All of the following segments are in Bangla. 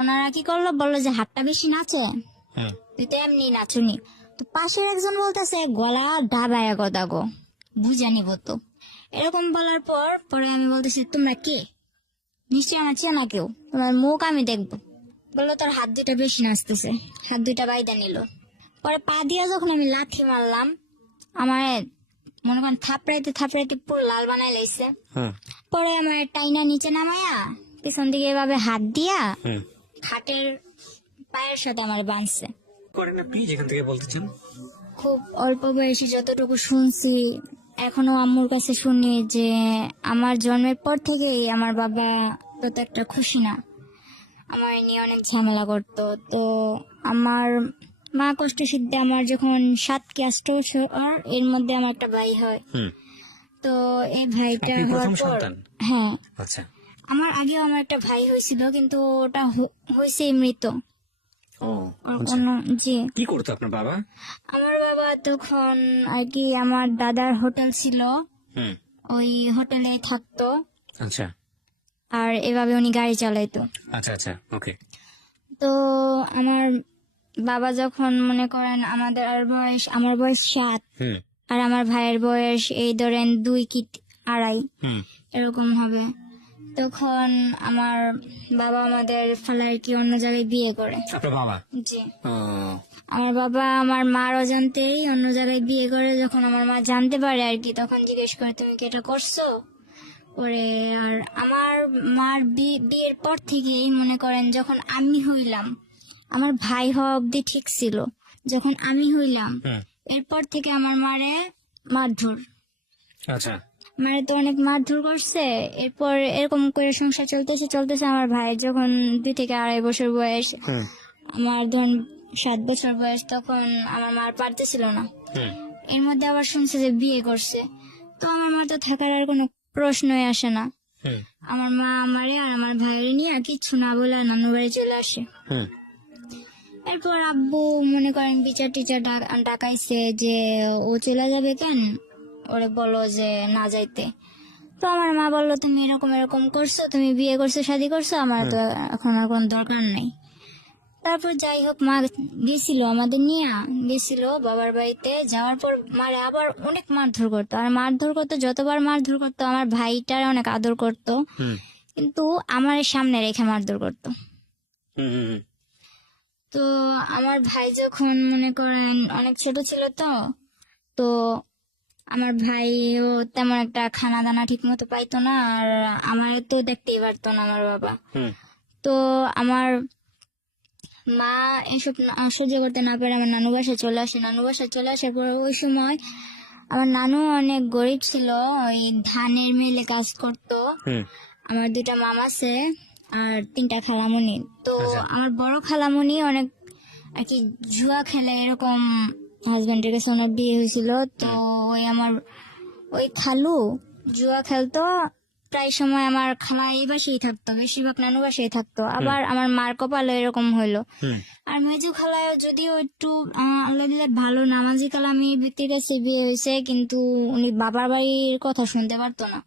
ওনারা কি করলো, বললো যে হাতটা বেশি নাচে, তুই তো এমনি নাচুনি। তো পাশের একজন বলতেছে গলা ডাবায়া কথা গো, বুঝে নিব তো। এরকম বলার পর পরে আমি বলতেছি তোমরা কে, নিশ্চয়ই আমার চেনা কেউ, তোমার মুখ আমি দেখবো। বললো তোর হাত দুইটা বেশি নাচতেছে, হাত দুইটা বাইদা নিল। পরে পা দিয়া যখন আমি লাথি মারলাম, আমার মনে করেন থাপড়াইতে থাপড়াইতে পুরো লাল বানাই লাইছে। পরে আমার টাইনা নিচে নামাইয়া পিছন দিকে এভাবে হাত দিয়া খাটের পায়ের সাথে আমার বাঁধছে। করেন আপনি যেখান থেকে বলতে চান? খুব অল্প বয়সে যতটুকু শুনছি, এখনো আম্মুর কাছে শুনি যে আমার জন্মের পর থেকেই আমার বাবা তত একটা খুশি না, আমার নিয়ে অনেক ঝামেলা করতো। তো আমার মা কষ্ট সিদ্ধে আমার যখন 7 কি 8 বছর, এর মধ্যে আমার একটা ভাই হয়। তো এই ভাইটা আপনি হওয়ার প্রথম পর, সন্তান? হ্যাঁ, আচ্ছা। আমার আগেও আমার একটা ভাই হয়েছিল, কিন্তু ওটা হয়েছে মৃত। ও আর আচ্ছা। জি, কি করতো আপনার বাবা? আমার বাবা তখন আর কি আমার দাদার হোটেল ছিল, ওই হোটেলে থাকতো। আচ্ছা আর এভাবে উনি গাড়ি চালাইতো। আচ্ছা আচ্ছা, ওকে। তো আমার বাবা যখন মনে করেন আমার বয়স 7, আর আমার ভাইয়ের বয়স এই ধরেন 2 কি 2.5 এরকম হবে, তখন আমার বাবা আমাদের ফালার কি অন্য জায়গায় বিয়ে করে। আপনার বাবা? জি, ও আমার বাবা আমার মার অজান্তেই অন্য জায়গায় বিয়ে করে। যখন আমার মা জানতে পারে আর কি, তখন জিজ্ঞেস করে তুমি কি এটা করছো ওরে। আর আমার মার বিয়ের পর থেকেই মনে করেন যখন আমি হইলাম, আমার ভাই হওয়া অব্দি ঠিক ছিল, যখন আমি হইলাম এরপর থেকে আমার মারে মারধর, আচ্ছা। মারে তো অনেক মারধর করছে। এরপর এরকম করে সংসার চলতেছে চলতেছে, আমার ভাইয়ের যখন 2 থেকে 2.5 বছর বয়স, আমার ধরুন 7 বছর বয়স, তখন আমার মা আর পারতেছিল না। এর মধ্যে আবার শুনছে যে বিয়ে করছে, তো আমার মা তো থাকার আর কোনো প্রশ্নই আসে না। আমার মা আমারে আর আমার ভাইয়ের নিয়ে আর কিচ্ছু না বলে নানু বাড়ি চলে আসে। এরপর আব্বু মনে করেন বিচার টিচার ডাকাইছে যে ও চলে যাবে কেন, ওরে বলো যে না যাইতে। তো আমার মা বললো তুমি এরকম এরকম করছো, তুমি বিয়ে করছো, শাদী করছো, আমার তো এখন আর কোনো দরকার নেই। তারপর যাই হোক মা গেছিল, আমাদের নিয়ে গেছিল বাবার বাড়িতে। যাওয়ার পর মারে আবার অনেক মারধর করতো, আর মারধর করতো, যতবার মারধর করতো আমার ভাইটার অনেক আদর করতো, কিন্তু আমার সামনে রেখে মারধর করতো। তো আমার ভাই যখন মনে করেন অনেক ছোট ছিল, তো আমার ভাইও তেমন একটা খানা দানা ঠিক মতো পাইতো না, আর আমার তো দেখতেই পারতো না আমার বাবা। তো আমার মা এসব সহ্য করতে না পারে আমার নানু বাসায় চলে আসে। নানু বাসায় চলে আসার পর ওই সময় আমার নানু অনেক গরিব ছিল, ওই ধানের মিলে কাজ করতো। আমার 2টা মামা আছে আর 3টা খালামণি। তো আমার বড় খালামণি অনেক আর কি জুয়া খেলে, এরকম হাজবেন্ডের কাছে ওনার বিয়ে হয়েছিল। তো ওই আমার ওই খালু জুয়া খেলতো, প্রায় সময় আমার খালা এই বাসায় থাকতো, বেশিরভাগ নানু বাসায় থাকতো। আবার আমার মার কপালে এরকম হইলো। আর মেজু খালায় যদিও একটু আল্লাহ ভালো নামাজি কালামি ব্যক্তির কাছে বিয়ে হয়েছে, কিন্তু উনি বাবার বাড়ির কথা শুনতে পারতো না।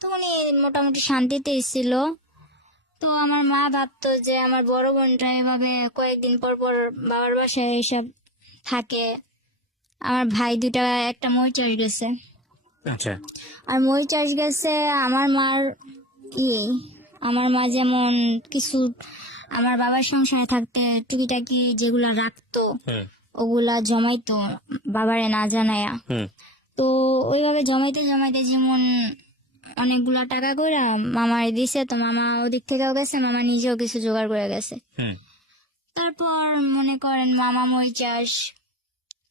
তো উনি মোটামুটি শান্তিতেই ছিল। তো আমার মা ভাবতো যে আমার বড় বোনটা এভাবে কয়েকদিন পর পর বাবার বাসায় এসব থাকে। আমার ভাই 2টা, একটা মই চাষ গেছে, আচ্ছা। আর মই চাষ গেছে। আমার মার আমার মা যেমন কিছু আমার বাবার সংসারে থাকতে টুকিটাকি যেগুলা রাখতো ওগুলা জমাইতো বাবারে না জানায়া। তো ওইভাবে জমাইতে জমাইতে যেমন অনেকগুলা টাকা করে মামারে দিছে। তো মামা ওদিক থেকেও গেছে, মামা নিজেও কিছু জোগাড় করে গেছে। তারপর মনে করেন মামা মই চাষ,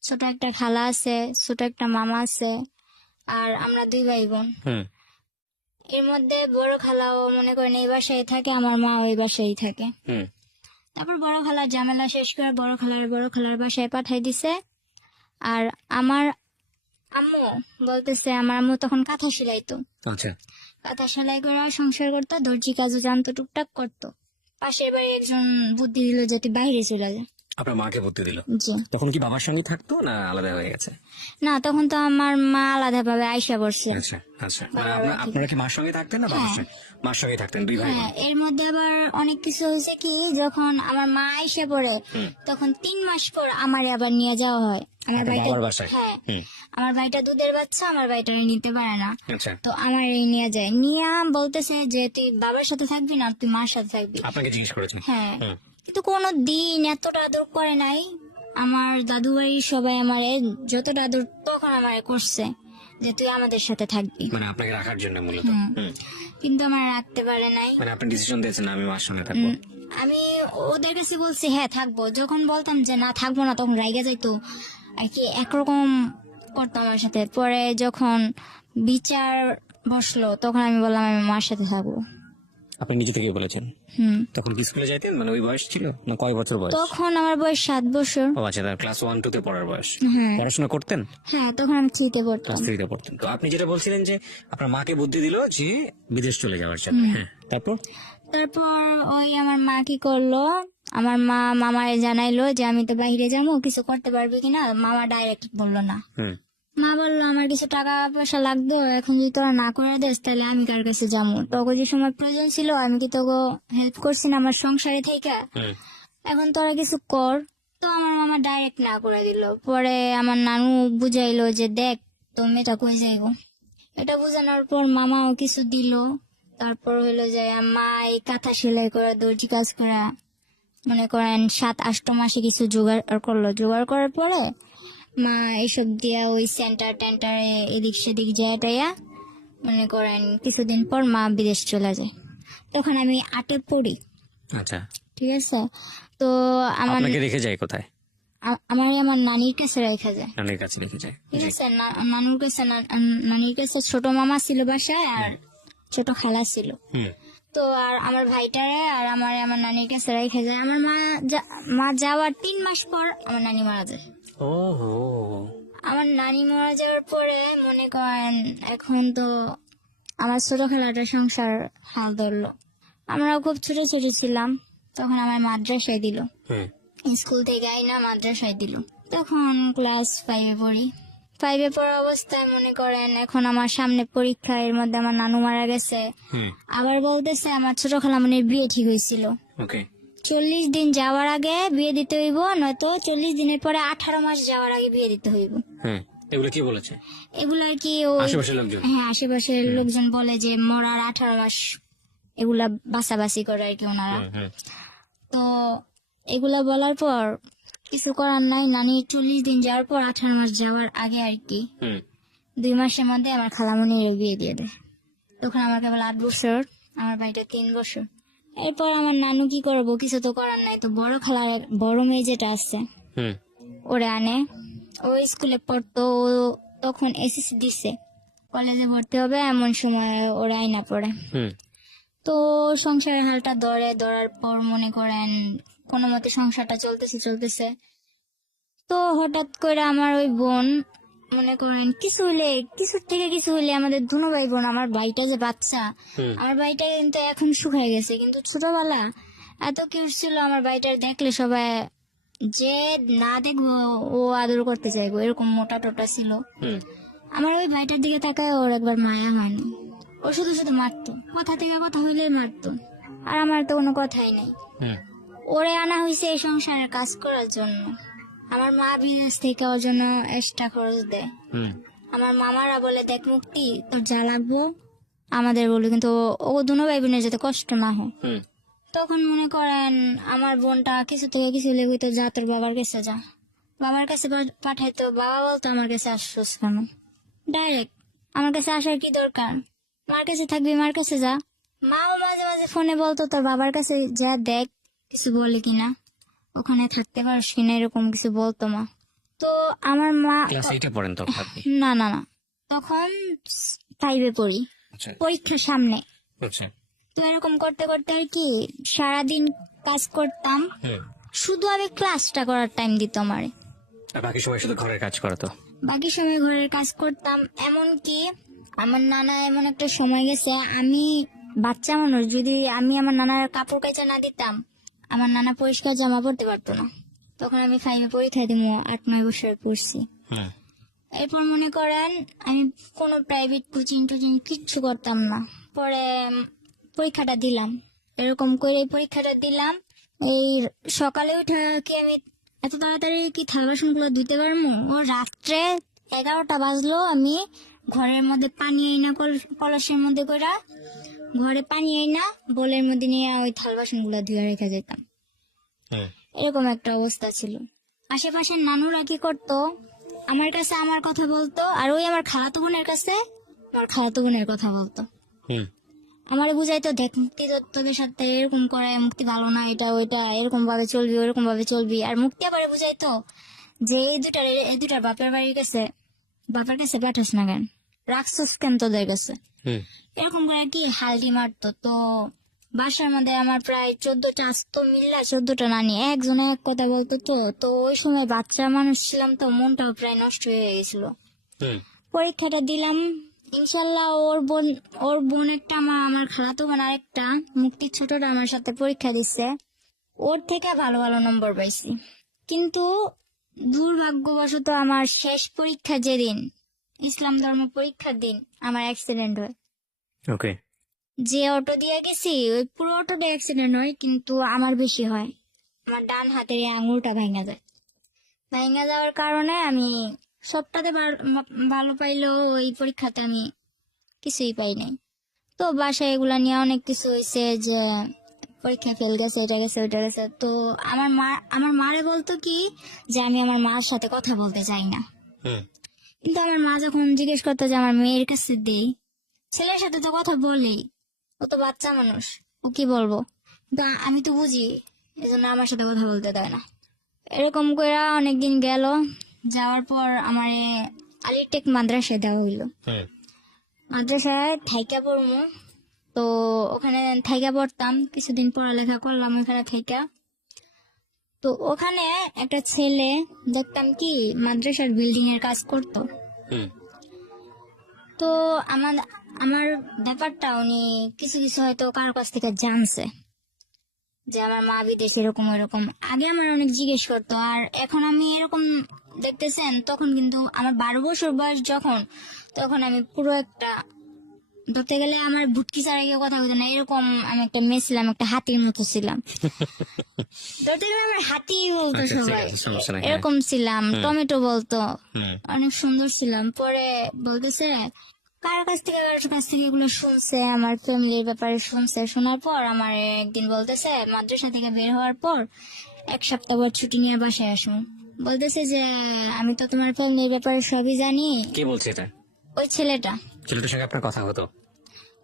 ছোট একটা খালা আছে, ছোট একটা মামা আছে, আর আমরা 2 ভাই বোন। এর মধ্যে বড় খালাও মনে করেন এই বাসায় থাকে, আমার মা ওই বাসায় থাকে। তারপর বড় খালার ঝামেলা শেষ করে বড় খালার বাসায় পাঠাই দিছে। আর আমার আম্মু বলতেছে, আমার আম্মু তখন কাঁথা সেলাইতো, আচ্ছা। কাঁথা সেলাই করে সংসার করতো, দর্জি কাজও জানতো, টুকটাক করতো। পাশের বাড়ি একজন বুদ্ধি দিল যাতে বাইরে চলে যায়। আপনার মাকে বুদ্ধি দিল, জি। তখন কি বাবার সঙ্গে থাকতো না আলাদা হয়ে গেছে? না, তখন তো আমার মা আলাদা ভাবে আইসা পড়ছে। আচ্ছা আচ্ছা, মানে আপনারা কি মার সঙ্গে থাকতেন না বাবার সঙ্গে? মার সঙ্গে থাকতেন, দুই ভাই বোন। হ্যাঁ, এর মধ্যে আবার অনেক কিছু হয়েছে কি, যখন আমার মা আইসা পড়ে তখন 3 মাস পর আমারে আবার নিয়ে যাওয়া হয় আমার আপনার ভাইটা। বাবার বাসায়? হ্যাঁ, হুম। আমার ভাইটা দুধের বাচ্চা, আমার ভাইটা নিতে পারে না, আচ্ছা, তো আমার নিয়ে যায়, নিয়ে বলতেছে যে তুই বাবার সাথে থাকবি না তুই মার সাথে থাকবি। আপনাকে জিজ্ঞেস করেছেন? হ্যাঁ, হুম। কিন্তু কোনো দিন এতটা আদর করে নাই। আমার দাদু বাড়ির সবাই আমারে যতটা আদর তখন আমারে করছে যে তুই আমাদের সাথে থাকবি, মানে আপনাকে রাখার জন্য মূলত। হুম। কিন্তু আমার রাখতে পারে নাই। মানে আপনি ডিসিশন দিয়েছেন না, আমি মার সঙ্গে থাকবো। আমি ওদের কাছে বলছি হ্যাঁ থাকবো, যখন বলতাম যে না থাকবো না তখন রাইগা যাইতো আর কি, একরকম করতো আমার সাথে। পরে যখন বিচার বসলো তখন আমি বললাম আমি মার সাথে থাকবো। আপনি নিজে থেকেই বলেছেন? হুম। তখন কি স্কুলে যাইতেন, মানে ওই বয়স ছিল না? কয় বছর বয়স? তখন আমার বয়স 7 বছর। ও আচ্ছা, ক্লাস 1-2 তে পড়ার বয়স। হ্যাঁ পড়াশোনা করতেন? হ্যাঁ, তখন আমি 3 তে পড়তাম। ক্লাস 3 তে পড়তেন। তো আপনি যেটা বলছিলেন যে আপনার মাকে বুদ্ধি দিল যে বিদেশ চলে যাওয়ার জন্য, হ্যাঁ, তারপর? তারপর ওই আমার মা কি করলো, আমার মা মামারে জানাইলো যে আমি তো বাইরে যাবো, কিছু করতে পারবি কিনা। মামা ডাইরেক্ট বললো না। হুম। মা বললো আমার কিছু টাকা পয়সা লাগতো, এখন যদি তোরা না করে দেস তাহলে আমি কার কাছে যাবো, তোকে যে সময় প্রয়োজন ছিল আমি কি তোকে হেল্প করছি না আমার সংসারে থেকে, হুম। এখন তোরা কিছু কর। তো আমার মামা ডাইরেক্ট না করে দিল। পরে আমার নানু বুঝাইলো যে দেখ তো মেয়েটা কই যাইবো। এটা বোঝানোর পর মামাও কিছু দিল। তারপর হইলো যে মা এই কাঁথা সেলাই করা, দর্জি কাজ করা, মনে করেন 7-8 মাসে কিছু জোগাড় করলো। জোগাড় করার পরে মা এইসব দিয়া ওই সেন্টার টেন্টারে এদিক সেদিক যায় টাইয়া, মনে করেন কিছুদিন পর মা বিদেশ চলে যায়। তখন আমি 8-এ পড়ি, আচ্ছা, ঠিক আছে। তো আমার আপনাকে রেখে যায় কোথায়? আমার নানির কাছে রেখে যায়, নানির কাছে রেখে যায়। ঠিক জি। আছে। নানুর কাছে নানির কাছে ছোট মামা ছিল বাসায় আর ছোট খালা ছিল। হুম। তো আর আমার ভাইটারে আর আমার নানির কাছে রেখে যায়। আমার মা যাওয়ার 3 মাস পর আমার নানি মারা যায়। ও হো। আমার নানি মারা যাওয়ার পরে মনে করেন এখন তো আমার ছোট খালাটার সংসার হাল ধরলো। আমরাও খুব ছোট ছোট ছিলাম, তখন আমার মাদ্রাসায় দিল, হুম। স্কুল থেকে আইনা মাদ্রাসায় দিল। তখন ক্লাস 5-এ পড়ি। 5-এ পড়া অবস্থায় মনে করেন এখন আমার সামনে পরীক্ষা, এর মধ্যে আমার নানু মারা গেছে। হুম। আবার বলতেছে আমার ছোট খালামণির বিয়ে ঠিক হয়েছিল, ওকে। 40 দিন যাওয়ার আগে বিয়ে দিতে হইব, নয়তো 40 দিনের পরে 18 মাস যাওয়ার আগে বিয়ে দিতে হইব। হুম। এগুলো কি বলেছে এগুলো আর কি ওই আশেপাশের লোকজন? হ্যাঁ, আশেপাশের লোকজন বলে যে মরার 18 মাস এগুলা বাছাবাছি করে আর কি ওনারা। হুম। হুম। তো এগুলা বলার পর কিছু করার নাই, নানি 40 দিন যাওয়ার পর 18 মাস যাওয়ার আগে আর কি হুম। 2 মাসের মধ্যে আমার খালামণির বিয়ে দিয়ে দেয়। তখন আমার কেবল 8 বছর, আমার ভাইটা 3 বছর। এরপর আমার নানু কি করবো, কিছু তো করার নাই। তো বড় খালার বড় মেয়ে যেটা আছে হুম। ওরে আনে, ও স্কুলে পড়তো, ও তখন এসএসসি দিছে, কলেজে ভর্তি হবে এমন সময় ওরা আইনা পড়ে। হুম। তো সংসারের হালটা ধরার পর মনে করেন কোনো মতে সংসারটা চলতেছে। তো হঠাৎ করে আমার ওই বোন মনে করেন কিছুর থেকে কিছু হইলে আমাদের দুনো ভাই বোন, আমার ভাইটা যে বাচ্চা, হুম। আমার ভাইটা কিন্তু এখন শুকায় গেছে, কিন্তু ছোটবেলা এত কিউট ছিল। আমার ভাইটার দেখলে সবাই যে না দেখবো ও আদর করতে চাইবো, এরকম মোটা টোটা ছিল। হুম। আমার ওই ভাইটার দিকে তাকায় ওর একবার মায়া হয়নি, ও শুধু শুধু মারতো, কথা থেকে কথা হইলে মারতো, আর আমার তো কোনো কথাই নাই। হুম। ওরে আনা হয়েছে এই সংসারের কাজ করার জন্য। আমার মা বিদেশ থেকে ওর জন্য এক্সট্রা খরচ দেয়। হুম। আমার মামারা বলে দেখ মুক্তি তোর যা লাগবো আমাদের বলি, কিন্তু ও দুনো ভাই বোনের যাতে কষ্ট না হয়। হুম। তখন মনে করেন আমার বোনটা কিছু থেকে কিছু লেগে তো যা তোর বাবার কাছে যা, বাবার কাছে পাঠাইতো। বাবা বলতো আমার কাছে আসছোস কেন, ডাইরেক্ট আমার কাছে আসার কি দরকার, মার কাছে থাকবি মার কাছে যা। মাও মাঝে মাঝে ফোনে বলতো তোর বাবার কাছে যা দেখ কিছু বলে কিনা, ওখানে থাকতে পারস কিনা, এরকম কিছু বলতো মা। তো আমার মা ক্লাস 8-এ পড়েন তখন আপনি? না না না, তখন 5-এ পড়ি, আচ্ছা। পরীক্ষার সামনে। আচ্ছা। তো এরকম করতে করতে আর কি সারাদিন কাজ করতাম, হুম। শুধু আমি ক্লাসটা করার টাইম দিত আমারে, আর বাকি সময় শুধু ঘরের কাজ করতো? বাকি সময় ঘরের কাজ করতাম। এমনকি আমার নানা এমন একটা সময় গেছে, আমি বাচ্চা মানুষ, যদি আমি আমার নানার কাপড় কাচা না দিতাম আমার নানা পরিষ্কার জামা পরতে পারতো না। তখন আমি 5-এ পরীক্ষা দিব, 8-9 বছর পড়ছি। হুম এরপর মনে করেন আমি কোনো প্রাইভেট কোচিং টোচিং কিচ্ছু করতাম না। পরে পরীক্ষাটা দিলাম, এরকম করে পরীক্ষাটা দিলাম। এই সকালে উঠে কি আমি এত তাড়াতাড়ি কি থালা বাসন গুলো ধুতে পারবো? ও রাত্রে 11টা বাজলো, আমি ঘরের মধ্যে পানি আইনা কলসের মধ্যে করে ঘরে পানি আইনা বোলের মধ্যে নিয়ে ওই থালা বাসন গুলো ধুয়ে রেখে যেতাম। হুম এরকম একটা অবস্থা ছিল। আশেপাশের নানুরা কি করতো, আমার কাছে আমার কথা বলতো, আর ওই আমার খালাতো বোনের কাছে আমার খালাতো বোনের কথা বলতো। হুম আমারে বুঝাইতো, দেখ মুক্তি তোদের সাথে এরকম করে, মুক্তি ভালো না, এটা ওইটা, এরকম ভাবে চলবি ওরকম ভাবে চলবি। আর মুক্তি আবার বুঝাইতো যে এই দুটার বাপের বাড়ির কাছে, বাপের কাছে পাঠাস না কেন, রাখছস কেন তোদের কাছে, হুম এরকম করে কি হালটি মারতো। তো বাসার মধ্যে আমার প্রায় 14টা আসতো, মিল্লা 14টা নানি, একজন এক কথা বলতো। তো ওই সময় বাচ্চা মানুষ ছিলাম, তো মনটাও প্রায় নষ্ট হয়ে গেছিল। হুম পরীক্ষাটা দিলাম, ইনশাল্লাহ ওর বোন একটা, আমার খালাতো বোন আরেকটা, মুক্তি ছোটটা আমার সাথে পরীক্ষা দিচ্ছে, ওর থেকে ভালো ভালো নম্বর পাইছি। কিন্তু দুর্ভাগ্যবশত আমার শেষ পরীক্ষা যেদিন, ইসলাম ধর্ম পরীক্ষার দিন, আমার অ্যাক্সিডেন্ট হয়। ওকে যে অটো দিয়ে গেছি ওই পুরো অটোটা অ্যাক্সিডেন্ট হয়, কিন্তু আমার বেশি হয়। আমার ডান হাতের এই আঙুলটা ভেঙে যায়। ভেঙে যাওয়ার কারণে আমি সবটাতে ভালো পাইলেও ওই পরীক্ষাতে আমি কিছুই পাই নাই। তো বাসায় এগুলা নিয়ে অনেক কিছু হয়েছে, যে পরীক্ষা ফেল গেছে, এটা গেছে ওইটা গেছে। তো আমার মারে বলতো কি যে আমি আমার মার সাথে কথা বলতে চাই না। হুম কিন্তু আমার মা যখন জিজ্ঞেস করতো যে আমার মেয়ের কাছে দেই, ছেলের সাথে তো কথা বলি, ও তো বাচ্চা মানুষ, ও কি বলবো। কিন্তু আমি তো বুঝি, এজন্য আমার সাথে কথা বলতে দেয় না। এরকম করে অনেকদিন গেল, যাওয়ার পর আমার আলিটেক মাদ্রাসায় দেওয়া হইলো। হুম মাদ্রাসায় থাইকা পড়বো। তো ওখানে থাইকা পড়তাম, কিছুদিন পড়ালেখা করলাম ওখানে থাইকা। তো ওখানে একটা ছেলে দেখতাম কি মাদ্রাসার বিল্ডিং এর কাজ করতো। হুম তো আমার আমার ব্যাপারটা উনি কিছু কিছু হয়তো কারো কাছ থেকে জানছে, যে আমার মা বিদেশে এরকম এরকম। আগে আমার অনেক জিজ্ঞেস করতো, আর এখন আমি এরকম দেখতেছেন, তখন কিন্তু আমার 12 বছর বয়স যখন, তখন আমি পুরো একটা, ধরতে গেলে আমার ভুটকি ছাড়া কেউ কথা বলতো না, এরকম আমি একটা মেয়ে ছিলাম, একটা হাতির মতো ছিলাম। ধরতে গেলে আমার হাতি বলতো আচ্ছা, ঠিক সবাই, আছে, সমস্যা নাই, হ্যাঁ। এরকম ছিলাম। টমেটো বলতো, হুম অনেক সুন্দর ছিলাম। পরে বলতেছে কার কাছ থেকে এগুলো শুনছে, আমার ফ্যামিলির ব্যাপারে শুনছে। শোনার পর আমার একদিন বলতেছে, মাদ্রাসা থেকে বের হওয়ার পর 1 সপ্তাহ পর ছুটি নিয়ে বাসায় আসুন। বলতেছে যে আমি তো তোমার ফ্যামিলির ব্যাপারে সবই জানি। কে বলছে এটা? ওই ছেলেটার সঙ্গে আপনার কথা হতো?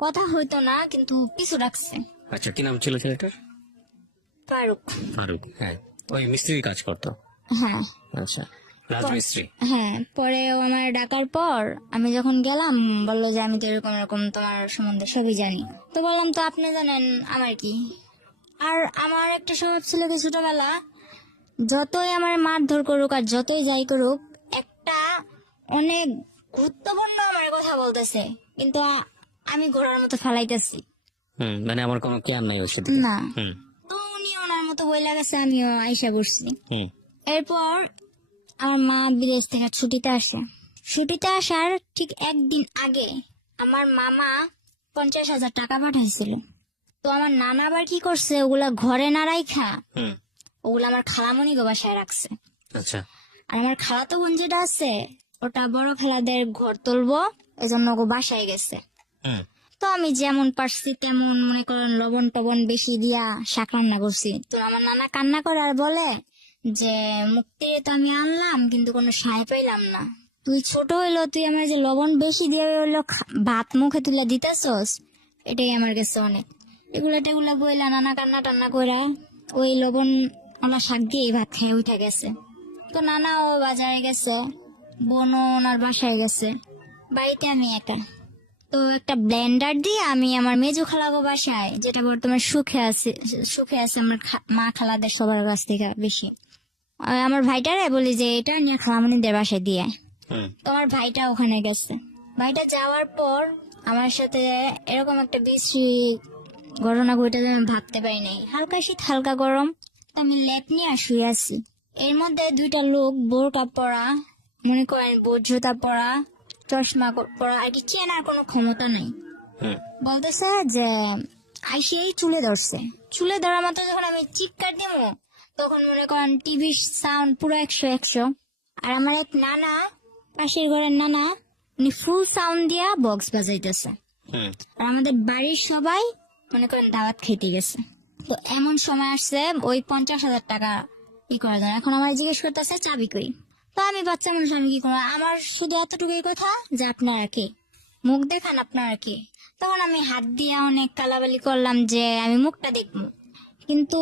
কথা হইতো না, কিন্তু পিছু রাখছে। আচ্ছা, কি নাম ছিল ছেলেটার? ফারুক। ফারুক, হ্যাঁ। ওই মিস্ত্রির কাজ করতো? হ্যাঁ আচ্ছা, রাজমিস্ত্রি। হ্যাঁ। পরে ও আমার ডাকার পর আমি যখন গেলাম, বললো যে আমি তো এরকম এরকম তোমার সম্বন্ধে সবই জানি। তো বললাম তো আপনি জানেন আমার কি। আর আমার একটা স্বভাব ছিল কি, ছোটবেলা যতই আমার মারধর করুক আর যতই যাই করুক, একটা অনেক গুরুত্বপূর্ণ আমার কথা বলতেছে, কিন্তু আমি ঘোড়ার মতো ফালাইতেছি। মানে আমার কোনো কেয়ার নাই ওর সাথে? না। তো উনি ওনার মতো বইলা গেছে, আমিও আইসা বসছি। এরপর আমার মা বিদেশ থেকে ছুটিতে আসে। ছুটিতে আসার ঠিক একদিন আগে আমার মামা 50,000 টাকা পাঠাইছিল। তো আমার নানা আবার কি করছে, ওগুলা ঘরে না রাইখা ওগুলা আমার খালামণি গো বাসায় রাখছে। আচ্ছা। আর আমার খালাতো বোন যেটা আছে, ওটা বড় খালাদের ঘর তুলবো, এজন্য ওগো বাসায় গেছে। তো আমি যেমন পারছি তেমন মনে করেন লবণ টবণ বেশি দিয়া শাক রান্না করছি। তো আমার নানা কান্না করে আর বলে যে মুক্তিরে তো আমি আনলাম, কিন্তু কোনো সায় পাইলাম না। তুই ছোট হইলো, তুই আমার যে লবণ বেশি দিয়ে হইলো ভাত মুখে তুলে দিতেছস, এটাই আমার কাছে অনেক। এগুলা টেগুলা বইলা নানা কান্না টান্না করে ওই লবণ ওলা শাক দিয়ে ভাত খেয়ে উঠে গেছে। তো নানা ও বাজারে গেছে, বোনও ওনার বাসায় গেছে, বাড়িতে আমি একা। তো একটা ব্লেন্ডার দিয়ে আমি আমার মেজু খালাগো বাসায়, যেটা বর্তমানে সুখে আছে আমার মা খালাদের সবার কাছ থেকে বেশি, আমার ভাইটারে বলি যে এটা নিয়ে খালামণিদের বাসায় দিয়ে। তো আমার ভাইটা ওখানে গেছে। ভাইটা যাওয়ার পর আমার সাথে এরকম একটা বিশ্রী ঘটনা ঘটে, আমি ভাবতে পারি নাই। হালকা শীত হালকা গরম, তো আমি লেপ নিয়ে শুয়ে আছি। এর মধ্যে দুইটা লোক বোরকা পরা, মনে করেন বোট জুতা পরা, চশমা পরা, আর কি চেনার কোনো ক্ষমতা নেই। হুম বলতেছে যে আইসেই চুলে ধরছে। চুলে ধরার মতো যখন আমি চিৎকার দিব, তখন মনে করেন টিভির সাউন্ড পুরো 100 আর আমার এক নানা, পাশের ঘরের নানা, উনি ফুল সাউন্ড দিয়া বক্স বাজাইতেছে। হুম আর আমাদের বাড়ির সবাই মনে করেন দাওয়াত খেতে গেছে। তো এমন সময় আসছে ওই 50,000 টাকা ই করার জন্য। এখন আমার জিজ্ঞেস করতেছে চাবি কই। তো আমি বাচ্চা মানুষ, আমি কি করবো, আমার শুধু এতটুকুই কথা যে আপনারা কে, মুখ দেখান আপনারা কে। তখন আমি হাত দিয়ে অনেক কালাবালি করলাম যে আমি মুখটা দেখবো, কিন্তু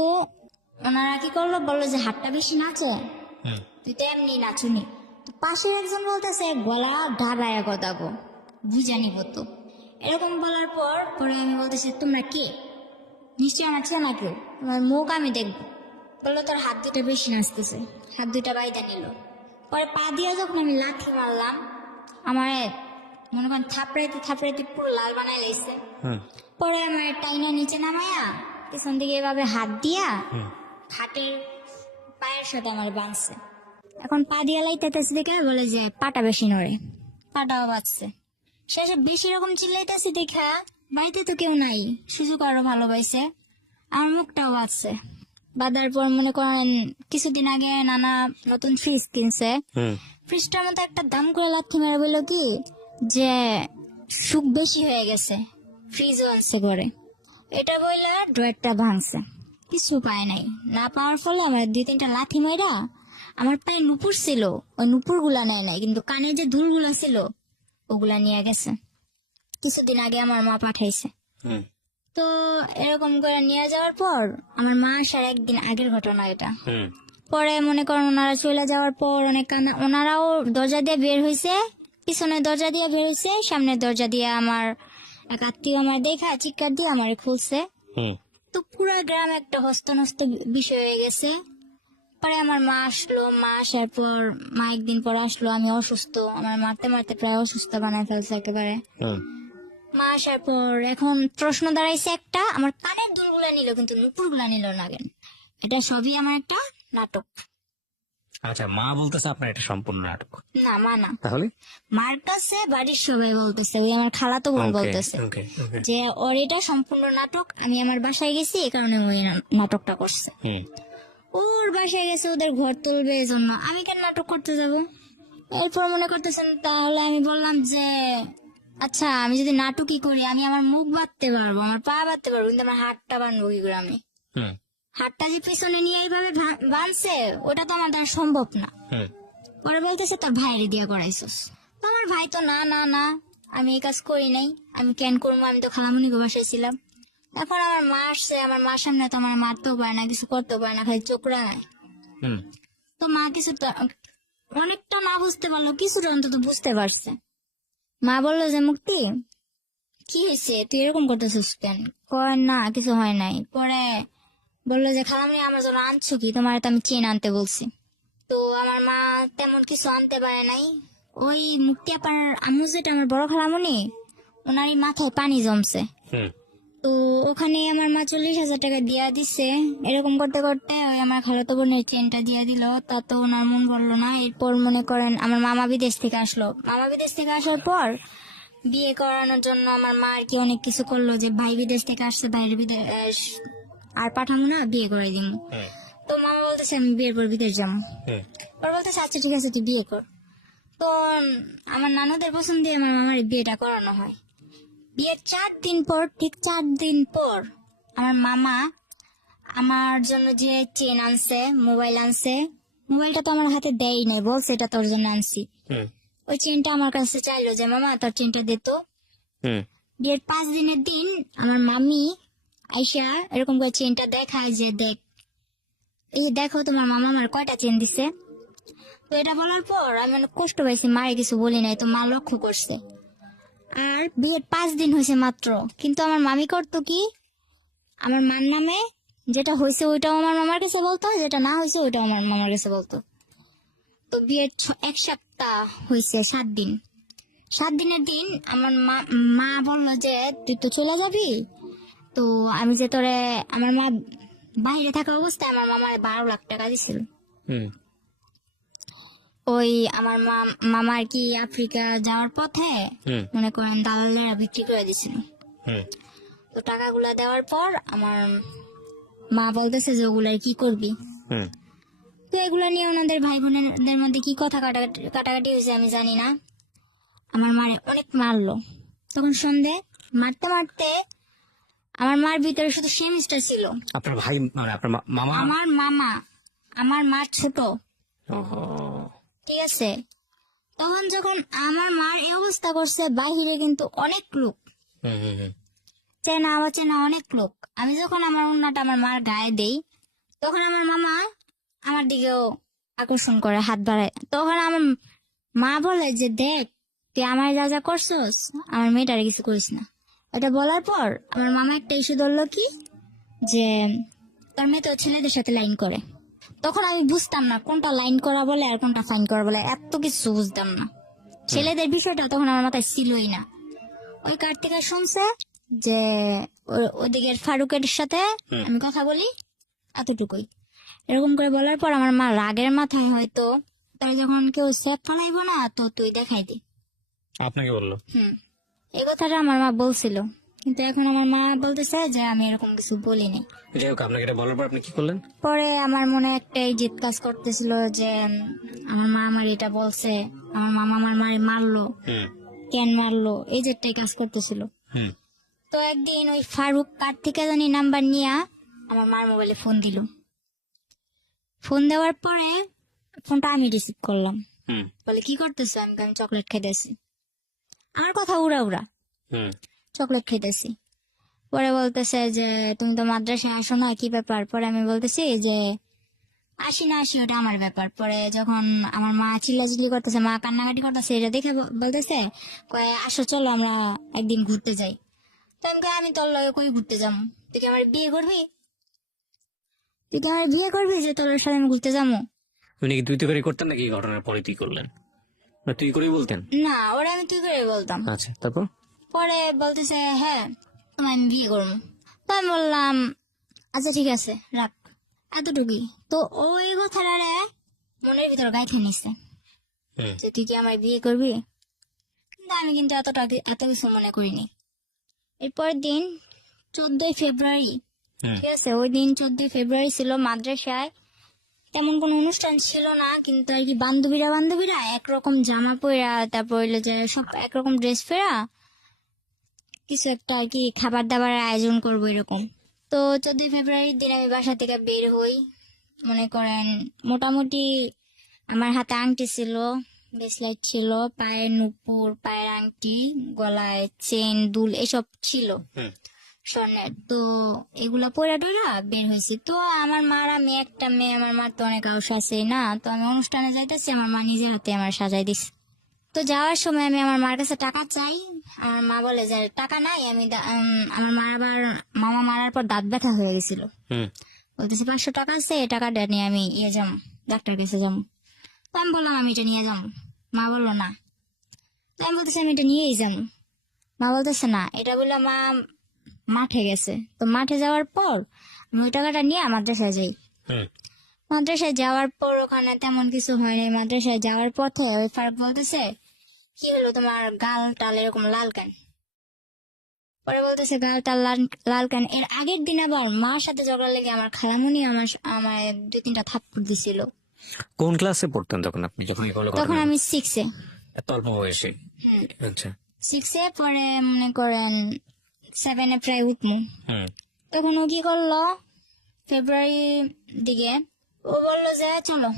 ওনারা কি করলো, বললো যে হাতটা বেশি নাচে, হুম তুই তো এমনি নাচুনি। তো পাশের একজন বলতেছে গলা ঢাকায় কথা গো, বুঝা নিব তো। এরকম বলার পর পরে আমি বলতেছি তোমরা কে, নিশ্চয়ই আমার চেনা কেউ, তোমার মুখ আমি দেখবো। বললো তোর হাত দুটা বেশি নাচতেছে, হাত দুটা বাইদা নিল। পরে পা দিয়ে যখন আমি লাথি মারলাম, আমার মনে করেন থাপড়াইতে থাপড়াইতে পুরো লাল বানাই লাইছে। হুম পরে আমার টাইনা নিচে নামাইয়া পিছন দিকে এভাবে হাত দিয়া হুম খাটের পায়ের সাথে আমার বাঁধছে। এখন পা দিয়া লাইতেছে দেখে বলে যে পাটা বেশি নড়ে, পাটাও বাঁচছে। শেষে বেশি রকম চিল্লাইতেছি দেখা বাড়িতে তো কেউ নাই, সুযোগ আরো ভালোবাসে, আমার মুখটাও বাঁচছে। বাঁধার পর মনে করেন কিছুদিন আগে নানা নতুন ফ্রিজ কিনছে, হুম ফ্রিজটার মধ্যে একটা দাম করে লাথি মেরে বললো কি যে সুখ বেশি হয়ে গেছে, ফ্রিজও আনছে করে। এটা বইলা ড্রয়ারটা ভাঙছে, কিছু পায় নাই। না পাওয়ার ফলে আমার 2-3টা লাথি মেরা, আমার পায়ে নুপুর ছিল, ওই নুপুর গুলা নেয় নাই, কিন্তু কানে যে ধুল গুলা ছিল ওগুলা নিয়ে গেছে। কিছুদিন আগে আমার মা পাঠাইছে। হুম তো এরকম করে নিয়ে যাওয়ার পর আমার মা আসার একদিন আগের ঘটনা এটা। হুম পরে মনে করেন ওনারা চলে যাওয়ার পর অনেক কান্না, ওনারাও দরজা দিয়ে বের হয়েছে, পিছনে দরজা দিয়ে বের হয়েছে, সামনের দরজা দিয়ে আমার এক আত্মীয় আমার দেখা চিৎকার দিয়ে আমার খুলছে। হুম তো পুরো গ্রাম একটা হস্তনস্ত বিষয় হয়ে গেছে। পরে আমার মা আসলো, মা আসার পর মা একদিন পর আসলো, আমি অসুস্থ, আমার মারতে মারতে প্রায় অসুস্থ বানায় ফেলছে একেবারে। হুম মা আসার পর এখন প্রশ্ন দাঁড়াইছে একটা, আমার কানের দুলগুলা নিল কিন্তু নুপুরগুলা নিল না কেন। এটা সবই আমার একটা নাটক। আচ্ছা, মা বলতেছে আপনার এটা সম্পূর্ণ নাটক, না মা না, তাহলে? মার কাছে বাড়ির সবাই বলতেছে, ওই আমার খালাতো বোন ওকে বলতেছে ওকে ওকে। যে ওর এটা সম্পূর্ণ নাটক, আমি আমার বাসায় গেছি এই কারণে ওই নাটকটা করছে। হুম ওর বাসায় গেছে ওদের ঘর তুলবে এই জন্য, আমি কেন নাটক করতে যাব। এরপর মনে করতেছেন, তাহলে আমি বললাম যে আচ্ছা আমি যদি নাটকই করি, আমি আমার মুখ বাঁধতে পারবো, আমার পা বাঁধতে পারবো, কিন্তু আমার হাতটা বাঁধবো কি করে আমি। হুম হাতটা যে পিছনে নিয়ে এইভাবে বাঁধছে, ওটা তো আমার দ্বারা সম্ভব না। হুম পরে বলতেছে তোর ভাইয়ের দিয়া করাইছস। তো আমার ভাই তো না না না, আমি এই কাজ করি নাই, আমি কেন করবো, আমি তো খালামুনিকে বাসায় ছিলাম। এখন আমার মা আসছে, আমার মার সামনে তো আমার মারতেও পারে না, কিছু করতেও পারে না, খালি চোখ রাঙায়। হুম তো মা কিছুটা, অনেকটা না বুঝতে পারলো, কিছুটা অন্তত বুঝতে পারছে। মা বললো যে মুক্তি কি হয়েছে, তুই এরকম করতেছিস কেন? কয় না কিছু হয় নাই। পরে বললো যে খালামুনি আমার জন্য আনছো কি, তোমার তো আমি চেন আনতে বলছি। তো আমার মা তেমন কিছু আনতে পারে নাই। ওই মুক্তি আপার আম্মু যেটা আমার বড় খালামুনি, ওনারই মাথায় পানি জমছে। হুম তো ওখানে আমার মা 40,000 টাকা দিয়া দিছে। এরকম করতে করতে ওই আমার খালাতো বোনের চেনটা দিয়া দিল, তা তো ওনার মন ভরলো না। এরপর মনে করেন আমার মামা বিদেশ থেকে আসলো, মামা বিদেশ থেকে আসার পর বিয়ে করানোর জন্য আমার মা আর কি অনেক কিছু করলো, যে ভাই বিদেশ থেকে আসছে, ভাইয়ের বিদেশ আর পাঠাবো না, বিয়ে করে দিব। হুম তো মামা বলতেছে আমি বিয়ের পর বিদেশ যাবো। হুম ওরা বলতেছে আচ্ছা ঠিক আছে তুই বিয়ে কর। তো আমার নানুদের পছন্দ দিয়ে আমার মামার বিয়েটা করানো হয়। বিয়ের 4 দিন পর, ঠিক 4 দিন পর আমার মামা আমার জন্য যে চেন আনছে, মোবাইল আনছে, মোবাইলটা তো আমার হাতে দেয় নাই, বলছে এটা তোর জন্য আনছি। হুম ওই চেনটা আমার কাছে চাইলো যে মামা তোর চেনটা দে তো। হুম বিয়ের 5 দিনের দিন আমার মামি আইসা এরকম করে চেনটা দেখায় যে দেখ, এই দেখো তোমার মামা আমার কয়টা চেন দিছে। তো এটা বলার পর আমি অনেক কষ্ট পাইছি, মারে কিছু বলি নাই, তো মা লক্ষ্য করছে। আর বিয়ের 5 দিন হয়েছে মাত্র, কিন্তু আমার মামি করতো কি, আমার মার নামে যেটা হয়েছে ওইটাও আমার মামার কাছে বলতো, যেটা না হয়েছে ওইটাও আমার মামার কাছে বলতো। তো বিয়ের 1 সপ্তাহ হয়েছে, 7 দিন। 7 দিনের দিন আমার মা বললো যে তুই তো চলে যাবি, তো আমি যে তোরে, আমার মা বাইরে থাকা অবস্থায় আমার মামার 12 লাখ টাকা দিছিল। হুম ওই আমার মামা আর কি আফ্রিকা যাওয়ার পথে হুম মনে করেন দালালেরা বিক্রি করে দিছিল। হুম তো টাকাগুলো দেওয়ার পর আমার মা বলতেছে যে ওগুলার কি করবি। হুম তো এগুলো নিয়ে ওনাদের ভাই বোনেদের মধ্যে কি কথা কাটাকাটি হয়েছে আমি জানি না। আমার মারে অনেক মারলো। তখন সন্ধে মারতে মারতে আমার মার ভিতরে শুধু সেমিস্টার ছিল। আপনার ভাই মানে আপনার মামা? আমার মামা, আমার মা ছোট, ওহো। ঠিক আছে। তখন যখন আমার মার এই অবস্থা করছে, বাহিরে কিন্তু অনেক লোক, হুম হুম হুম চেনা অচেনা অনেক লোক। আমি যখন আমার ওন্নাটা আমার মার গায়ে দেই, তখন আমার মামা আমার দিকেও আকর্ষণ করে, হাত বাড়ায়। তখন আমার মা বলে যে দেখ তুই আমার যা যা করছস, আমার মেয়েটারে কিছু করিস না। এটা বলার পর আমার মামা একটা ইস্যু ধরলো কি, যে তোর মেয়ে তো ছেলেদের সাথে লাইন করে। তখন আমি বুঝতাম না কোনটা লাইন করা বলে আর কোনটা ফাইন করা বলে, এত কিছু বুঝতাম না। ছেলেদের বিষয়টা তখন আমার মাথায় ছিলই না। ওই কার থেকে শুনছে যে ওদিকের ফারুকের সাথে আমি কথা বলি, এতটুকুই। এরকম করে বলার পর আমার মা রাগের মাথায় হয়তো তাই যখন কেউ সেফ ফালাইব না তো তুই দেখাই দে। আপনাকে বললো? এই কথাটা আমার মা বলছিল, কিন্তু এখন আমার মা বলতেছে যে আমি এরকম কিছু বলিনি। যাই হোক, আপনাকে এটা বলার পর আপনি কি করলেন? পরে আমার মনে একটা জিদ কাজ করতেছিল যে আমার মা আমার এটা বলছে, আমার মামা আমার মারে মারলো, হুম কেন মারলো, এই জেদটাই কাজ করতেছিল। হুম তো একদিন ওই ফারুক কার থেকে জানি নাম্বার নিয়ে আমার মার মোবাইলে ফোন দিল। ফোন দেওয়ার পরে ফোনটা আমি রিসিভ করলাম। হুম বলে কি করতেছো? আমি বললাম, চকলেট খাইতেছি। আমার কথা উড়া উড়া, হুম চকলেট খাইতেছি। পরে বলতেছে যে তুমি তো মাদ্রাসায় আসো না, কি ব্যাপার? পরে আমি বলতেছি যে আসি না আসি ওটা আমার ব্যাপার। পরে যখন আমার মা চিল্লাচিল্লি করতেছে, মা কান্নাকাটি করতেছে, এটা দেখে বলতেছে কয় আসো চলো আমরা একদিন ঘুরতে যাই। তো আমি কই, আমি তোর লগে কই ঘুরতে যাবো? তুই কি আমার বিয়ে করবি? তুই কি আমার বিয়ে করবি যে তোর সাথে আমি ঘুরতে যাবো? উনি কি তুই তো করে করতেন নাকি? এই ঘটনার পরে তুই করলেন না তুই করেই বলতেন? না, ওরা আমি তুই করে বলতাম। আচ্ছা, তারপর? পরে বলতেছে হ্যাঁ তোমার আমি বিয়ে করবো। তো আমি বললাম আচ্ছা ঠিক আছে রাখ, এতটুকুই। তো ওই কথাটা মনের ভিতর গাইতে নিছে হুম যে তুই কি আমার বিয়ে করবি। কিন্তু আমি কিন্তু এত কিছু মনে করিনি। এরপরের দিন 14ই ফেব্রুয়ারি, হুম ঠিক আছে, ওই দিন 14ই ফেব্রুয়ারি ছিল। মাদ্রাসায় তেমন কোনো অনুষ্ঠান ছিল না, কিন্তু আর কি বান্ধবীরা একরকম জামা পরা, তারপর হইলো যে সব একরকম ড্রেস পরা কিছু একটা আর কি খাবার দাবারের আয়োজন করবো এরকম। তো 14ই ফেব্রুয়ারির দিন আমি বাসা থেকে বের হই। মনে করেন মোটামুটি আমার হাতে আংটি ছিল, ব্রেসলেট ছিল, পায়ের নুপুর, পায়ের আংটি, গলায় চেন, দুল এসব ছিল হুম স্বর্ণের। তো এগুলা পরে টরা বের হয়েছি। তো আমার মার, আমি একটা মেয়ে, আমার মার তো অনেক আউস আছে না। তো আমি অনুষ্ঠানে যাইতেছি, আমার মা নিজের হাতে আমার সাজাই দিছে। তো যাওয়ার সময় আমি আমার মার কাছে টাকা চাই, আমার মা বলে যে টাকা নাই। আমার মার আবার মামা মারার পর দাঁত ব্যথা হয়ে গেছিল। হুম বলতেছি 500 টাকা আছে, এই টাকাটা নিয়ে আমি যাবো, ডাক্তার কাছে যাবো। তো আমি বললাম আমি এটা নিয়ে যাবো। মা বললো না। তো আমি বলতেছি আমি এটা নিয়েই যাবো। মা বলতেছে না, এটা বলে মা মাঠে গেছে। তো মাঠে যাওয়ার পর আমি ওই টাকাটা নিয়ে মাদ্রাসায় যাই। হুম মাদ্রাসায় যাওয়ার পর ওখানে তেমন কিছু হয়নি। মাদ্রাসায় যাওয়ার পথে ওই ফারুক বলতেছে কি হলো তোমার গাল টাল এরকম লাল কেন? পরে বলতেছে গাল টাল লাল কেন? এর আগের দিন আবার মার সাথে ঝগড়া লেগে আমার খালামুনি আমার 2-3টা থাপ্পড় দিছিল। কোন ক্লাসে পড়তেন তখন আপনি, যখন এই হলো তখন ঘটনা? আমি 6-এ। এত অল্প বয়সে? আচ্ছা। 6-এ পরে মনে করেন 7-এ প্রায় উঠবো। হুম তখন ও কি করলো, ফেব্রুয়ারি দিকে ও বললো যে চলো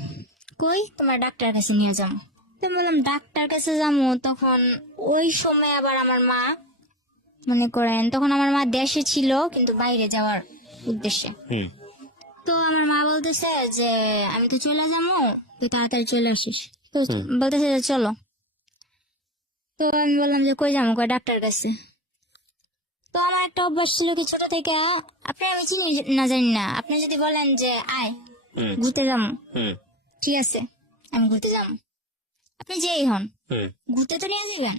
কই তোমার ডাক্তার কাছে নিয়ে যাবো। তো বললাম ডাক্তার কাছে যাবো। তখন ওই সময় আবার আমার মা মনে করেন, তখন আমার মা দেশে ছিল কিন্তু বাইরে যাওয়ার উদ্দেশ্যে। হুম তো আমার মা বলতেছে যে আমি তো চলে যাবো, তুই তাড়াতাড়ি চলে আসিস। তো বলতেছে যে চলো। তো আমি বললাম যে কই যাবো? কই ডাক্তার কাছে। তো আমার একটা অভ্যাস ছিল কি ছোট থেকে, আপনি আমি চিনি না জানি না, আপনি যদি বলেন যে আয় হুম ঘুরতে যাবো, হুম ঠিক আছে আমি ঘুরতে যাবো, আপনি যেই হন হুম ঘুরতে তো নিয়ে যাবেন।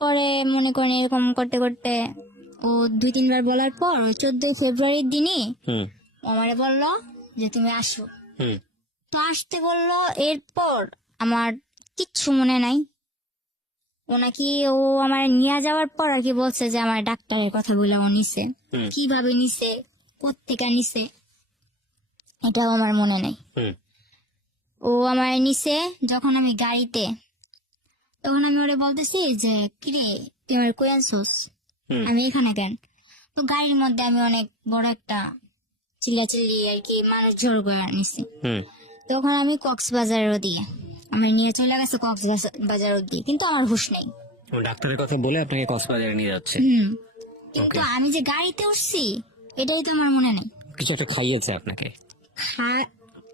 পরে মনে করেন এরকম করতে করতে ও 2-3 বার বলার পর 14ই ফেব্রুয়ারির দিনই হুম ও আমারে বললো যে তুমি আসো। হুম তো আসতে বললো। এরপর আমার কিচ্ছু মনে নাই। ও নাকি ও আমার নিয়ে যাওয়ার পর আর কি বলছে যে আমার ডাক্তারের কথা বলে ও নিছে। হুম কিভাবে নিছে, কোত্থেকে নিছে, এটাও আমার মনে নেই। হুম ও আমার নিছে যখন আমি গাড়িতে, তখন আমি ওরে বলতেছি যে কিরে তুই আমার কই আনছস, হুম আমি এখানে কেন। তো গাড়ির মধ্যে আমি অনেক বড় একটা চিল্লাচিল্লি আর কি মানুষ জোর করে নিছি। হুম তখন আমি কক্সবাজারের ওদিকে আমার নিয়ে চলে গেছে, কক্সবাজার ওদিকে, কিন্তু আমার হুঁশ নেই। ও ডাক্তারের কথা বলে আপনাকে কক্সবাজারে নিয়ে যাচ্ছে। কিন্তু Okay. আমি যে গাড়িতে উঠছি এটাই তো আমার মনে নেই। কিছু একটা খাইয়েছে আপনাকে।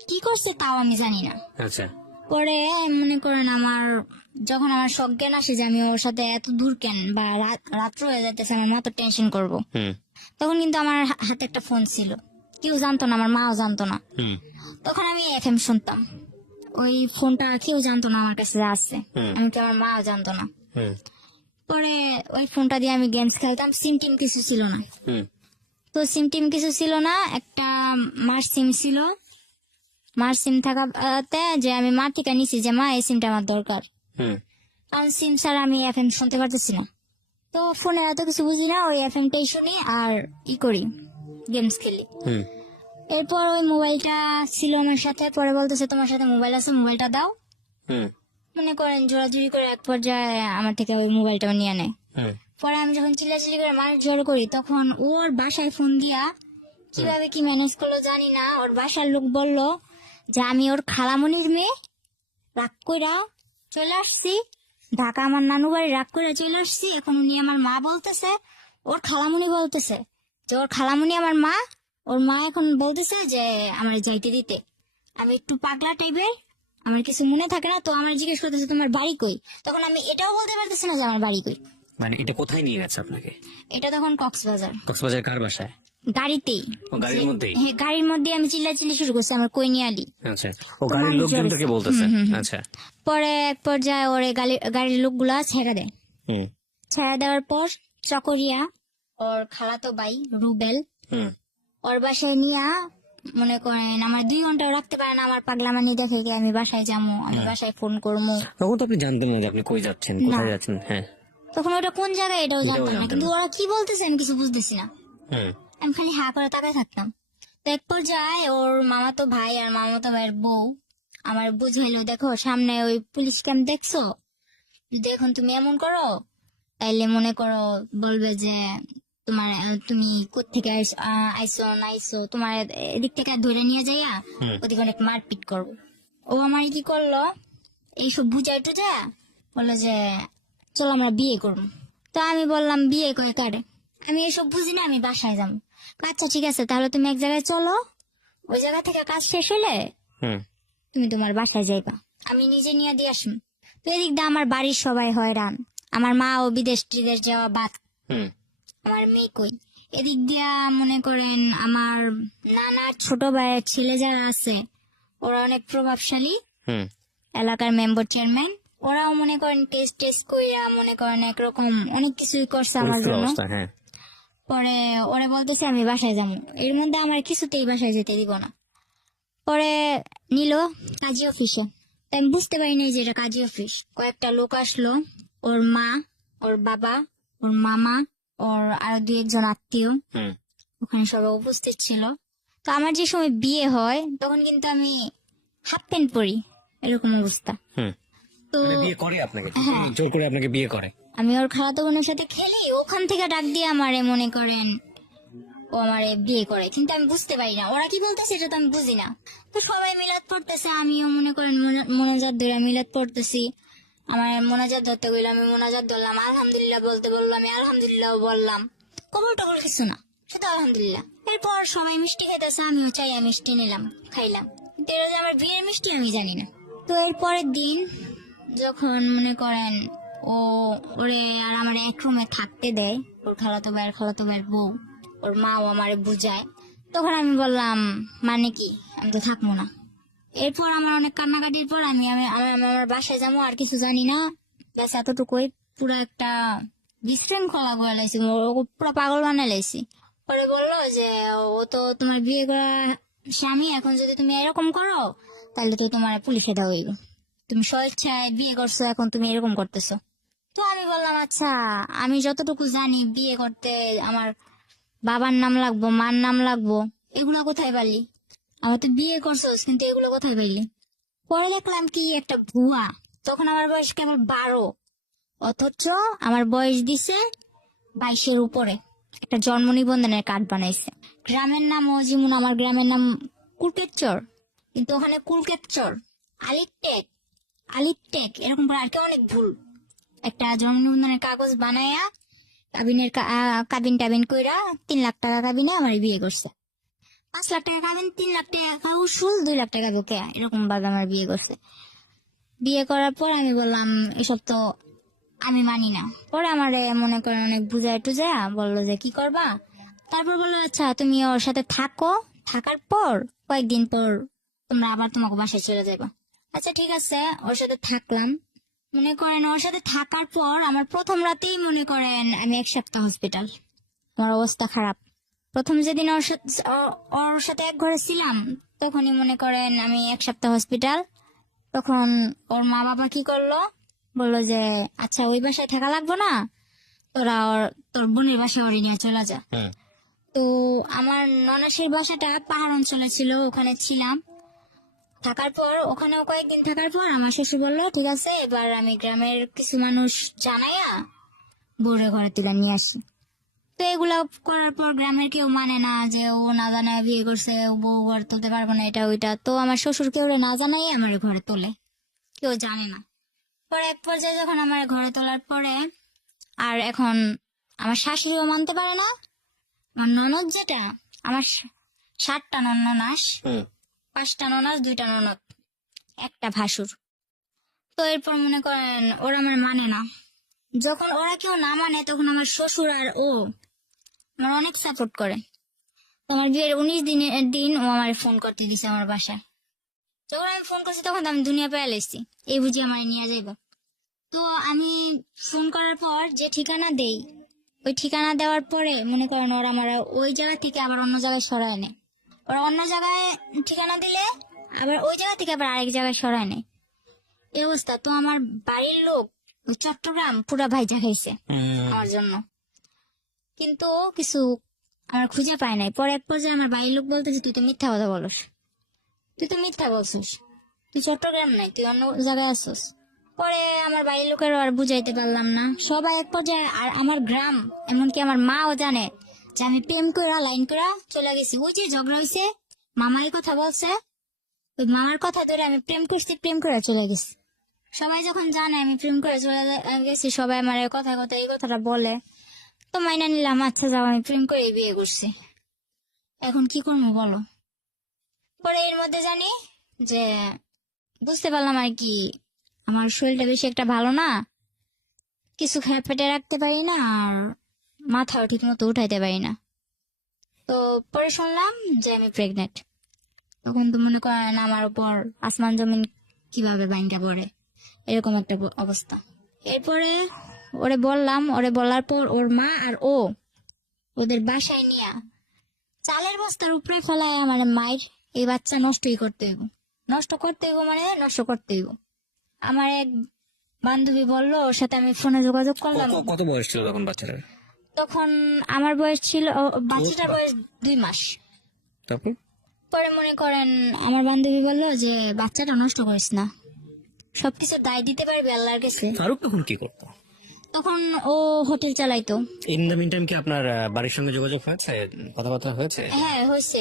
কি করছে তাও আমি জানি না। আচ্ছা। পরে মনে করেন আমার যখন আমার সজ্ঞান আসে যে আমি ওর সাথে এত দূর কেন বা রাত্র হয়ে যাইতেছে, আমার মা তো টেনশন করবো। হুম তখন কিন্তু আমার হাতে একটা ফোন ছিল, কেউ জানতো না, আমার মাও জানতো না। হুম তখন আমি এফএম শুনতাম। ওই ফোনটা কেউ জানতো না আমার কাছে যে আছে, হুম এমনকি আমার মাও জানতো না। হুম পরে ওই ফোনটা দিয়ে আমি গেমস খেলতাম। সিম টিম কিছু ছিল না। হুম তো সিম টিম কিছু ছিল না, একটা মার সিম ছিল। মার সিম থাকাতে যে আমি মার থেকে নিছি যে মা এই সিমটা আমার দরকার, হুম কারণ সিম ছাড়া আমি এফএম শুনতে পারতেছি না। তো ফোনে এত কিছু বুঝি না, ওই এফএমটাই শুনি আর ই করি, গেমস খেলি। হুম এরপর ওই মোবাইলটা ছিল আমার সাথে, পরে বলতেছে তোমার সাথে মোবাইল আছে, মোবাইলটা দাও। হুম মনে করেন জোরাজুরি করে এক পর্যায়ে আমার থেকে ওই মোবাইলটা নিয়ে নেয়। হুম পরে আমি যখন চিল্লাচিল্লি করে মানুষ জড়ো করি, তখন ওর বাসায় ফোন দিয়া কিভাবে কি ম্যানেজ করলো জানি না, ওর বাসার লোক বলল যে আমি ওর খালামণির মেয়ে, রাগ কইরা চলে আসছি ঢাকা, আমার নানু বাড়ি, রাগ করে চলে আসছি। এখন উনি আমার মা বলতেছে, ওর খালামণি বলতেছে যে ওর খালামণি আমার মা, ওর মা এখন বলতেছে যে আমার যাইতে দিতে। আমি একটু পাগলা টাইপের, আমার কিছু মনে থাকে না, তো আমার জিজ্ঞেস করতেছে তোমার বাড়ি কই। তখন আমি এটাও বলতে পারতেছি না যে আমার বাড়ি কই। মানে এটা কোথায় নিয়ে গেছে আপনাকে? এটা তখন কক্সবাজার, কক্সবাজার কার বাসায়? গাড়িতেই। ও গাড়ির মধ্যেই? হ্যাঁ, গাড়ির মধ্যে আমি চিল্লাচিল্লি শুরু করছি আমার কই নিয়ে আলি। আচ্ছা, ও গাড়ির লোকজন তোকে বলতেছে? আচ্ছা। পরে এক পর্যায়ে ওরে গাড়ির লোকগুলা ছেড়ে দেয়। হুম ছেড়ে দেওয়ার পর চকরিয়া ওর খালাতো ভাই রুবেল হুম ওর বাসায় নিয়া, মনে করেন আমার 2 ঘন্টাও রাখতে পারে না। আমার পাগলামানি দেখে কি আমি বাসায় যাবো, আমি বাসায় ফোন করবো। তখন তো আপনি জানতেন না যে আপনি কই যাচ্ছেন, কোথায় যাচ্ছেন। হ্যাঁ। তখন ওটা কোন জায়গায় এটাও এটাও জানতাম না, জানতেন কিন্তু না। ওরা কি বলতেছে আমি কিছু বুঝতেছি না। হুম আমি খালি হা করে তাকায় থাকতাম। তো এক পর্যায়ে ওর মামাতো ভাই আর মামাতো ভাইয়ের বউ আমার বুঝাইলো, দেখো সামনে ওই পুলিশ ক্যাম্প দেখছো, যদি এখন তুমি এমন করো তাইলে মনে করো বলবে যে তোমার তুমি কোত্থেকে আইসো না আইসো, তোমার এদিক থেকে ধরে নিয়ে যাইয়া হুম ওদিকে অনেক মারপিট করবো। ও আমার কি করলো, এইসব বুঝাই টুজা বললো যে চলো আমরা বিয়ে করবো। তো আমি বললাম বিয়ে করে কারে, আমি এসব বুঝি না, আমি বাসায় যাবো। আচ্ছা ঠিক আছে, তাহলে তুমি এক জায়গায় চলো, ওই জায়গা থেকে কাজ শেষ হলে হুম তুমি তোমার বাসায় যাইবা, আমি নিজে নিয়ে দিয়ে আসুন। তো এদিক দিয়ে আমার বাড়ির সবাই হয়রান, আমার মা ও বিদেশ টিদেশ যাওয়া বাদ, হুম আমার মেয়ে কই। এদিক দিয়া মনে করেন আমার নানা ছোট ভাইয়ের ছেলে যারা আছে ওরা অনেক প্রভাবশালী, হুম এলাকার মেম্বার চেয়ারম্যান, ওরাও মনে করেন টেস্ট টেস্ট কইরা মনে করেন একরকম অনেক কিছুই করছে আমার পরিস্থিতির জন্য। অবস্থা। হ্যাঁ। পরে ওরা বলতেছে আমি বাসায় যাবো, এর মধ্যে আমার কিছুতেই বাসায় যেতে দিব না। পরে নিল কাজী অফিসে, তাই আমি বুঝতে পারিনি যে এটা কাজী অফিস। কয়েকটা লোক আসলো, ওর মা, ওর বাবা, ওর মামা, ওর আরো 2-1 জন আত্মীয়, হুম ওখানে সবাই উপস্থিত ছিল। তো আমার যে সময় বিয়ে হয় তখন কিন্তু আমি হাফ প্যান্ট পরি, এরকম অবস্থা। হুম তো মানে বিয়ে করে আপনাকে? জোর করে আপনাকে বিয়ে করে? আমি ওর খালাতো বোনের সাথে খেলি, ওখান থেকে ডাক দিয়ে আমারে মনে করেন ও আমারে বিয়ে করে, কিন্তু আমি বুঝতে পারি না ওরা কি বলতেছে, এটা তো আমি বুঝি না। তো সবাই মিলাদ পড়তেছে, আমিও মনে করেন মোনাজাত ধরে মিলাদ পড়তেছি। আমার মোনাজাত ধরতে গেলে আমি মোনাজাত ধরলাম, আলহামদুলিল্লাহ বলতে বললো, আমি আলহামদুলিল্লাহ বললাম, কবর টবর কিছু না, শুধু আলহামদুলিল্লাহ। এরপর সবাই মিষ্টি খেতেছে, আমিও চাই মিষ্টি নিলাম, খাইলাম। কিন্তু এটা যে আমার বিয়ের মিষ্টি আমি জানি না। তো এর পরের দিন যখন মনে করেন ও ওরে আর আমার এক রুমে থাকতে দেয়, ওর খালাতো ভাইয়ের বউ, ওর মাও আমারে বুঝায়, তখন আমি বললাম মানে কি, আমি তো থাকবো না। এরপর আমার অনেক কান্নাকাটির পর আমি আমি আমি আমি আমার বাসায় যাবো, আর কিছু জানি না, ব্যাস এতটুকুই। পুরো একটা বিশৃঙ্খলা করে লাইছি, পুরো পাগল বানাই লাইছি। পরে বললো যে ও তো তোমার বিয়ে করা স্বামী, এখন যদি তুমি এরকম করো তাহলে তো তোমার পুলিশে দেওয়া হইব। তুমি স্বেচ্ছায় বিয়ে করছো, এখন তুমি এরকম করতেছো। তো আমি বললাম আচ্ছা, আমি যতটুকু জানি বিয়ে করতে আমার বাবার নাম লাগবো, মার নাম লাগবো, এগুলো কোথায় পারলি? আমার তো বিয়ে করছোস, কিন্তু এগুলো কোথায় পাইলি? পরে দেখলাম কি একটা ভুয়া। তখন আমার বয়স কেবল 12, অথচ আমার বয়স দিছে 22-এর উপরে। একটা জন্ম নিবন্ধনের কার্ড বানাইছে। গ্রামের নামও যেমন আমার গ্রামের নাম কুলকেতচর, কিন্তু ওখানে কুলকেতচর, আলিপটেক, আলিপটেক এরকম করে আর কি অনেক ভুল। একটা জন্ম নিবন্ধনের কাগজ বানায়া কাবিন টাবিন কইরা 3 লাখ টাকা কাবিনে আমার বিয়ে করছে। 5 লাখ টাকা কাবিন, 3 লাখ টাকা উসুল, 2 লাখ টাকা বুকে, এরকম ভাবে আমার বিয়ে করছে। বিয়ে করার পর আমি বললাম এসব তো আমি মানি না। পরে আমার মনে করেন অনেক বুঝায় টুজায়া বললো যে কি করবা। তারপর বললো আচ্ছা তুমি ওর সাথে থাকো, থাকার পর কয়েকদিন পর তোমরা আবার তোমাকে বাসায় চলে যাবা। আচ্ছা ঠিক আছে, ওর সাথে থাকলাম। মনে করেন ওর সাথে থাকার পর আমার প্রথম রাতেই মনে করেন আমি 1 সপ্তাহ হসপিটাল। আমার অবস্থা খারাপ। প্রথম যেদিন ওর সাথে এক ঘরে ছিলাম, তখনই মনে করেন আমি 1 সপ্তাহ হসপিটাল। তখন ওর মা বাবা কি করলো, বললো যে আচ্ছা ওই বাসায় থাকা লাগবো না, তোর বোনের বাসায় ওরে নিয়ে চলে যা। হুম। তো আমার ননাসের বাসাটা পাহাড় অঞ্চলে ছিল, ওখানে ছিলাম। থাকার পর ওখানেও কয়েকদিন থাকার পর আমার শ্বশুর বললো ঠিক আছে, এবার আমি গ্রামের কিছু মানুষ জানাইয়া বউরে ঘরে তুলে নিয়ে আসি। তো এগুলা করার পর গ্রামের কেউ মানে না, যে ও না জানায় বিয়ে করছে, ও বউ ঘর তুলতে পারবো না, এটা ওইটা। তো আমার শ্বশুর কেউ না জানাই আমার ঘরে তোলে, কেউ জানে না। পরে এক পর্যায়ে যখন আমার ঘরে তোলার পরে, আর এখন আমার শাশুড়িও মানতে পারে না। আমার ননদ যেটা, আমার 7টা ননাস, হুম। 5টা ননাস, 2টা ননদ, একটা ভাসুর। তো এরপর মনে করেন ওরা আমার মানে না। যখন ওরা কেউ না মানে তখন আমার শ্বশুর আর ও আমার অনেক সাপোর্ট করে। তো আমার বিয়ের 19 দিনের দিন ও আমার ফোন করতে দিছে আমার বাসায়। যখন আমি ফোন করছি তখন তো আমি দুনিয়া পেয়ে এসেছি, এই বুঝি আমার নিয়ে যাইব। তো আমি ফোন করার পর যে ঠিকানা দেই, ওই ঠিকানা দেওয়ার পরে মনে করেন ওরা আমার ওই জায়গা থেকে আবার অন্য জায়গায় সরায় নেয়। ওরা অন্য জায়গায় ঠিকানা দিলে আবার ওই জায়গা থেকে আবার আরেক জায়গায় সরায় নেয়, এই অবস্থা। তো আমার বাড়ির লোক ওই চট্টগ্রাম পুরা ভাইজা খাইছে আমার জন্য, কিন্তু কিছু আমার খুঁজে পায় নাই। পরে এক পর্যায়ে আমার বাড়ির লোক বলতেছে তুই তো মিথ্যা কথা বলস, তুই তো মিথ্যা বলছিস, তুই চট্টগ্রাম নাই, তুই অন্য জায়গায় আসছিস। পরে আমার বাড়ির লোকেরও আর বুঝাইতে পারলাম না, সবাই এক পর্যায়ে, আর আমার গ্রাম এমনকি আমার মাও জানে যে আমি প্রেম করা লাইন করা চলে গেছি। ওই যে ঝগড়া হয়েছে, মামার কথা বলছে, ওই মামার কথা ধরে আমি প্রেম করছি, প্রেম করে চলে গেছি। সবাই যখন জানে আমি প্রেম করে চলে গেছি, সবাই আমার কথা কথা এই কথাটা বলে। তো মাইনা নিলাম, আচ্ছা যাও, আমি প্রেম করে বিয়ে করছি, এখন কি করবো বলো। পরে এর মধ্যে জানি যে বুঝতে পারলাম আর কি আমার শরীরটা বেশি একটা ভালো না, কিছু খেয়ে পেটে রাখতে পারি না, আর মাথাও ঠিক মতো উঠাইতে পারি না। তো পরে শুনলাম যে আমি প্রেগনেন্ট। তখন তো মনে করেন আমার উপর আসমান জমিন কিভাবে বাইনটা পড়ে, এরকম একটা অবস্থা। এরপরে ওরে বললাম, ওরে বলার পর ওর মা আর ও ওদের বাসায় নিয়ে চালের বস্তার উপরে ফেলায় মানে মায়ের এই বাচ্চা নষ্টই করতে হইব, নষ্ট করতে হইব, মানে নষ্ট করতে হইব। আমার এক বান্ধবী বললো, ওর সাথে আমি ফোনে যোগাযোগ করলাম। কত বয়স ছিল তখন বাচ্চাটার? তখন আমার বয়স ছিল, বাচ্চাটার বয়স 2 মাস। তারপর? পরে মনে করেন আমার বান্ধবী বললো যে বাচ্চাটা নষ্ট করিস না, সবকিছু দায় দিতে পারবি আল্লাহর কাছে। ফারুক তখন কি করতো? তখন ও হোটেল চালাইতো। ইন দ্য মিন টাইম কি আপনার বাড়ির সঙ্গে যোগাযোগ হয়েছে, কথাবার্তা হয়েছে? হ্যাঁ হয়েছে।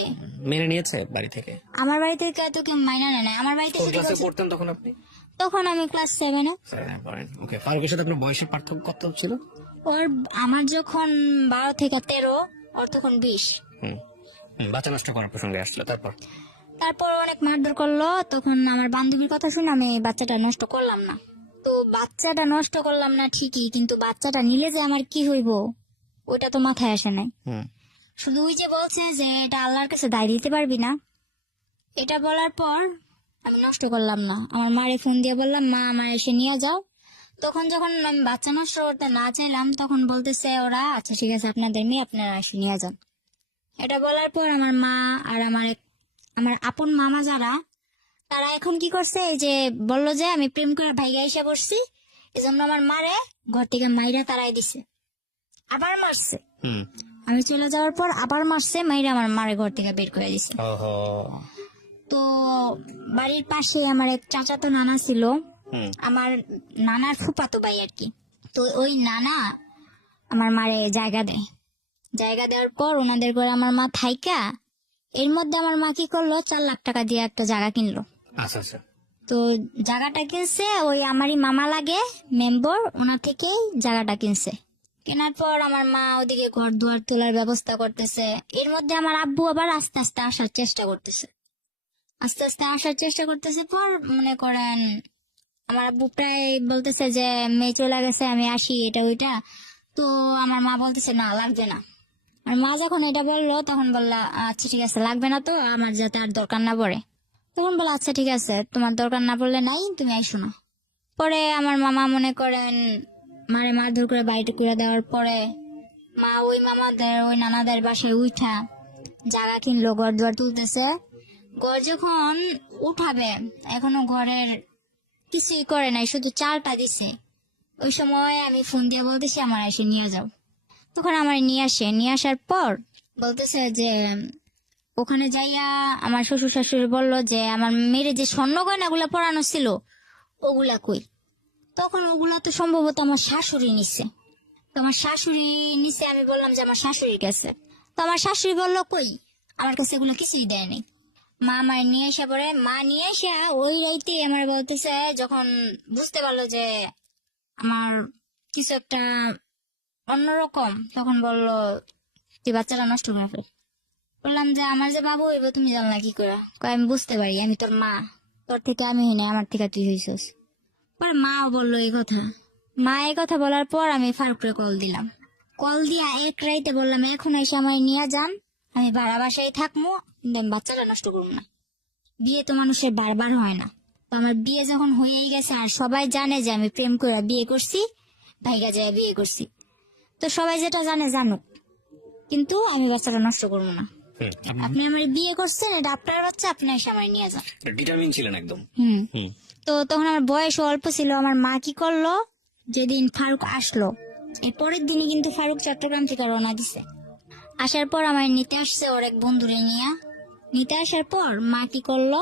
মেনে নিয়েছে বাড়ি থেকে? আমার বাড়ি থেকে তো কেউ মাইনা নেয় না, আমার বাড়িতে কোন শুধু ক্লাসে বলছে- পড়তেন তখন আপনি? তখন আমি ক্লাস 7-এ। ওকে, ফারুকের সাথে আপনার বয়সের পার্থক্য কত ছিল? ওর আমার যখন 12 থেকে 13, ওর তখন 20। হুম। বাচ্চা নষ্ট করার প্রসঙ্গে আসলো, তারপর? তারপর অনেক মারধর করলো। তখন আমার বান্ধবীর কথা শুনে আমি বাচ্চাটা নষ্ট করলাম না। তো বাচ্চাটা নষ্ট করলাম না ঠিকই, কিন্তু বাচ্চাটা নিলে যে আমার কি হইব ওটা তো মাথায় আসে নাই। হুম। শুধু ওই যে বলছে যে এটা আল্লাহর কাছে দায় দিতে পারবি না, এটা বলার পর আমি নষ্ট করলাম না। আমার মারে ফোন দিয়ে বললাম মা আমার এসে নিয়ে যাও। তখন যখন আমি বাচ্চা নষ্ট করতে না চাইলাম তখন বলতেছে ওরা আচ্ছা ঠিক আছে আপনাদের মেয়ে আপনারা এসে নিয়ে যান। এটা বলার পর আমার মা আর আমার এক আমার আপন মামা যারা, তারা এখন কি করছে, এই যে বললো যে আমি প্রেম করে ভাইগা এসে পড়ছি, এজন্য আমার মারে ঘর থেকে মাইরা তারাই দিছে, আবার মারছে। হুম। আমি চলে যাওয়ার পর আবার মারছে, মাইরা আমার মারে ঘর থেকে বের করে দিছে। ওহো। তো বাড়ির পাশে আমার এক চাচাতো নানা ছিল, হুম। আমার নানার ফুফাতো ভাই আর কি। তো ওই নানা আমার মারে জায়গা দেয়, জায়গা দেওয়ার পর ওনাদের করে আমার মা থাইকা, এর মধ্যে আমার মা কি করলো, 4 লাখ টাকা দিয়ে একটা জায়গা কিনলো। আচ্ছা আচ্ছা। তো জায়গাটা কিনছে ওই আমারই মামা লাগে মেম্বার, ওনার থেকেই জায়গাটা কিনছে। কেনার পর আমার মা ওদিকে ঘর দুয়ার তোলার ব্যবস্থা করতেছে, এর মধ্যে আমার আব্বু আবার আস্তে আস্তে আসার চেষ্টা করতেছে, আস্তে আস্তে আসার চেষ্টা করতেছে। পর মনে করেন আমার আব্বু প্রায় বলতেছে যে মেয়ে চলে গেছে, আমি আসি, এটা ওইটা। তো আমার মা বলতেছে না, লাগবে না। আর মা যখন এটা বললো তখন বললা আচ্ছা ঠিক আছে, লাগবে না তো, আমার যাতে আর দরকার না পড়ে। তখন বললো আচ্ছা ঠিক আছে, তোমার দরকার না পড়লে নাই, তুমি আইসো না। পরে আমার মামা মনে করেন মারে মারধর করে বাড়িতে করে দেওয়ার পরে মা ওই মামাদের ওই নানাদের বাসায় উঠা জায়গা কিনলো, ঘর দুয়ার তুলতেছে। ঘর যখন উঠাবে, এখনো ঘরের কিছুই করে নাই, শুধু চালটা দিছে। ওই সময় আমি ফোন দিয়ে বলতেছি আমার এসে নিয়ে যাও। তখন আমার নিয়ে আসে, নিয়ে আসার পর বলতেছে যে ওখানে যাইয়া আমার শ্বশুর শাশুড়ি বললো যে আমার মেয়ের যে স্বর্ণ গয়নাগুলা পরানো ছিল ওগুলা কই। তখন ওগুলা তো সম্ভবত আমার শাশুড়ি নিছে। তো আমার শাশুড়ি নিছে, আমি বললাম যে আমার শাশুড়ির কাছে। তো আমার শাশুড়ি বললো কই, আমার কাছে এগুলো কিছুই দেয় নাই। মা আমার নিয়ে এসে পরে, মা নিয়ে এসে ওই রাইতে আমার বলতেছে, যখন বুঝতে পারলো যে আমার কিছু একটা অন্যরকম, তখন বললো তুই বাচ্চাটা নষ্ট করে ফেল। বললাম যে আমার যে বাবু এবার তুমি জানো না কি করে। কয় আমি বুঝতে পারি, আমি তোর মা, তোর থেকে আমি হই না, আমার থেকে তুই হইছস। পরে মাও বললো এই কথা। মা এই কথা বলার পর আমি ফারুকরে কল দিলাম, কল দিয়া এক রাইতে বললাম এখন এসে আমায় নিয়ে যান, আমি ভাড়া বাসায় থাকবো, কিন্তু আমি বাচ্চাটা নষ্ট করবো না। বিয়ে তো মানুষের বারবার হয় না। তো আমার বিয়ে যখন হয়েই গেছে, আর সবাই জানে যে আমি প্রেম করে বিয়ে করছি, ভাইগা যায় বিয়ে করছি, তো সবাই যেটা জানে জানুক, কিন্তু আমি বাচ্চাটা নষ্ট করবো না। আপনি আমার বিয়ে করছেন, এটা আপনার বাচ্চা, আপনি এসে আমার নিয়ে যান। ডিটারমিন ছিলেন একদম। হুম। হুম। তো তখন আমার বয়স অল্প ছিল। আমার মা কি করলো, যেদিন ফারুক আসলো এর পরের দিনই কিন্তু ফারুক চট্টগ্রাম থেকে রওনা দিছে। আসার পর আমার নিতে আসছে ওর এক বন্ধুরে নিয়ে। নিতে আসার পর মা কি করলো,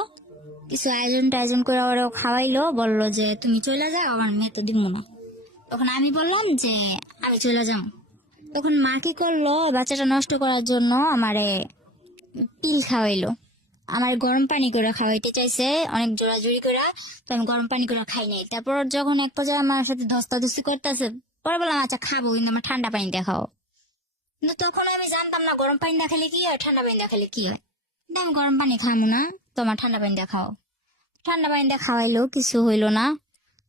কিছু আয়োজন টায়োজন করে ওরা খাওয়াইলো, বললো যে তুমি চলে যাও, আমার মেয়েতে দিব না। তখন আমি বললাম যে আমি চলে যাও। তখন মা কি করলো, বাচ্চাটা নষ্ট করার জন্য আমারে পিল খাওয়াইলো। আমার গরম পানি করে খাওয়াইতে চাইছে অনেক জোরাজুরি করে, তো আমি গরম পানি করে খাই নাই। তারপর যখন এক পর্যায়ে আমার সাথে ধস্তাধস্তি করতেছে, পরে বললাম আচ্ছা খাবো, কিন্তু আমার ঠান্ডা পানি দিয়ে খাও। কিন্তু তখন আমি জানতাম না গরম পানি না খেলে কি হয়, ঠান্ডা পানি দিয়ে খেলে কি হয়। কিন্তু আমি গরম পানি খাবো না, তোমার ঠান্ডা পানি দিয়ে খাও। ঠান্ডা পানি দিয়ে খাওয়াইলো, কিছু হইলো না।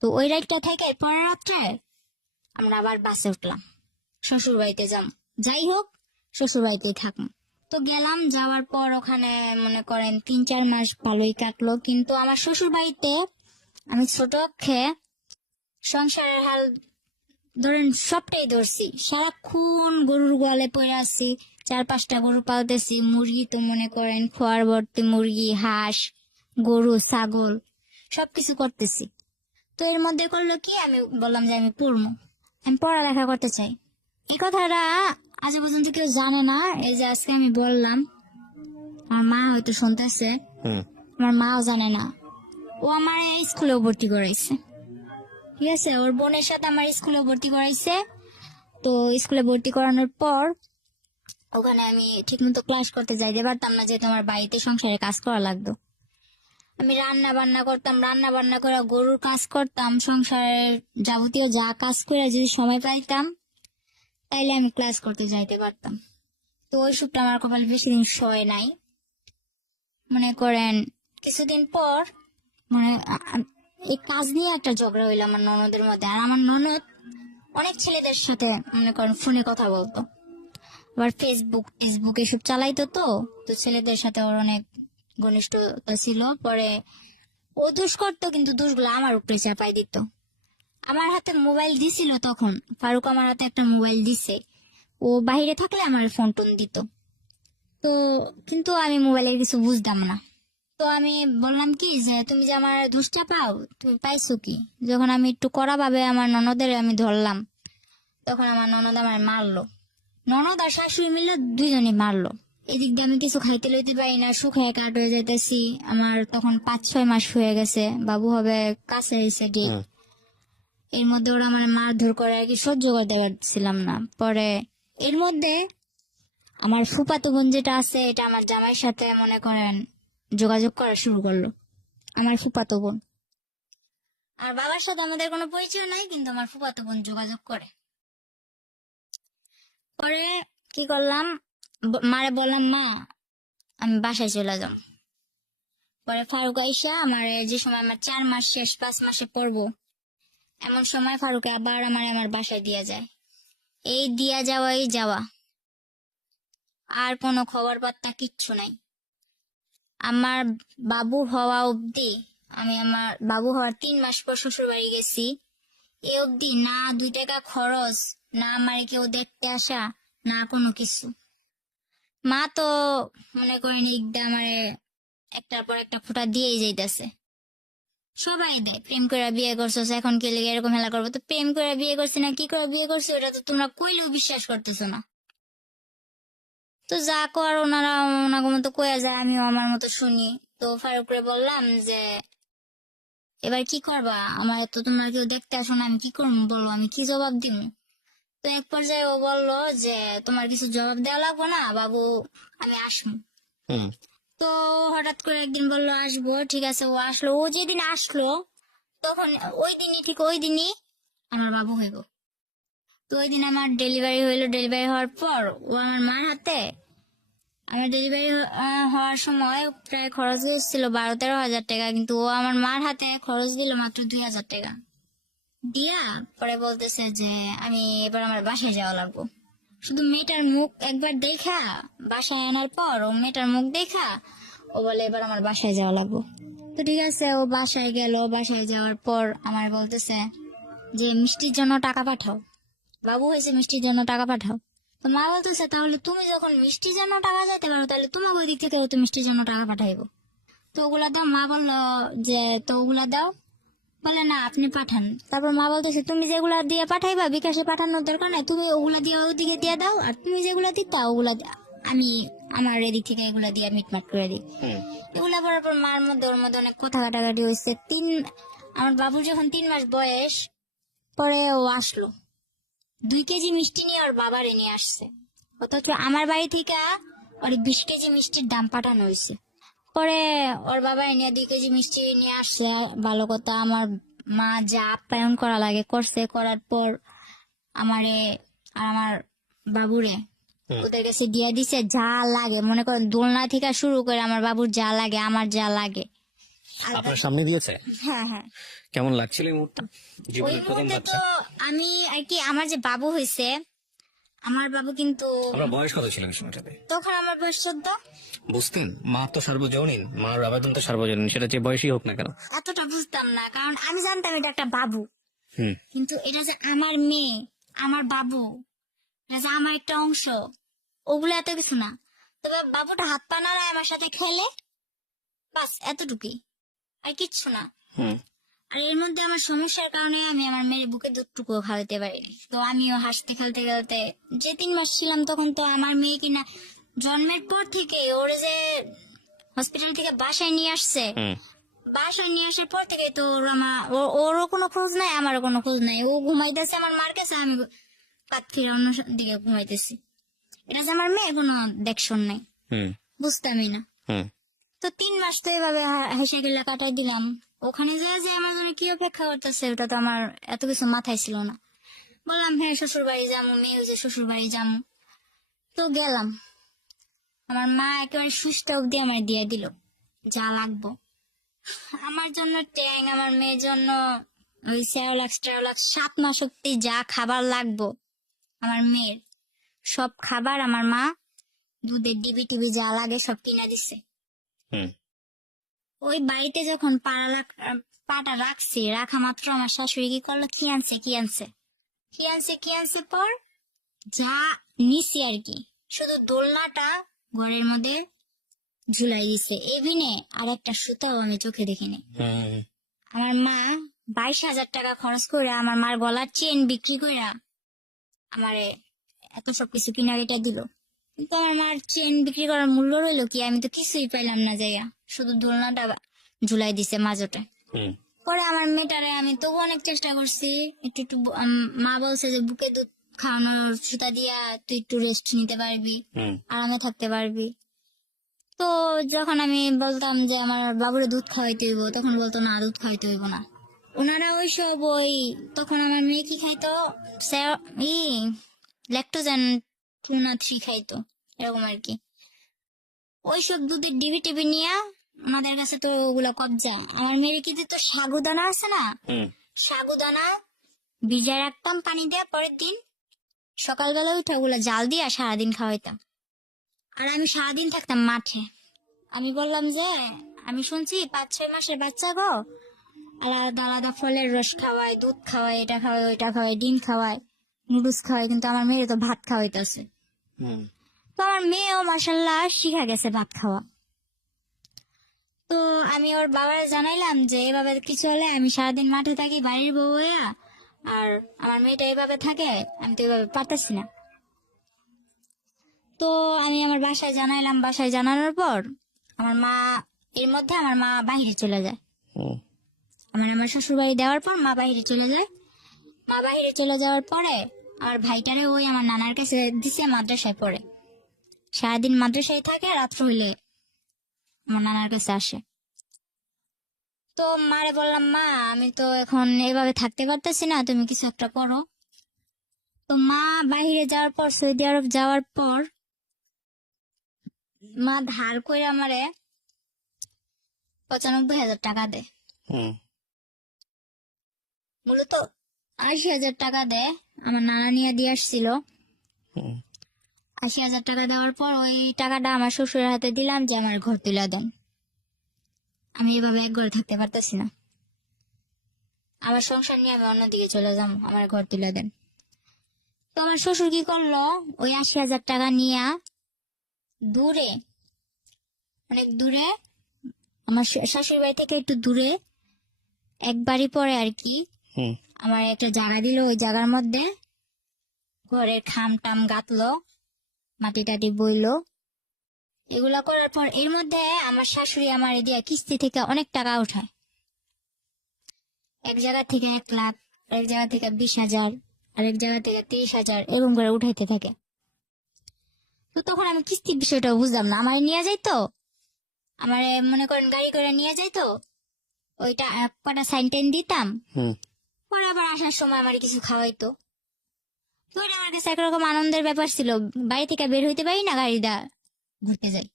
তো ওই রাতটা থেকে পরের রাত্রে আমরা আবার বাসে উঠলাম, শ্বশুর বাড়িতে যাম, যাই হোক শ্বশুর বাড়িতেই থাকবো। তো গেলাম, যাওয়ার পর ওখানে মনে করেন 3-4 মাস ভালোই কাটলো। কিন্তু আমার শ্বশুর বাড়িতে আমি ছোট খেয়ে সংসারের হাল ধরেন সবটাই ধরছি, সারাক্ষণ গরুর গোয়ালে পড়ে আছি, 4-5টা গরু পালতেছি, মুরগি তো মনে করেন খোয়ার ভর্তি মুরগি, হাঁস, গরু, ছাগল সবকিছু করতেছি। তো এর মধ্যে করলো কি, আমি বললাম যে আমি পড়বো, আমি পড়ালেখা করতে চাই। এই কথাটা আজ পর্যন্ত কেউ জানে না, এই যে আজকে আমি বললাম, আমার মা হয়তো শুনতেছে, হুম। আমার মাও জানে না। ও আমার স্কুলেও ভর্তি করাইছে, ঠিক আছে, ওর বোনের সাথে আমার স্কুলেও ভর্তি করাইছে। তো স্কুলে ভর্তি করানোর পর ওখানে আমি ঠিকমতো ক্লাস করতে যাইতে পারতাম না, যেহেতু আমার বাড়িতে সংসারে কাজ করা লাগতো। আমি রান্না বান্না করতাম, রান্না বান্না করে গরুর কাজ করতাম, সংসারের যাবতীয় যা কাজ করে যদি সময় পাইতাম তাইলে আমি ক্লাস করতে যাইতে পারতাম। তো ওই সুখটা আমার কপালে বেশি দিন সয় নাই। মনে করেন কিছুদিন পর মানে এই কাজ নিয়ে একটা ঝগড়া হইলো আমার ননদের মধ্যে। আর আমার ননদ অনেক ছেলেদের সাথে মনে করেন ফোনে কথা বলতো, আবার ফেসবুক এসব চালাইতো। তো তো ছেলেদের সাথে ওর অনেক ঘনিষ্ঠতা ছিল। পরে ও দোষ করতো, কিন্তু দোষগুলো আমার উপরে চাপাই দিত। আমার হাতে মোবাইল দিছিল তখন, ফারুক আমার হাতে একটা মোবাইল দিছে, ও বাইরে থাকলে আমার ফোন টোন দিত। তো কিন্তু আমি মোবাইলের কিছু বুঝতাম না, তো আমি বললাম কি যে তুমি যে আমার দোষটা পাও, তুমি পাইছো কি? যখন আমি একটু কড়া ভাবে আমার ননদের আমি ধরলাম, তখন আমার ননদ আমার মারলো। ননদ আর শাশুড়ি মিলে দুইজনই মারলো। এদিক দিয়ে আমি কিছু খাইতে লইতে পারি না, শুকায় কাঠ হয়ে যাইতেছি। আমার তখন 5-6 মাস হয়ে গেছে, বাবু হবে কাছে এসে ডেট। হুম। এর মধ্যে ওরা আমার মারধর করে আর কি সহ্য করতে পারছিলাম না। পরে এর মধ্যে আমার ফুফাতো বোন যেটা আছে, এটা আমার জামাইয়ের সাথে মনে করেন যোগাযোগ করা শুরু করলো। আমার ফুফাতো বোন, আর বাবার সাথে আমাদের কোনো পরিচয় নাই, কিন্তু আমার ফুফাতো বোন যোগাযোগ করে। পরে কি করলাম, মারে বললাম মা আমি বাসায় চলে যাও। পরে ফারুক আইসা আমার যে সময় আমার 4 মাস শেষ 5 মাসে পড়বো, এমন সময় ফারুকে আবার আমার বাসায় দিয়া যায়। এই দিয়া যাওয়াই যাওয়া, আর কোনো খবর পাত্তা কিচ্ছু নাই। আমার বাবু হওয়া অবধি, আমি আমার বাবু হওয়ার 3 মাস পর শ্বশুর বাড়ি গেছি, এ অবধি না 2 টাকা খরচ, না আমার কেউ দেখতে আসা, না কোনো কিছু। মা তো মনে করেন ইকদা আমারে একটার পর একটা ফোঁটা দিয়েই যাইতেছে। সবাই দেয়, প্রেম করে বিয়ে করছো, এখন কি লেগে এরকম হেলা করবো? তো প্রেম করে বিয়ে করছি না কি করে বিয়ে করছি, ওটা তো তোমরা কইলেও বিশ্বাস করতেছো না। তো যা কর ওনারা ওনার মতো কয়ে যায়, আমিও আমার মতো শুনি। তো ফারুকরে বললাম যে এবার কি করবা, আমার তো তোমরা কেউ দেখতে আসো না, আমি কি করবো বলো, আমি কি জবাব দিব? তো এক পর্যায়ে ও বললো যে তোমার কিছু জবাব দেওয়া লাগবো না বাবু, আমি আসবো। হুম। তো হঠাৎ করে একদিন বললো আসবো, ঠিক আছে ও আসলো। ও যেদিন আসলো তখন ওই দিনই, ঠিক ওই দিনই আমার বাবু হইব। তো ওই দিন আমার ডেলিভারি হইলো। ডেলিভারি হওয়ার পর ও আমার মার হাতে, আমার ডেলিভারি হওয়ার সময় প্রায় খরচ হয়েছিল 12-13 হাজার টাকা, কিন্তু ও আমার মার হাতে খরচ দিল মাত্র 2 হাজার টাকা দিয়া। পরে বলতেছে যে আমি এবার আমার বাসায় যাওয়া লাগবো। শুধু মেয়েটার মুখ একবার দেখা, বাসায় আনার পর ও মেয়েটার মুখ দেখা ও বলে এবার আমার বাসায় যাওয়া লাগবো। তো ঠিক আছে, ও বাসায় গেল। বাসায় যাওয়ার পর আমার বলতেছে যে মিষ্টির জন্য টাকা পাঠাও, বাবু হয়েছে মিষ্টির জন্য টাকা পাঠাও। তো মা বলতেছে তাহলে তুমি যখন মিষ্টির জন্য টাকা চাইতে পারো, তাহলে তোমাকে ওই দিক থেকে তো মিষ্টির জন্য টাকা পাঠাইবো। তো ওগুলা দাও। মা বললো যে তো ওগুলা দাও, বলে না আপনি পাঠান। তারপর মা বলতেছে তুমি যেগুলা দিয়ে পাঠাইবা বিকাশে পাঠানোর দরকার নাই, তুমি ওগুলা দিয়ে ওদিকে দিয়ে দাও, আর তুমি যেগুলা দিতা ওগুলা আমি আমার এদিক থেকে এগুলা দিয়ে মিটমাট করে দিই। হুম। এগুলা করার পর মার মধ্যে ওর মধ্যে অনেক কথা কাটাকাটি হয়েছে। আমার বাবুর যখন 3 মাস বয়স, পরে ও আসলো 2 কেজি মিষ্টি নিয়ে ওর বাবারে নিয়ে আসছে। অথচ আমার বাড়ি থেকে ওর 20 কেজি মিষ্টির দাম পাঠানো হয়েছে। পরে ওর বাবা এনে 2 কেজি মিষ্টি নিয়ে আসছে, ভালো কথা। আমার মা যা আপ্যায়ন করা লাগে করছে, করার পর আমারে আর আমার বাবুরে হুম। ওদের কাছে দিয়ে দিছে যা লাগে, মনে করেন দোলনা থেকে শুরু করে আমার বাবুর যা লাগে, আমার যা লাগে। আপনার সামনে দিয়েছে? হ্যাঁ হ্যাঁ। কেমন লাগছিল এই মুহূর্তে, ওই জীবনের প্রথম মুহূর্তে বাচ্চা? তো আমি আর কি, আমার যে বাবু হয়েছে, আমার বাবু কিন্তু আমরা বয়স কত ছিল এই সময়টাতে? তখন আমার বয়স 14। বুঝতেন মা তো সার্বজনীন, মার আবেদন তো সার্বজনীন, সেটা যে বয়সই হোক না কেন। এতটা বুঝতাম না, কারণ আমি জানতাম এটা একটা বাবু, হুম। কিন্তু এটা যে আমার মেয়ে, আমার বাবু, এটা যে আমার একটা অংশ, ওগুলো এত কিছু না। তবে বাবুটা হাত পা নাড়ায় আমার সাথে খেলে, বাস এতটুকুই, আর কিচ্ছু না। হুম। আর এর মধ্যে আমার সমস্যার কারণে আমি আমার মেয়ের বুকে দুধটুকুও খাওয়াতে পারিনি। তো আমিও হাসতে খেলতে খেলতে, যে 3 মাস ছিলাম তখন তো আমার মেয়ে কিনা জন্মের পর থেকে ওরে যে হসপিটাল থেকে বাসায় নিয়ে আসছে, হুম। বাসায় নিয়ে আসার পর থেকে তো ওরও কোনো খোঁজ নাই, আমারও কোনো খোঁজ নাই। ও ঘুমাইতেছে আমার মার কাছে, আমি পাত ফিরে অন্য দিকে ঘুমাইতেছি। এটা যে আমার মেয়ে, কোনো দেখশন নাই, হুম। বুঝতামই না। হুম। তো 3 মাস তো এভাবে হেসে গেলে কাটাই দিলাম। ওখানে যে যে আমার জন্য কি অপেক্ষা করতেছে ওটা তো আমার এত কিছু মাথায় ছিল না। বললাম হ্যাঁ শ্বশুর বাড়ি যাবো, মেয়ে হয়েছে শ্বশুর বাড়ি যাবো। তো গেলাম, আমার মা একেবারে সুস্থ অব্দি আমার দিয়ে দিল যা লাগবো। আমার জন্য ট্যাং, আমার মেয়ের জন্য ওই সেরোলাক্স 7 মাস অব্দি যা খাবার লাগবো আমার মেয়ের, সব খাবার আমার মা, দুধের ডিবি টিবি যা লাগে সব কিনে দিছে। হুম। ওই বাড়িতে যখন পাটা রাখছি, রাখা মাত্র আমার শাশুড়ি কি করলো, কি আনছে পর যা নিছি আর কি, শুধু দোলনাটা ঘরের মধ্যে ঝুলাই দিছে এভিনে, আর একটা সুতাও আমি চোখে দেখিনি। হুম আমার মা 22,000 টাকা খরচ করে আমার মার গলার চেন বিক্রি করে আমারে এত সবকিছু কিনা এটা দিল। কিন্তু আমার মার চেন বিক্রি করার মূল্য রইলো কি? আমি তো কিছুই পাইলাম না যাইয়া, শুধু দোলনাটা ঝুলাই দিছে মাঝোটে। হুম পরে আমার মেয়েটারে আমি তবু অনেক চেষ্টা করছি, একটু একটু মা বলছে যে বুকে দুধ খাওয়ানোর সুতা দিয়া তুই একটু রেস্ট নিতে পারবি, হুম আরামে থাকতে পারবি। তো যখন আমি বলতাম যে আমার বাবুরে দুধ খাওয়াইতে হইব, তখন বলতো না, দুধ খাওয়াইতে হইব না। ওনারা ওইসব তখন আমার মেয়ে কি খাইতো, ই ল্যাকটোজেন 2 না 3 খাইতো, এরকম আর কি। ওইসব দুধের ডিবি টিবি নিয়ে ওনাদের কাছে তো ওগুলা কবজা। আমার মেয়ের কি দিত, সাগুদানা আছে না, হুম সাগুদানা ভিজায় রাখতাম পানি দিয়ে, পরের দিন সকালবেলা উঠে ওগুলা জাল দিয়া সারাদিন খাওয়াইতাম। আর আমি সারাদিন থাকতাম মাঠে। আমি বললাম যে আমি শুনছি 5-6 মাসের বাচ্চা গো আলাদা আলাদা ফলের রস খাওয়ায়, দুধ খাওয়ায়, এটা খাওয়ায়, ওইটা খাওয়ায়, ডিম খাওয়ায়, নুডলস খাওয়ায়, কিন্তু আমার মেয়ে তো ভাত খাওয়াইতেছে। হুম তো আমার মেয়েও মাসাল্লাহ শিখা গেছে ভাত খাওয়া। তো আমি ওর বাবার জানাইলাম যে এভাবে কিছু হলে আমি সারাদিন মাঠে থাকি বাড়ির বউ হইয়া, আর আমার মেয়েটা এভাবে থাকে, আমি তো এভাবে পারতেছি না। তো আমি আমার বাসায় জানাইলাম, বাসায় জানানোর পর আমার মা, এর মধ্যে আমার মা বাহিরে চলে যায়। হুম আমার শ্বশুর বাড়ি দেওয়ার পর মা বাহিরে চলে যায়। মা বাহিরে চলে যাওয়ার পরে আমার ভাইটারে আমার নানার কাছে দিছে, মাদ্রাসায় পড়ে, সারাদিন মাদ্রাসায় থাকে, রাত্র হইলে আমার নানার কাছে আসে। তো মারে বললাম, মা আমি তো এখন এভাবে থাকতে পারতেছি না, তুমি কিছু একটা করো। তো মা বাহিরে যাওয়ার পর, সৌদি আরব যাওয়ার পর, মা ধার করে আমারে 95,000 টাকা দেয়। হুম মূলত 80,000 টাকা দেয়, আমার নানা নিয়ে দিয়ে আসছিল। হুম 80,000 টাকা দেওয়ার পর ওই টাকাটা আমার শ্বশুরের হাতে দিলাম যে আমার ঘর তুলে দেন, আমি এভাবে এক ঘরে থাকতে পারতেছি না, আমার সংসার নিয়ে আমি অন্যদিকে চলে যাবো, আমার ঘর তুলে দেন। তো আমার শ্বশুর কি করলো, ওই 80,000 টাকা নিয়ে দূরে, অনেক দূরে, আমার শাশুড়ি বাড়ি থেকে একটু দূরে, এক বাড়ি পরে আর কি, হুম আমার একটা জায়গা দিল। ওই জায়গার মধ্যে ঘরের খাম টাম গাঁথলো, মাটি টাটি বইলো। এগুলা করার পর এর মধ্যে আমার শাশুড়ি আমার দিয়ে কিস্তি থেকে অনেক টাকা উঠায়, এক জায়গা থেকে 1 লাখ, এক জায়গা থেকে 20,000, আরেক জায়গা থেকে 30,000, এরকম করে উঠাইতে থাকে। তো তখন আমি কিস্তির বিষয়টা বুঝলাম না, আমার নিয়ে যাইতো, আমার মনে করেন গাড়ি করে নিয়ে যাইতো, ওইটা কটা সাইন টাইন দিতাম, হুম পরে আবার আসার সময় আমার কিছু খাওয়াইতো। তো এটা আমার কাছে একরকম আনন্দের ব্যাপার ছিল, বাড়ি থেকে বের হইতে পারি না, গাড়িটা ঘুরতে যাই।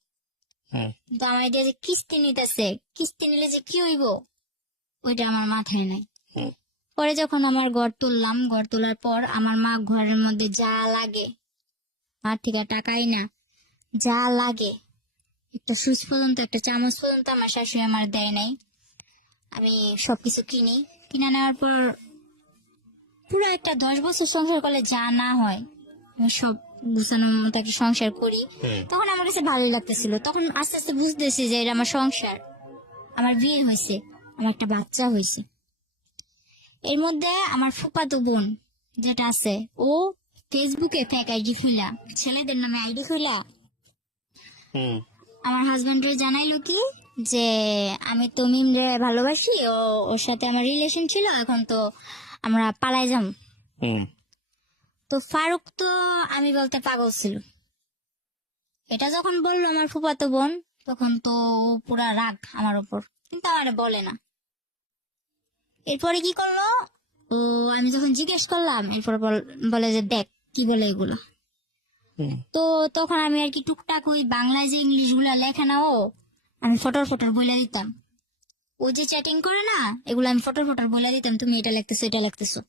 হুম কিন্তু আমার দিয়ে যে কিস্তি নিতেছে, কিস্তি নিলে যে কি হইব ওইটা আমার মাথায় নাই। হুম পরে যখন আমার ঘর তুললাম, ঘর তোলার পর আমার মা ঘরের মধ্যে যা লাগে, মার থেকে টাকাই না, যা লাগে, একটা সুইচ পর্যন্ত, একটা চামচ পর্যন্ত আমার শাশুড়ি আমার দেয় নাই। আমি সবকিছু কিনি, কিনে নেওয়ার পর পুরো একটা 10 বছর সংসার করলে যা না হয়, আমি সব গুছানো মতো সংসার করি। হুম তখন আমার কাছে ভালোই লাগতেছিল। তখন আস্তে আস্তে বুঝতেছি যে এটা আমার সংসার, আমার বিয়ে হয়েছে, আমার একটা বাচ্চা হয়েছে। এর মধ্যে আমার ফুফাতো বোন যেটা আছে, ও ফেসবুকে ফেক আইডি খুলা, ছেলেদের নামে আইডি খুলা হুম আমার হাজবেন্ডরে জানাইলো কি যে আমি তো মিমরে ভালোবাসি, ওর সাথে আমার রিলেশন ছিল, এখন তো আমরা পালাই যাম। হুম তো ফারুক তো আমি বলতে পাগল ছিল। এটা যখন বললো আমার ফুফাতো বোন, তখন তো ও পুরা রাগ আমার উপর, কিন্তু আমার বলে না। এরপরে কি করলো, ও আমি যখন জিজ্ঞেস করলাম, এরপর বলে যে দেখ কি বলে এগুলো। হুম তো তখন আমি আর কি টুকটাক ওই বাংলায় যে ইংলিশ গুলা লেখে না, আমি ফটোর ফটোর বলে দিতাম। ও যে চ্যাটিং করে না, এগুলো আমি ফটোর ফটোর বলে দিতাম, তুমি এটা লিখতেছো, এটা লিখতেছো।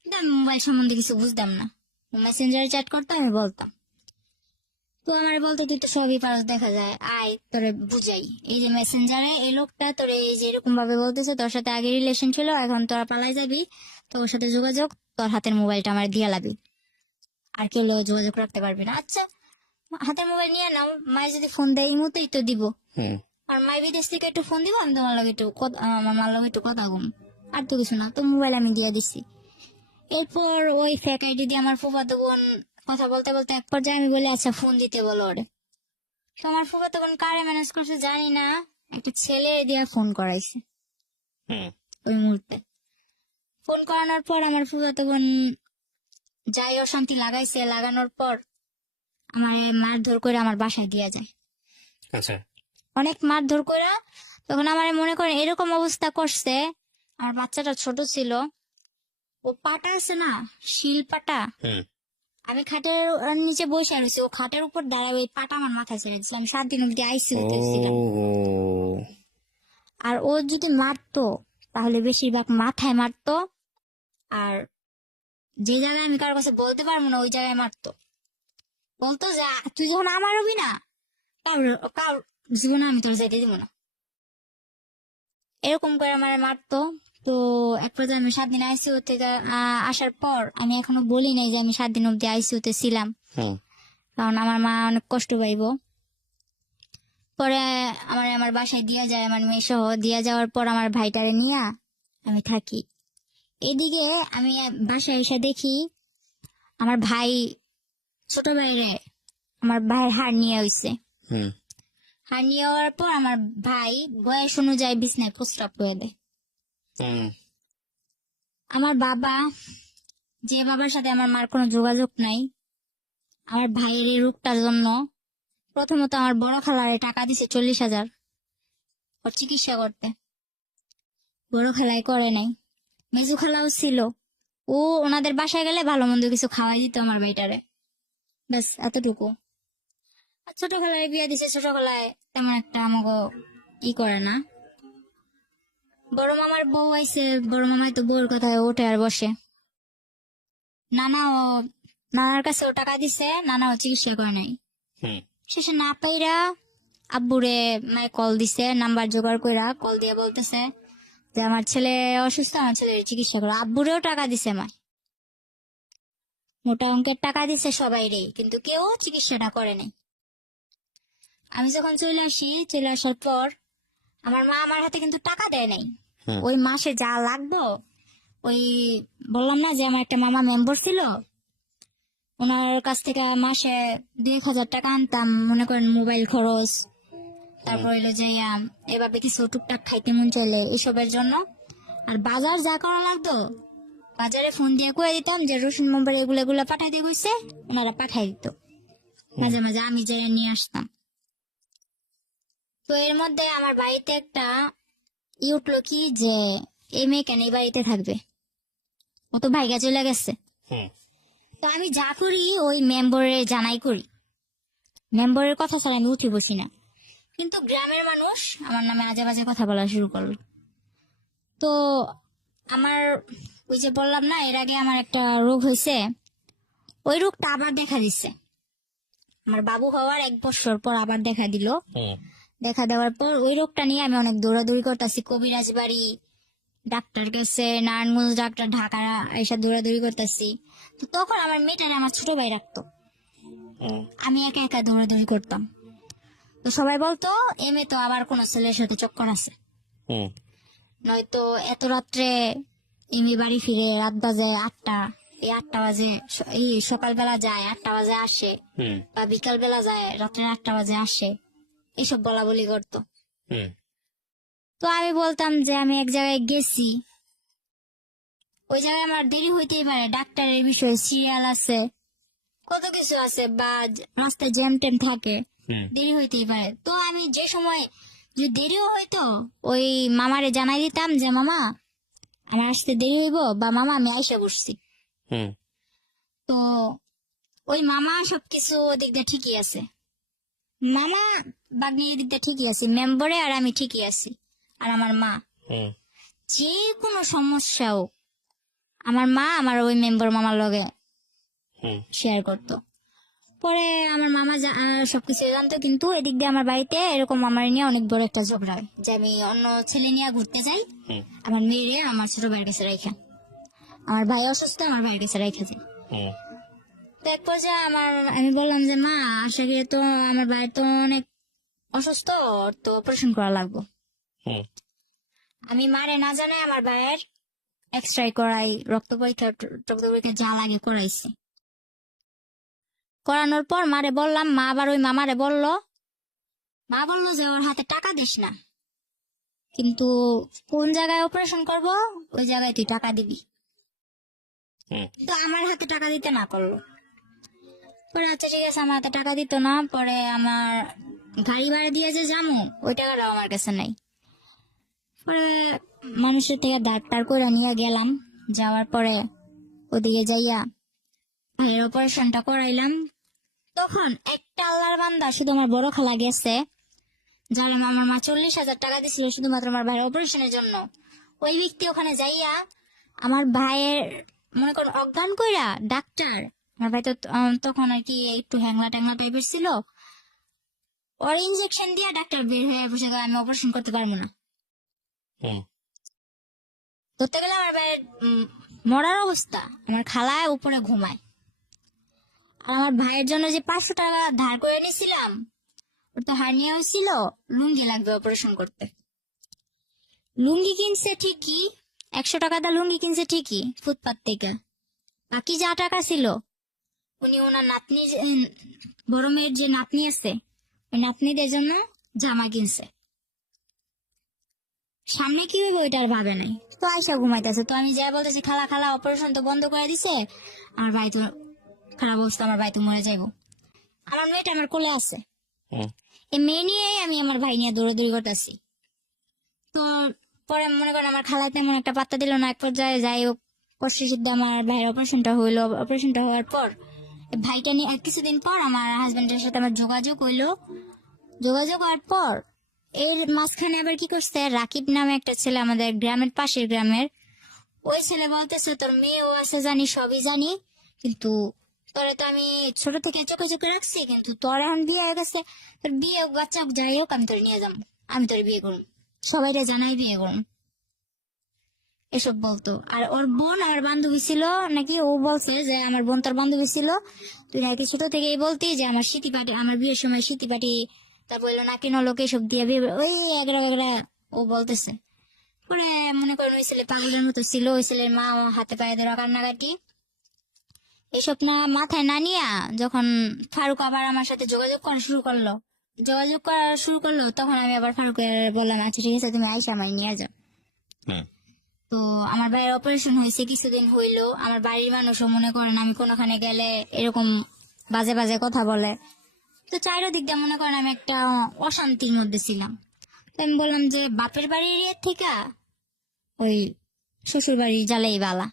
কিন্তু আমি মোবাইল সম্বন্ধে কিছু বুঝতাম না, মেসেঞ্জারে চ্যাট করতে আমি বলতাম। তো আমার বলতে তুই তো সবই পারস, দেখা যায়, আয় তোরে বুঝাই, এই যে মেসেঞ্জারে এই লোকটা তোরে এই যে এরকম ভাবে বলতেছে, তোর সাথে আগে রিলেশন ছিল, এখন তোরা পালাই যাবি, তো ওর সাথে যোগাযোগ, তোর হাতের মোবাইলটা আমার দিয়া লাবি, আর কেউ যোগাযোগ রাখতে পারবি না। আচ্ছা, হাতের মোবাইল নিয়ে নাও, মায়ের যদি ফোন দেয় এই মুহূর্তেই তো দিব। হুম আর মায়ের বিদেশ থেকে একটু ফোন দিব, আমি তোমার লগে একটু আমার মার লগে একটু কথা কম, আর তো কিছু না। তো মোবাইল আমি দিয়ে দিছি। এরপর ওই ফেক আইডি দিয়ে আমার ফুফাতো বোন কথা বলতে বলতে এক পর্যায়ে আমি বলি আচ্ছা ফোন দিতে বলো ওরে। তো আমার ফুফাতো বোন কারে ম্যানেজ করছে জানি না, একটা ছেলে দিয়ে ফোন করাইছে হুম ওই মুহূর্তে। ফোন করানোর পর আমার ফুফাতো বোন যাই অশান্তি লাগাইছে, লাগানোর পর আমার মারধর করে আমার বাসায় দিয়ে যায়, আচ্ছা অনেক মারধর করে। তখন আমার মনে করেন এরকম অবস্থা করছে, আমার বাচ্চাটা ছোট ছিল, ও পাটা আছে না, শিল পাটা, হুম আমি খাটের নিচে বসে রয়েছি, ও খাটের উপর দাঁড়ায় ওই পাটা আমার মাথায় ছেড়ে দিচ্ছে। আমি 7 দিন অব্দি আইসিইউতে ছিলাম। ও আর ও যদি মারতো তাহলে বেশিরভাগ মাথায় মারতো, আর যে জায়গায় আমি কারোর কাছে বলতে পারবো না ওই জায়গায় মারতো। বলতো যে তুই যখন আমার হবি না, কার জীবনে আমি তোর যেতে দিব না, এরকম করে আমার মারতো। তো এক পর্যায়ে আমি 7 দিন আইসিইউ থেকে আসার পর আমি এখনো বলি নাই যে আমি 7 দিন অব্দি আইসিইউতে ছিলাম, হুম কারণ আমার মা অনেক কষ্ট পাইবো। পরে আমার বাসায় দিয়া যায়, আমার মেয়ে সহ দিয়া যাওয়ার পর আমার ভাইটারে নিয়ে আমি থাকি। এদিকে আমি বাসায় এসে দেখি আমার ভাই, ছোট ভাইরে আমার ভাইয়ের হাড় নিয়ে হইছে। হুম হাড় নিয়ে হওয়ার পর আমার ভাই বয়স অনুযায়ী বিছনায় প্রস্রাব করে দেয়। হুম আমার বাবা, যে বাবার সাথে আমার মার কোনো যোগাযোগ নাই, আমার ভাইয়ের এই রোগটার জন্য প্রথমত আমার বড় খালারে টাকা দিছে 40,000 ওর চিকিৎসা করতে। বড় খালাই করে নাই, মেজু খালাও ছিল, ও ওনাদের বাসায় গেলে ভালো মন্দ কিছু খাওয়াই দিত আমার ভাইটারে, ব্যাস এতটুকু। আর ছোট খালায় বিয়ে দিছে, ছোট খালায় তেমন একটা আমাকে করে না। বড় মামার বউ আইছে, বড় মামাই তো বউর কথায় ওঠে আর বসে। নানাও, নানার কাছেও টাকা দিছে, নানাও চিকিৎসা করে নাই। হুম শেষে না পাইরা আব্বুরে মায়ে কল দিছে, নাম্বার জোগাড় কইরা কল দিয়ে বলতেছে যে আমার ছেলে অসুস্থ, আমার ছেলের চিকিৎসা করো। আব্বুরেও টাকা দিছে মায়, মোটা অঙ্কের টাকা দিছে সবাইরে, কিন্তু কেউ চিকিৎসাটা করে নাই। আমি যখন চলে আসি, চলে আসার পর আমার মা আমার হাতে কিন্তু টাকা দেয় নাই। হুম ওই মাসে যা লাগতো, ওই বললাম না যে আমার একটা মামা মেম্বার ছিল, ওনার কাছ থেকে মাসে 2,000 টাকা আনতাম, মনে করেন মোবাইল খরচ, তারপর হইলো যে এভাবে কিছু টুকটাক খাইতে মন চাইলে এসবের জন্য। আর বাজার যা করা লাগতো, বাজারে ফোন দিয়ে কয়ে দিতাম যে রসুন মোবাইল এগুলো এগুলো পাঠাই দিয়ে গেছে, ওনারা পাঠাই দিত। মাঝে মাঝে আমি যাই নিয়ে আসতাম। তো এর মধ্যে আমার বাড়িতে একটা উঠলো কি যে এই মেয়ে কেন এই বাড়িতে থাকবে, ও তো ভাইগা চলে গেছে। হুম তো আমি যা করি ওই মেম্বারে জানাই করি, মেম্বারের কথা ছাড়া আমি উঠে বসি না। কিন্তু গ্রামের মানুষ আমার নামে আজে বাজে কথা বলা শুরু করলো। তো আমার ওই যে বললাম না এর আগে আমার একটা রোগ হয়েছে, ওই রোগটা আবার দেখা দিচ্ছে। আমার বাবু হওয়ার 1 বছর পর আবার দেখা দিল। হুম দেখা দেওয়ার পর ওই রোগটা নিয়ে আমি অনেক দৌড়াদৌড়ি করতেছি, কবিরাজ বাড়ি, ডাক্তার কাছে, নারায়ণগঞ্জ ডাক্তার, ঢাকা এসব দৌড়াদৌড়ি করতেছি। তো তখন আমার মেয়েটারে আমার ছোট ভাই রাখতো, হুম আমি একা একা দৌড়াদৌড়ি করতাম। তো সবাই বলতো এ মেয়ে তো আবার কোনো ছেলের সাথে চক্কর আছে, হুম নয়তো এত রাত্রে এমনি বাড়ি ফিরে, রাত বাজে 8টা, এই 8টা বাজে এই সকালবেলা যায় 8টা বাজে আসে, হুম বা বিকাল বেলা যায় রাত্রে 8টা বাজে আসে, এইসব বলা বলি করতো। হুম তো আমি বলতাম যে আমি এক জায়গায় গেছি, ওই জায়গায় আমার দেরি হইতেই পারে, ডাক্তারের বিষয়ে সিরিয়াল আছে, কত কিছু আছে, বা রাস্তায় জ্যাম ট্যাম থাকে, হুম দেরি হইতেই পারে। তো আমি যে সময় যদি দেরিও হইতো ওই মামারে জানাই দিতাম যে মামা আমার আসতে দেরি হইব, বা মামা আমি আইসা বসছি। হুম তো ওই মামা সবকিছু দিক দিয়ে ঠিকই আছে, মামা বাগনির দিক দিয়ে ঠিকই আছে, মেম্বারে আর আমি ঠিকই আছি। আর আমার মা, হুম যে কোনো সমস্যাও আমার মা আমার ওই মেম্বার মামার লগে হুম শেয়ার করতো। পরে আমার মামা সবকিছু জানতো, কিন্তু এদিক দিয়ে আমার বাড়িতে এরকম আমার নিয়ে অনেক বড় একটা ঝগড়া হয় যে আমি অন্য ছেলে নিয়ে ঘুরতে যাই, হুম আমার মেয়েরে আমার ছোট ভাইয়ের কাছে রাখা, আমার ভাই অসুস্থ আমার ভাইয়ের কাছে রাখা যায়। হুম তো তো এক পর্যায়ে আমি বললাম যে মা আশাকে তো আমার ভাই তো অনেক অসুস্থ, ওর তো অপারেশন করা লাগবে। হুম। আমি মারে না জানে আমার ভাইয়ের এক্সরে করাই, রক্ত পরীক্ষা যা লাগে করাইছি। করানোর পর মারে বললাম, মা আবার ওই মামারে বললো, মা বললো যে ওর হাতে টাকা দিস না, কিন্তু কোন জায়গায় অপারেশন করব ওই জায়গায় তুই টাকা দিবি। হুম। তো আমার হাতে টাকা দিতে না করলো। পরে আচ্ছা ঠিক আছে, আমার হাতে টাকা দিত না। পরে আমার গাড়ি ভাড়া দিয়ে যে যাবো ওই টাকাটাও আমার কাছে নাই। পরে মানুষের থেকে ডাক্তার করে নিয়ে গেলাম। যাওয়ার পরে ওদিকে যাইয়া ভাইয়ের অপারেশনটা করাইলাম। তখন একটা আল্লাহর বান্দা, শুধু আমার বড় খালা গেছে, যার আমার মা 40,000 টাকা দিছিল শুধুমাত্র আমার ভাইয়ের অপারেশনের জন্য। ওই ব্যক্তি ওখানে যাইয়া আমার ভাইয়ের মনে করেন অজ্ঞান কইরা ডাক্তার, আমার ভাই তো তখন আর কি একটু হ্যাংলা ট্যাংলা টাইপের ছিল, ওর ইনজেকশন দিয়ে ডাক্তার বের হয়ে বসে গেল, আমি অপারেশন করতে পারবো না। হুম। ধরতে গেলে আমার ভাইয়ের মরার অবস্থা, আমার খালায় উপরে ঘুমায়। আর আমার ভাইয়ের জন্য যে 500 টাকা ধার করে নিয়েছিলাম, ওর তো হার্নিয়া হয়েছিল, লুঙ্গি লাগবে অপারেশন করতে। লুঙ্গি কিনছে ঠিকই, 100 টাকা দা লুঙ্গি কিনছে ঠিকই ফুটপাত থেকে। বাকি যা টাকা ছিল উনি ওনার নাতনি, বড় মেয়ের যে নাতনি আছে ওই নাতনিদের জন্য জামা কিনছে। সামনে কি হবে ওইটা আর ভাবে নাই। তো আয়সা ঘুমাইতেছে, তো আমি যাই বলতেছি, খালা খালা অপারেশন তো বন্ধ করে দিছে, আমার ভাই তো খারাপ অবস্থা, আমার ভাই তো মরে যাইবো। আমার মেয়েটা আমার কোলে আছে, হুম। এই মেয়ে নিয়ে আমি আমার ভাই নিয়ে দৌড়াদৌড়ি করতেছি। তো পরে মনে করেন আমার খালা তেমন একটা পাত্তা দিল না। এক পর্যায়ে যাই হোক কষ্ট সিদ্ধ আমার ভাইয়ের অপারেশনটা হইলো। অপারেশনটা হওয়ার পর ভাইটা নিয়ে কিছুদিন পর আমার হাজবেন্ডের সাথে আমার যোগাযোগ হইলো। যোগাযোগ হওয়ার পর এর মাঝখানে আবার কি করছে, রাকিব নামে একটা ছেলে, আমাদের গ্রামের পাশের গ্রামের, ওই ছেলে বলতেছে তোর মেয়েও আছে জানি, সবই জানি, কিন্তু তোরে তো আমি ছোট থেকে চোখে চোখে রাখছি, কিন্তু তোর এখন বিয়ে হয়ে গেছে, তোর বিয়ে হোক বাচ্চা হোক যাই হোক আমি তোর নিয়ে যাবো, আমি তোর বিয়ে করুন, সবাইটা জানাই বিয়ে করুন, এসব বলতো। আর ওর বোন আমার বান্ধবী ছিল নাকি, ও বলছে যে আমার বোন তোর বান্ধবী ছিল, তুই নাকি ছোট থেকেই বলতি যে আমার সিটি পাটি, আমার বিয়ের সময় সিটি পাটি, তা বললো নাকি নলোকে এসব দিয়ে বিয়ে, ওই এগরা এগরা ও বলতেছে। পরে মনে করেন ওই ছেলে পাগলের মতো ছিল, ওই ছেলের মা হাতে পায়ে ধরা কান্নাকাটি, এসব না মাথায় না নিয়া যখন ফারুক আবার আমার সাথে যোগাযোগ করা শুরু করলো, তখন আমি আবার ফারুকের বললাম আচ্ছা ঠিক আছে তুমি আইসা আমার নিয়ে যাও। হুম। তো আমার ভাইয়ের অপারেশন হয়েছে কিছুদিন হইলো, আমার বাড়ির মানুষও মনে করেন আমি কোনোখানে গেলে এরকম বাজে বাজে কথা বলে। তো চারিদিক দিয়ে মনে করেন আমি একটা অশান্তির মধ্যে ছিলাম। তো আমি বললাম যে বাপের বাড়ির ইয়ে থেকে ওই শ্বশুর বাড়ি জ্বালাই বালা,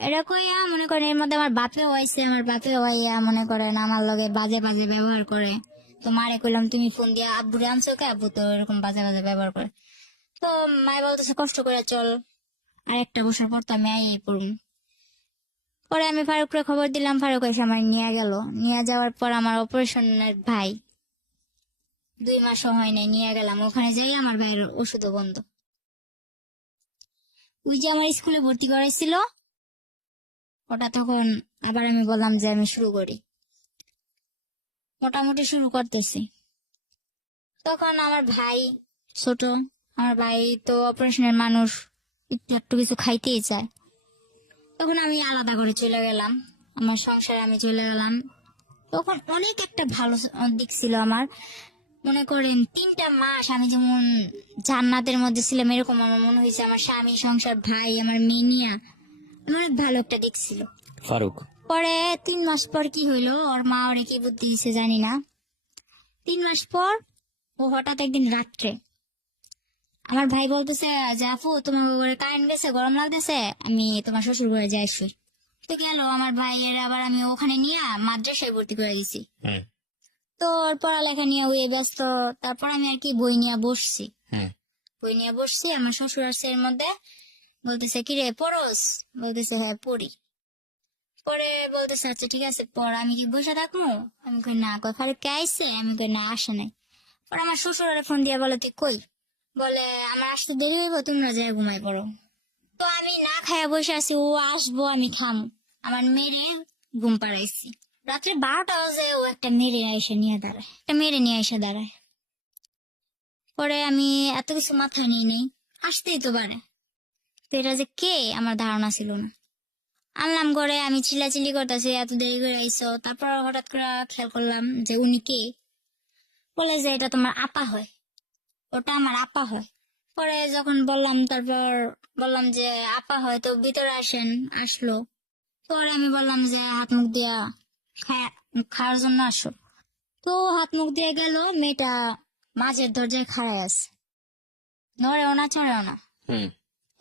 এটা কইয়া মনে করেন এর মধ্যে আমার বাপেও হয়েছে, আমার বাপেও হইয়া মনে করেন আমার লগে বাজে বাজে ব্যবহার করে। তো মারে কইলাম তুমি ফোন দিয়া আব্বুরে আনছো কে, আব্বু তো এরকম বাজে বাজে ব্যবহার করে। তো মায়ে বলতেছে কষ্ট করে চল, আর একটা বছর পর তো আমি আই পড়ুন। পরে আমি ফারুকরে খবর দিলাম, ফারুক এসে আমার নিয়ে গেল। নিয়ে যাওয়ার পর আমার অপারেশনের ভাই 2 মাসও হয় নাই, নিয়ে গেলাম ওখানে যাই, আমার ভাইয়ের ওষুধও বন্ধ। ওই যে আমার স্কুলে ভর্তি করাইছিল ওটা, তখন আবার আমি বললাম যে আমি শুরু করি, মোটামুটি শুরু করতেছি। তখন আমার ভাই ছোট, আমার ভাই তো অপারেশনের মানুষ, একটু একটু কিছু খাইতেই চায়। তখন আমি আলাদা করে চলে গেলাম, আমার সংসারে আমি চলে গেলাম। তখন অনেক একটা ভালো দিক ছিল আমার, মনে করেন 3টা মাস আমি যেমন জান্নাতের মধ্যে ছিলাম, এরকম আমার মনে হয়েছে। আমার স্বামী, সংসার, ভাই, আমার মেয়ে নিয়া অনেক ভালো একটা দিক ছিল। ফারুক। পরে 3 মাস পর কি হইলো, ওর মা ওরে কি বুদ্ধি দিছে জানি না, 3 মাস পর ও হঠাৎ একদিন রাত্রে আমার ভাই বলতেছে যে আপু তোমার ঘরে কারেন্ট গেছে, গরম লাগতেছে, আমি তোমার শ্বশুর ঘরে যাই শুই। তো গেল আমার ভাইয়ের, আবার আমি ওখানে নিয়ে মাদ্রাসায় ভর্তি করে গেছি। হুম। তো ওর পড়ালেখা নিয়ে ওই ব্যস্ত। তারপর আমি আর কি বই নিয়ে বসছি, হুম। আমার শ্বশুর আসছে এর মধ্যে, বলতেছে কিরে পড়স, বলতেছে হ্যাঁ পড়ি। পরে বলতেছে আচ্ছা ঠিক আছে পড়, আমি কি বসে থাকবো, আমি কই না, কই ফারুক কে আইছে, আমি কই না আসে নাই। পরে আমার শ্বশুর ফোন দিয়ে বলে তুই কই, বলে আমার আসতে দেরি হইব, তোমরা যাই ঘুমাই পড়ো। তো আমি না খাইয়া বসে আছি, ও আসবো আমি খাম, আমার মেরে ঘুম পাড়াইছি। রাত্রে 12টা বাজে ও একটা মেরে নিয়ে এসে দাঁড়ায়। পরে আমি এত কিছু মাথায় নিয়ে নেই, আসতেই তো পারে। তো এটা যে কে আমার ধারণা ছিল না। আনলাম ঘরে, আমি চিল্লাচিল্লি করতেছি এত দেরি করে আইসো। তারপর হঠাৎ করে খেয়াল করলাম যে উনি কে। বলে যে এটা তোমার আপা হয়, ওটা আমার আপা হয়। পরে যখন বললাম, তারপর বললাম যে আপা হয় তো ভিতরে আসেন। আসলো। পরে আমি বললাম যে হাত মুখ দিয়া খাওয়ার জন্য আসো। তো হাত মুখ দিয়ে গেল, মেয়েটা মাঝের দরজায় খাড়ায় আছে, নড়েও না চড়েও না, হুম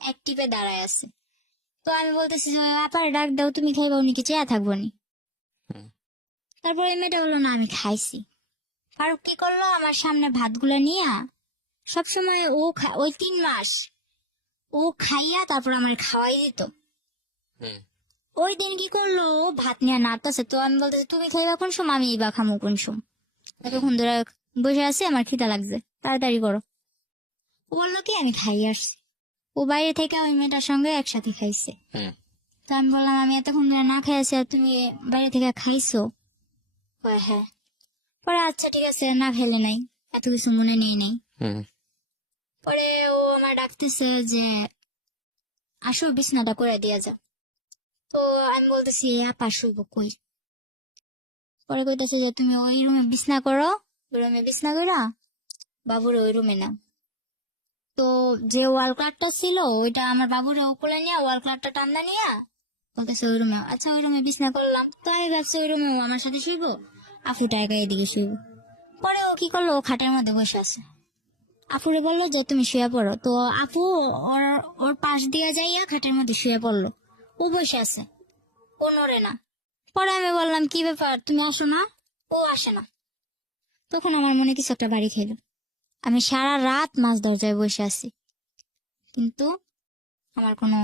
এক টিপে দাঁড়ায় আছে। তো আমি বলতেছি যে আপার ডাক দাও, তুমি খাইবা, উনি কি চেয়া থাকবো নি। হুম তারপরে এই মেয়েটা বললো না আমি খাইছি। ফারুক কি করলো, আমার সামনে ভাতগুলো নিয়ে সবসময় ওই 3 মাস ও খাইয়া তারপর আমার খাওয়াই দিত। হুম ওই দিন কি করলো, ও ভাত নিয়ে নাড়তেছে। তো আমি বলতেছি তুমি খাইবা কোন সময়, আমি বা খামো কোন সময়, এতক্ষণ ধরে বসে আছি, আমার খিদা লাগছে, তাড়াতাড়ি করো। ও বললো কি আমি খাই আসছি। ও বাইরে থেকে ওই মেয়েটার সঙ্গে একসাথে খাইছে। হুম তো আমি বললাম আমি এতক্ষণ ধরে না খাইছি আর তুমি বাইরে থেকে খাইছো। কয় হ্যাঁ। পরে আচ্ছা ঠিক আছে, না খেলে নাই, এত কিছু মনে নেই নাই। হুম পরে ও আমার ডাকতেছে যে আসো বিছনাটা করে দিয়া যাও। তো আমি বলতেছি আপা শুইব কই। পরে কইতেছে যে তুমি ওই রুমে বিছনা করো, ওই রুমে বিছনা করা বাবুরে ওই রুমে নাও। তো যে ওয়াল ক্লকটা ছিল ওইটা আমার বাবুরে উপরে নিয়ে ওয়াল ক্লকটা টান্দা নিয়ে বলতেছে ওই রুমে। আচ্ছা ওই রুমে বিছনা করলাম। তো আমি ভাবছি ওই রুমে ও আমার সাথে শুইব, আফুটা একা এদিকে শুইব। পরে ও কি করলো, ও খাটের মধ্যে বসে আছে। আপুরে বললো যে তুমি শুয়ে পড়ো। তো আপু ওর ওর পাশ দিয়ে যাইয়া খাটের মধ্যে শুয়ে পড়লো। ও বসে আছে, ও নড়ে না। পরে আমি বললাম কি ব্যাপার, তুমি আসো না। ও আসে না। তখন আমার মনে কিছু একটা বাড়ি খেলো। আমি সারা রাত মাঝ দরজায় বসে আছি, কিন্তু আমার কোনো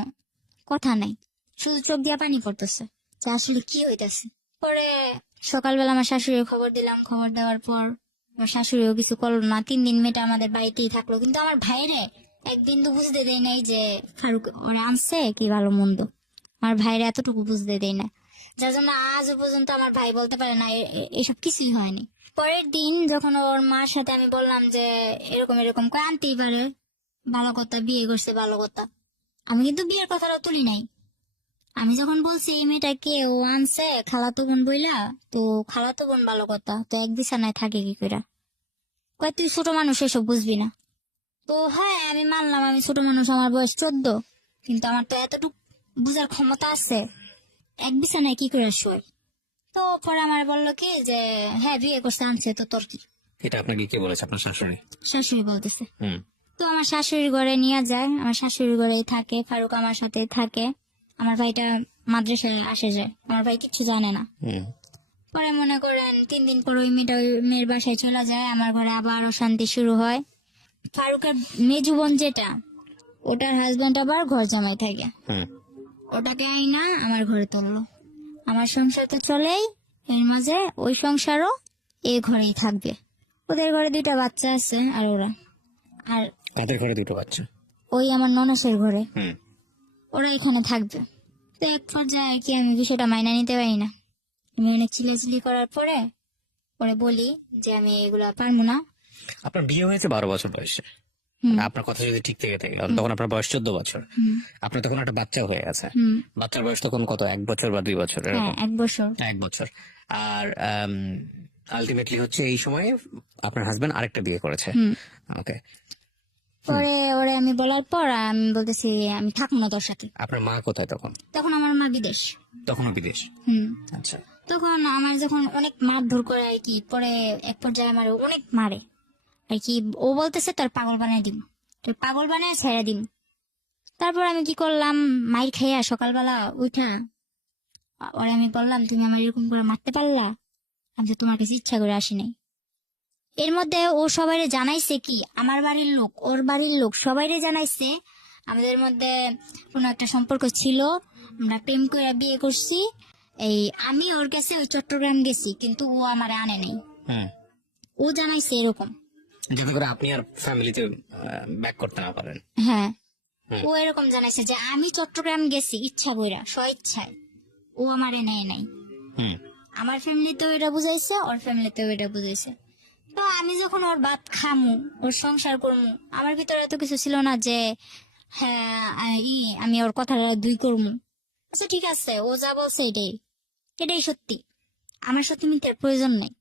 কথা নাই, শুধু চোখ দিয়া পানি পড়তেছে যে আসলে কি হইতাছে। পরে সকালবেলা আমার শাশুড়ির খবর দিলাম। খবর দেওয়ার পর আমার শাশুড়িও কিছু করলো না। 3 দিন মেয়েটা আমাদের বাড়িতেই থাকলো। কিন্তু আমার ভাইরে একদিন তো বুঝতে দেয় নাই যে ফারুক ওরা আনছে কি ভালো মন্দ। আমার ভাইরে এতটুকু বুঝতে দেয় না, যার জন্য আজও পর্যন্ত আমার ভাই বলতে পারে না এসব কিছুই হয়নি। পরের দিন যখন ওর মার সাথে আমি বললাম যে এরকম এরকম কয় আনতেই পারে, ভালো কথা, বিয়ে করছে ভালো কথা। আমি কিন্তু বিয়ের কথাটা তুলি নাই। আমি যখন বলছি এই মেয়েটাকে ও আনছে খালাতো বোন বইলা, তো খালাতো বোন ভালো কথা, তো এক বিছানায় থাকে কি কইরা। কয় তুই ছোট মানুষ, এসব বুঝবি না। তো হ্যাঁ আমি মানলাম আমি ছোট মানুষ, আমার বয়স 14, কিন্তু আমার তো এতটুকু বুঝার ক্ষমতা আছে এক বিছানায় কি করে শোয়। তো পরে আমার বললো কি যে হ্যাঁ বিয়ে করছে আনছে, তো তোর কি। এটা আপনাকে কে বলেছে? আপনার শাশুড়ি? শাশুড়ি বলতেছে। হুম তো আমার শাশুড়ির ঘরে নিয়ে যায়, আমার শাশুড়ির ঘরেই থাকে, ফারুক আমার সাথে থাকে। আমার ভাইটা মাদ্রাসায় আসে যায়, আমার ভাই কিছু জানে না। হুম পরে মনে করেন 3 দিন পর ওই মেয়েটা ওই মেয়ের বাসায় চলে যায়, আমার ঘরে আবার অশান্তি শুরু হয়। ফারুকের মেজু বোন যেটা, ওটার হাজবেন্ড আবার ঘর জামাই থাকে, হুম ওটাকে আইনা আমার ঘরে তুললো। আমার সংসার তো চলেই, এর মাঝে ওই সংসারও এ ঘরেই থাকবে। ওদের ঘরে 2টা বাচ্চা আছে, আর ওরা আর কাদের ঘরে দুটো বাচ্চা? ওই আমার ননসের ঘরে হুম ওরা এখানে থাকবে। তো এক পর্যায়ে আর কি আমি বিষয়টা মাইনা নিতে পারি না। আমি অনেক চিল্লাচিল্লি করার পরে পরে বলি যে আমি এগুলা পারবো না। আপনার বিয়ে হয়েছে 12 বছর বয়সে। হুম আপনার কথা যদি ঠিক থেকে থাকে, তখন আপনার বয়স 14 বছর। হুম আপনার তখন একটা বাচ্চা হয়ে গেছে। হুম বাচ্চার বয়স তখন কত, 1 বছর বা 2 বছর হ্যাঁ এরকম? 1 বছর। 1 বছর। আর আলটিমেটলি হচ্ছে এই সময়ে আপনার হাজবেন্ড আরেকটা বিয়ে করেছে। হুম ওকে। পরে ওরে আমি বলার পর আমি বলতেছি আমি থাকবো না তোর সাথে। আপনার মা কোথায় তখন? তখন আমার মা বিদেশ। তখনও বিদেশ? হুম আচ্ছা। তখন আমার যখন অনেক মারধর করে আর কি, পরে এক পর্যায়ে আমার অনেক মারে আর কি। ও বলতেছে তোর পাগল বানাই দিব, তোর পাগল বানায় ছেড়ে দিব। তারপর আমি কি করলাম, মাইর খাইয়া সকালবেলা উঠা ওরে আমি বললাম তুমি আমার এরকম করে মারতে পারলা, আমি তো তোমার কাছে ইচ্ছা করে আসি নাই। এর মধ্যে ও সবাইরে জানাইছে কি, আমার বাড়ির লোক ওর বাড়ির লোক সবাইরে জানাইছে আমাদের মধ্যে কোনো একটা সম্পর্ক ছিল, আমরা প্রেম করে বিয়ে করছি। এই আমি ওর কাছে ওই চট্টগ্রাম গেছি, কিন্তু ও আমারে আনে নাই। হুম ও জানাইছে এরকম। যাতে করে আপনি আর ফ্যামিলিতে ব্যাক করতে না পারেন। হ্যাঁ হুম। ও এরকম জানাইছে যে আমি চট্টগ্রাম গেছি ইচ্ছা কইরা, স্ব ইচ্ছায়, ও আমারে নেয় নাই। হুম। আমার ফ্যামিলিতেও এটা বুঝাইছে, ওর ফ্যামিলিতেও এটা বুঝাইছে। তো আমি যখন ওর ভাত খামু, ওর সংসার করমু, আমার ভিতরে এত কিছু ছিল না যে হ্যাঁ আমি ওর কথাটা দুই করমু। আচ্ছা ঠিক আছে, ও যা বলছে এটাই, এটাই সত্যি, আমার সত্যি মিথ্যার প্রয়োজন নেই।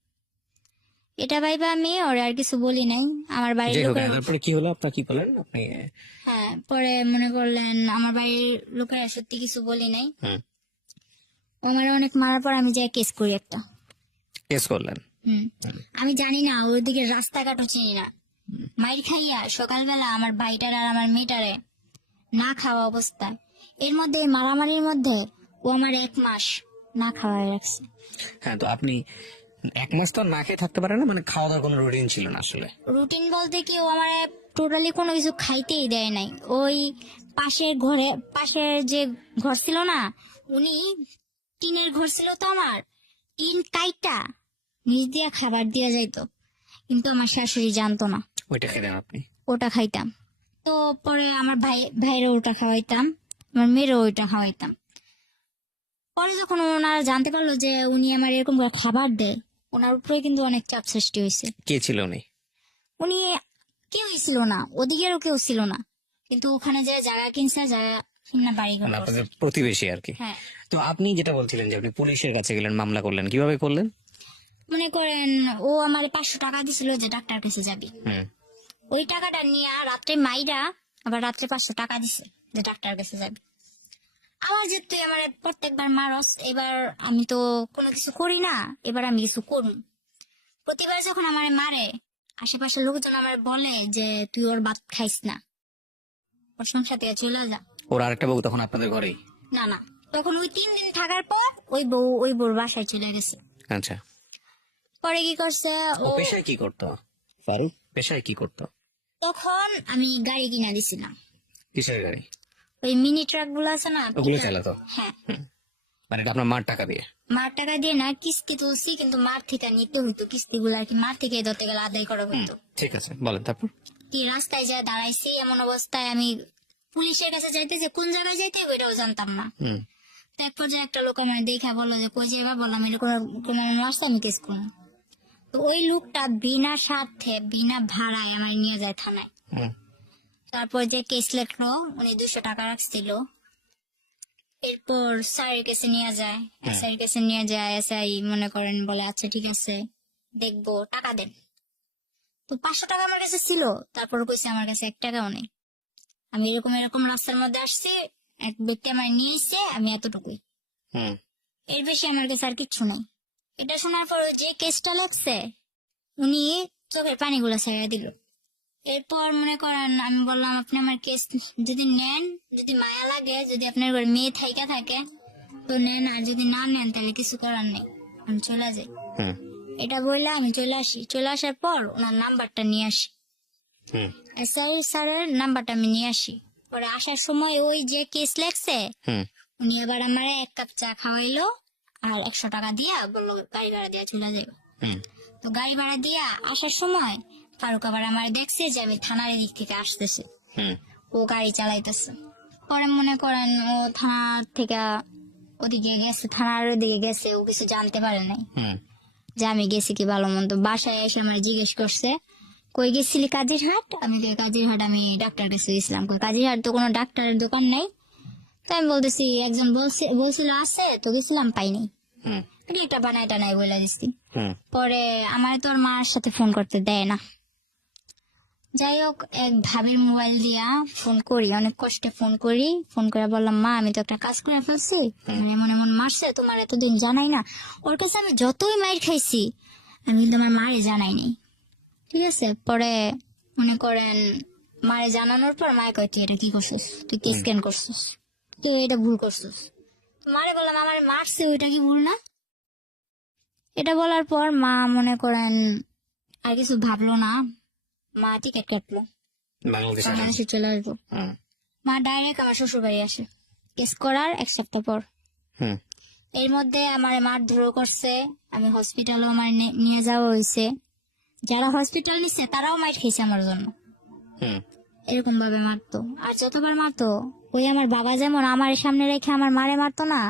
এটা ভাইবা আমি ওর আর কিছু বলি নাই। আমার বাড়ির যাই হোক, লোকের, তারপরে কি হলো, আপনার কি করলেন আপনি? হ্যাঁ পরে মনে করলেন আমার বাড়ির লোকেরা সত্যি কিছু বলি নাই। হুম। ও আমার অনেক মারার পর আমি যাই কেস করি একটা। কেস করলেন? হুম। আমি জানি না, ওইদিকে রাস্তাঘাটও চিনি না। মাইর খাইয়া সকালবেলা আমার ভাইটার আর আমার মেয়েটারে না খাওয়া অবস্থা, এর মধ্যে এই মারামারির মধ্যে ও আমার 1 মাস না খাওয়ায় রাখছে। হ্যাঁ, তো আপনি 1 মাস তো আর না খেয়ে থাকতে পারেন না, মানে খাওয়া দাওয়ার কোনো রুটিন ছিল না আসলে? রুটিন বলতে কি, ও আমার টোটালি কোনো কিছু খাইতেই দেয় নাই। ওই পাশের যে ঘর ছিল না, উনি টিনের ঘর ছিল, তো আমার টিন কাইটা নিচ দিয়া খাবার দিয়া যাইতো, কিন্তু আমার শাশুড়ি জানতো না। ওইটা খেলেন আপনি? ওটা খাইতাম। তো পরে আমার ভাইয়েরও ওটা খাওয়াইতাম, আমার মেয়েরও ওইটা খাওয়াইতাম। পরে যখন ওনারা জানতে পারলো যে উনি আমার এরকম করে খাবার দেয়, ওনার উপরে কিন্তু অনেক চাপ সৃষ্টি হয়েছে। কে ছিল উনি? উনি কেউই ছিল না, ওদিকেরও কেউ ছিল না, কিন্তু ওখানে যে জায়গা কিনছে, জায়গা কিনা বাড়ি ঘর মানে করছে। আপনাদের প্রতিবেশী আর কি? হ্যাঁ। তো আপনি যেটা বলছিলেন যে আপনি পুলিশের কাছে গেলেন, মামলা করলেন, কিভাবে করলেন? মনে করেন ও আমার 500 টাকা দিছিল যে ডাক্তার কাছে যাবি, হুম। ওই টাকাটা নিয়ে রাত্রে মাইরা আবার রাত্রে 500 টাকা দিছে যে ডাক্তার কাছে যাবি। আমার যে তুই আমার প্রত্যেকবার মারস, এবার আমি তো কোনো কিছু করি না, এবার আমি কিছু করুন। প্রতিবার যখন আমার মারে, আশেপাশের লোকজন আমার বলে যে তুই ওর ভাত খাইস না, ওর সংসার থেকে চলে যা। ওর আরেকটা বউ তখন আপনাদের ঘরেই? না না, তখন ওই 3 দিন থাকার পর ওই বউর বাসায় চলে গেছে। আচ্ছা। পরে কি করছে ও ও, পেশায় কি করতো ফারুক? পেশায় কি করতো? তখন আমি গাড়ি কিনা দিছিলাম, কিসের গাড়ি? ওই মিনি ট্রাক গুলো আছে না, ওগুলো চালাতো? হ্যাঁ। মানে এটা আপনার মার টাকা দিয়ে? মার টাকা দিয়ে না, কিস্তি তুলছি, কিন্তু মার থেকে নিতে হইতো কিস্তি গুলো আর কি, মার থেকে ধরতে গেলে আদায় করা হইতো। ঠিক আছে, বলেন তারপর। কি রাস্তায় যা দাঁড়াইছি, এমন অবস্থায় আমি পুলিশের কাছে যাইতে, যে কোন জায়গায় যাইতে হবে এটাও জানতাম না। হুম। তো এক পর্যায়ে একটা লোক আমার দেখা বললো যে কই যাইবা, বললাম এরকম কোন রাস্তা, আমি কেস করবো। তো ওই লোকটা বিনা স্বার্থে বিনা ভাড়ায় আমার নিয়ে যায় থানায়। হুম। তারপর যে কেস লেখলো, উনি 200 টাকা রাখছিল। এরপর স্যারের কাছে নিয়ে যায়, স্যারের কাছে নিয়ে যায়, এসআই মনে করেন বলে আচ্ছা ঠিক আছে দেখবো, টাকা দেন। তো 500 টাকা আমার কাছে ছিল, তারপর কইছে আমার কাছে 1 টাকাও নেই। আমি এরকম এরকম রাস্তার মধ্যে আসছি, এক ব্যক্তি আমার নিয়ে এসছে, আমি এতটুকুই, হুম। এর বেশি আমার কাছে আর কিচ্ছু নেই। এটা শোনার পর যে কেসটা লাগছে, উনি চোখের পানিগুলো ছেড়ে দিল। এরপর মনে করেন আমি বললাম আপনি আমার কেস যদি নেন, যদি মায়া লাগে, যদি আপনার ঘরে মেয়ে থাইকা থাকে তো নেন, আর যদি না নেন তাহলে কিছু করার নেই, আমি চলে যাই। হুম। এটা বললে আমি চলে আসি। চলে আসার পর ওনার নাম্বারটা নিয়ে আসি, হুম। এসআই স্যারের নাম্বারটা আমি নিয়ে আসি। পরে আসার সময় ওই যে কেস লেখছে, হুম। উনি আবার আমার 1 কাপ চা খাওয়াইলো, আর 100 টাকা দিয়া বললো গাড়ি ভাড়া দিয়ে চলে যাবে। হুম। তো গাড়ি ভাড়া দিয়া আসার সময় ফারুক আবার আমার দেখছে যে আমি থানার দিক থেকে আসতেছি, হুম। ও গাড়ি চালাইতেছে। পরে মনে করেন ও থানা থেকে ওদিকে গেছে, থানার ওদিকে গেছে, ও কিছু জানতে পারে নাই হুম। যে আমি গেছি কি ভালো মন্দ। বাসায় এসে আমার জিজ্ঞেস করছে কই গেছিলি, কাজিরহাট। আমি তো কাজিরহাট, আমি ডাক্তার কাছে গেছিলাম। কই কাজিরহাট তো কোনো ডাক্তারের দোকান নাই। তো আমি বলতেছি একজন বলছিল আছে, তো গেছিলাম পাইনি, হুম। এটা একটা বানায় টানায় বলে দিচ্ছি। হুম। পরে আমার তো আর মার সাথে ফোন করতে দেয় না। যাই হোক, এক ভাবির মোবাইল দিয়া ফোন করি, অনেক কষ্টে ফোন করি। ফোন করে বললাম মা আমি তো একটা কাজ করে ফেলছি, মানে এমন এমন মারছে, তোমার এতদিন জানাই না। ওর কাছে আমি যতই মাইর খাইছি, আমি কিন্তু আমার মারে জানাই নাই। ঠিক আছে, পরে মনে করেন মারে জানানোর পর মায়ে কয় তুই এটা কি করছিস, তুই কি স্ক্যান করছিস, তুই এটা ভুল করছিস। তো মারে বললাম আমার মারছে, ওইটা কি ভুল না। এটা বলার পর মা মনে করেন আর কিছু ভাবলো না, মা টিকিট কাটলো, বাংলাদেশে? বাংলাদেশে চলে আসবো। হুম। মা ডাইরেক্ট আমার শ্বশুর বাড়ি আসে কেস করার 1 সপ্তাহ পর। হুম। এর মধ্যে আমার মারধর করছে, আমি হসপিটালও আমার নিয়ে যাওয়া হয়েছে। যারা হসপিটাল নিচ্ছে তারাও মাইর খেয়েছে আমার জন্য, হুম। এরকম ভাবে মারতো। আর যতবার মারতো, ওই আমার বাবা যেমন আমার সামনে রেখে আমার মারে মারতো না,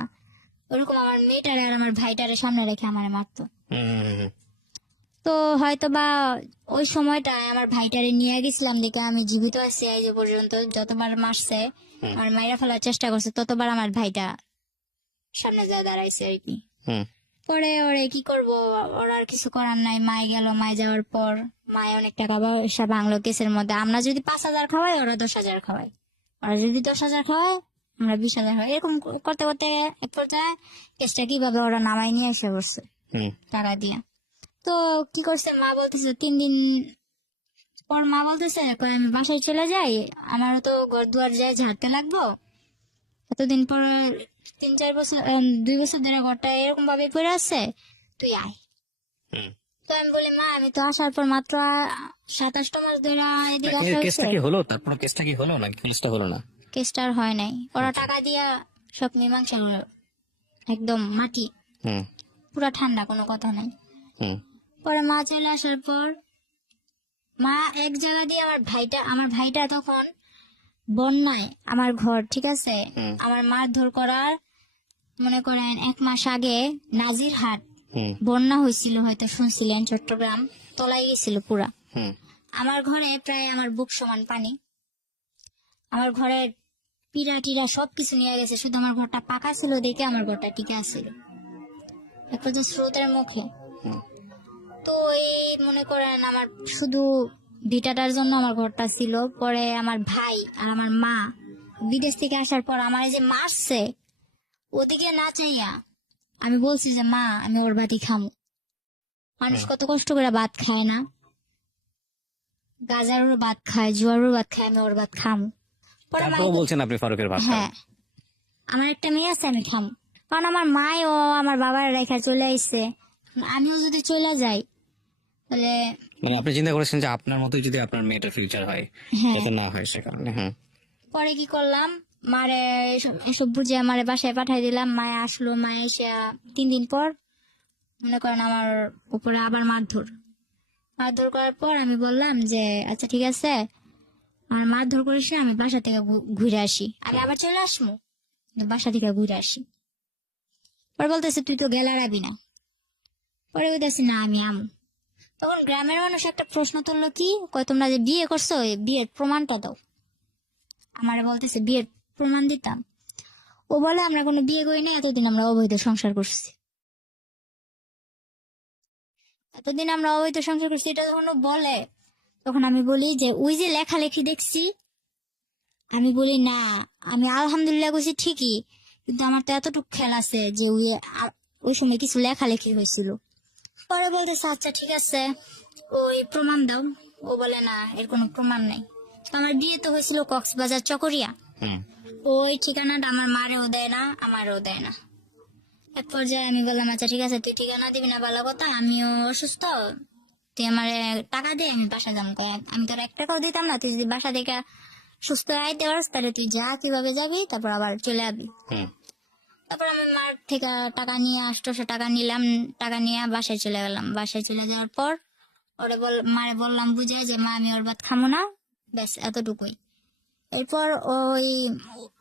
ওরকম আমার মেয়েটারে আর আমার ভাইটারে সামনে রেখে আমার মারতো। হুম। তো হয়তো বা ওই সময়টা আমার ভাইটারে নিয়ে গেছিলাম দেখে আমি জীবিত আছি এই যে পর্যন্ত। যতবার মারছে আমার মাইরা ফেলার চেষ্টা করছে ততবার আমার ভাইটা সামনে যায় দাঁড়াইছে আর কি। হুম। পরে ওরে কি করব, ওর আর কিছু করার নাই। মায় গেল, মায় যাওয়ার পর মায় অনেক টাকা পয়সা ভাঙলো কেসের মধ্যে। আমরা যদি 5,000 খাওয়াই ওরা 10,000 খাওয়াই, ওরা যদি 10,000 খাওয়াই আমরা 20,000 খাওয়াই। এরকম করতে করতে এক পর্যায়ে কেসটা কিভাবে ওরা নামাই নিয়ে এসে বসছে হুম। টাকা দিয়ে। তো কি করছে, মা বলতেছে 3 দিন পর মা বলতেছে কই আমি বাসায় চলে যাই, আমারও তো ঘর দুয়ার যায় ঝাড়তে লাগবো। এতদিন পর 3-4 বছর 2 বছর ধরে ঘরটা এরকম ভাবে পড়ে আছে, তুই আয়। হুম। তো আমি বলি মা আমি তো আসার পর মাত্র 27টা মাস ধরে এদিকে আসা কেসটা হয়েছে। কি হলো? তারপর কেসটা কি হলো নাকি কেসটা হলো না? কেসটা আর হয় নাই, ওরা টাকা দিয়া সব মীমাংসা হলো, একদম মাটি হুম। পুরা ঠান্ডা, কোনো কথা নাই। হুম। পরে মা চলে আসার পর মা এক জায়গা দিয়ে আমার ভাইটা তখন বন্যায় আমার ঘর, ঠিক আছে, হুম। আমার মারধর করার মনে করেন 1 মাস আগে নাজিরহাট হুম। বন্যা হয়েছিল, হয়তো শুনছিলেন, চট্টগ্রাম তলাই গেছিল পুরা। হুম। আমার ঘরে প্রায় আমার বুক সমান পানি, আমার ঘরের পিড়া টিরা সবকিছু নিয়ে গেছে, শুধু আমার ঘরটা পাকা ছিল দেখে আমার ঘরটা টিকে আছিল এক পর্যায়ে স্রোতের মুখে। হুম। তো এই মনে করেন আমার শুধু ভিটাটার জন্য আমার ঘরটা ছিল। পরে আমার ভাই আর আমার মা বিদেশ থেকে আসার পর আমার এই যে মারছে, ওদিকে না চাইয়া আমি বলছি যে মা আমি ওর ভাতই খামু। মানুষ কত কষ্ট করে ভাত খায় না, গাজারও ভাত খায়, জোয়ারও ভাত খায়, আমি ওর ভাত খামু। পরে মা তারপরও বলছেন আপনি ফারুকের ভাত খান। হ্যাঁ, আমার একটা মেয়ে আছে আমি খামু, কারণ আমার মায় ও আমার বাবার রেখা চলে আইছে, আমিও যদি চলে যাই তাহলে। মানে আপনি চিন্তা করেছেন যে আপনার মতোই যদি আপনার মেয়েটার ফিউচার হয়, হ্যাঁ, যাতে না হয় সে কারণে। হ্যাঁ। পরে কি করলাম, মারে এসব বুঝে আমারে বাসায় পাঠাই দিলাম। মায়ে আসলো, মায়ে এসে 3 দিন পর মনে করেন আমার উপরে আবার মারধর মারধর করার পর আমি বললাম যে আচ্ছা ঠিক আছে, আমার মারধর করিস না, আমি বাসা থেকে ঘুরে আসি, আমি আবার চলে আসবো, কিন্তু বাসা থেকে ঘুরে আসি। পরে বলতেছে তুই তো গেলা রাবি না। পরে বলতেছি না আমি আমু। তখন গ্রামের মানুষ একটা প্রশ্ন তুললো, কি কয় তোমরা যে বিয়ে করছো এই বিয়ের প্রমাণটা দাও। আমারে বলতেছে বিয়ের প্রমাণ দিতাম। ও বলে আমরা কোনো বিয়ে করি না, এতদিন আমরা অবৈধ সংসার করছি, এতদিন আমরা অবৈধ সংসার করছি। এটা যখন ও বলে তখন আমি বলি যে ওই যে লেখালেখি দেখছি, আমি বলি না আমি আলহামদুলিল্লাহ করছি ঠিকই, কিন্তু আমার তো এতটুকু খেয়াল আছে যে ওই সময় কিছু লেখালেখি হয়েছিল। পরে বলতেছে আচ্ছা ঠিক আছে ওই প্রমাণ দাও। ও বলে না এর কোনো প্রমাণ নাই। তো আমার বিয়ে তো হয়েছিল কক্সবাজার চকরিয়া, হুম। ওই ঠিকানাটা আমার মারেও দেয় না আমারও দেয় না। এক পর্যায়ে আমি বললাম আচ্ছা ঠিক আছে তুই ঠিকানা দিবি না ভালো কথা, আমিও অসুস্থ, তুই আমার টাকা দে আমি বাসা যাবো। আমি তোর 1 টাকাও দিতাম না, তুই যদি বাসা থেকে সুস্থ হয়ে আইতে পারস তাহলে তুই যা, কিভাবে যাবি, তারপর আবার চলে আসবি। হুম। তারপর আমি মার থেকে টাকা নিয়ে 800 টাকা নিলাম, টাকা নিয়ে বাসায় চলে গেলাম। বাসায় চলে যাওয়ার পর মারে বললাম বুঝে যে মা আমি ওর ভাত খামো না, ব্যাস এতটুকুই। এরপর ওই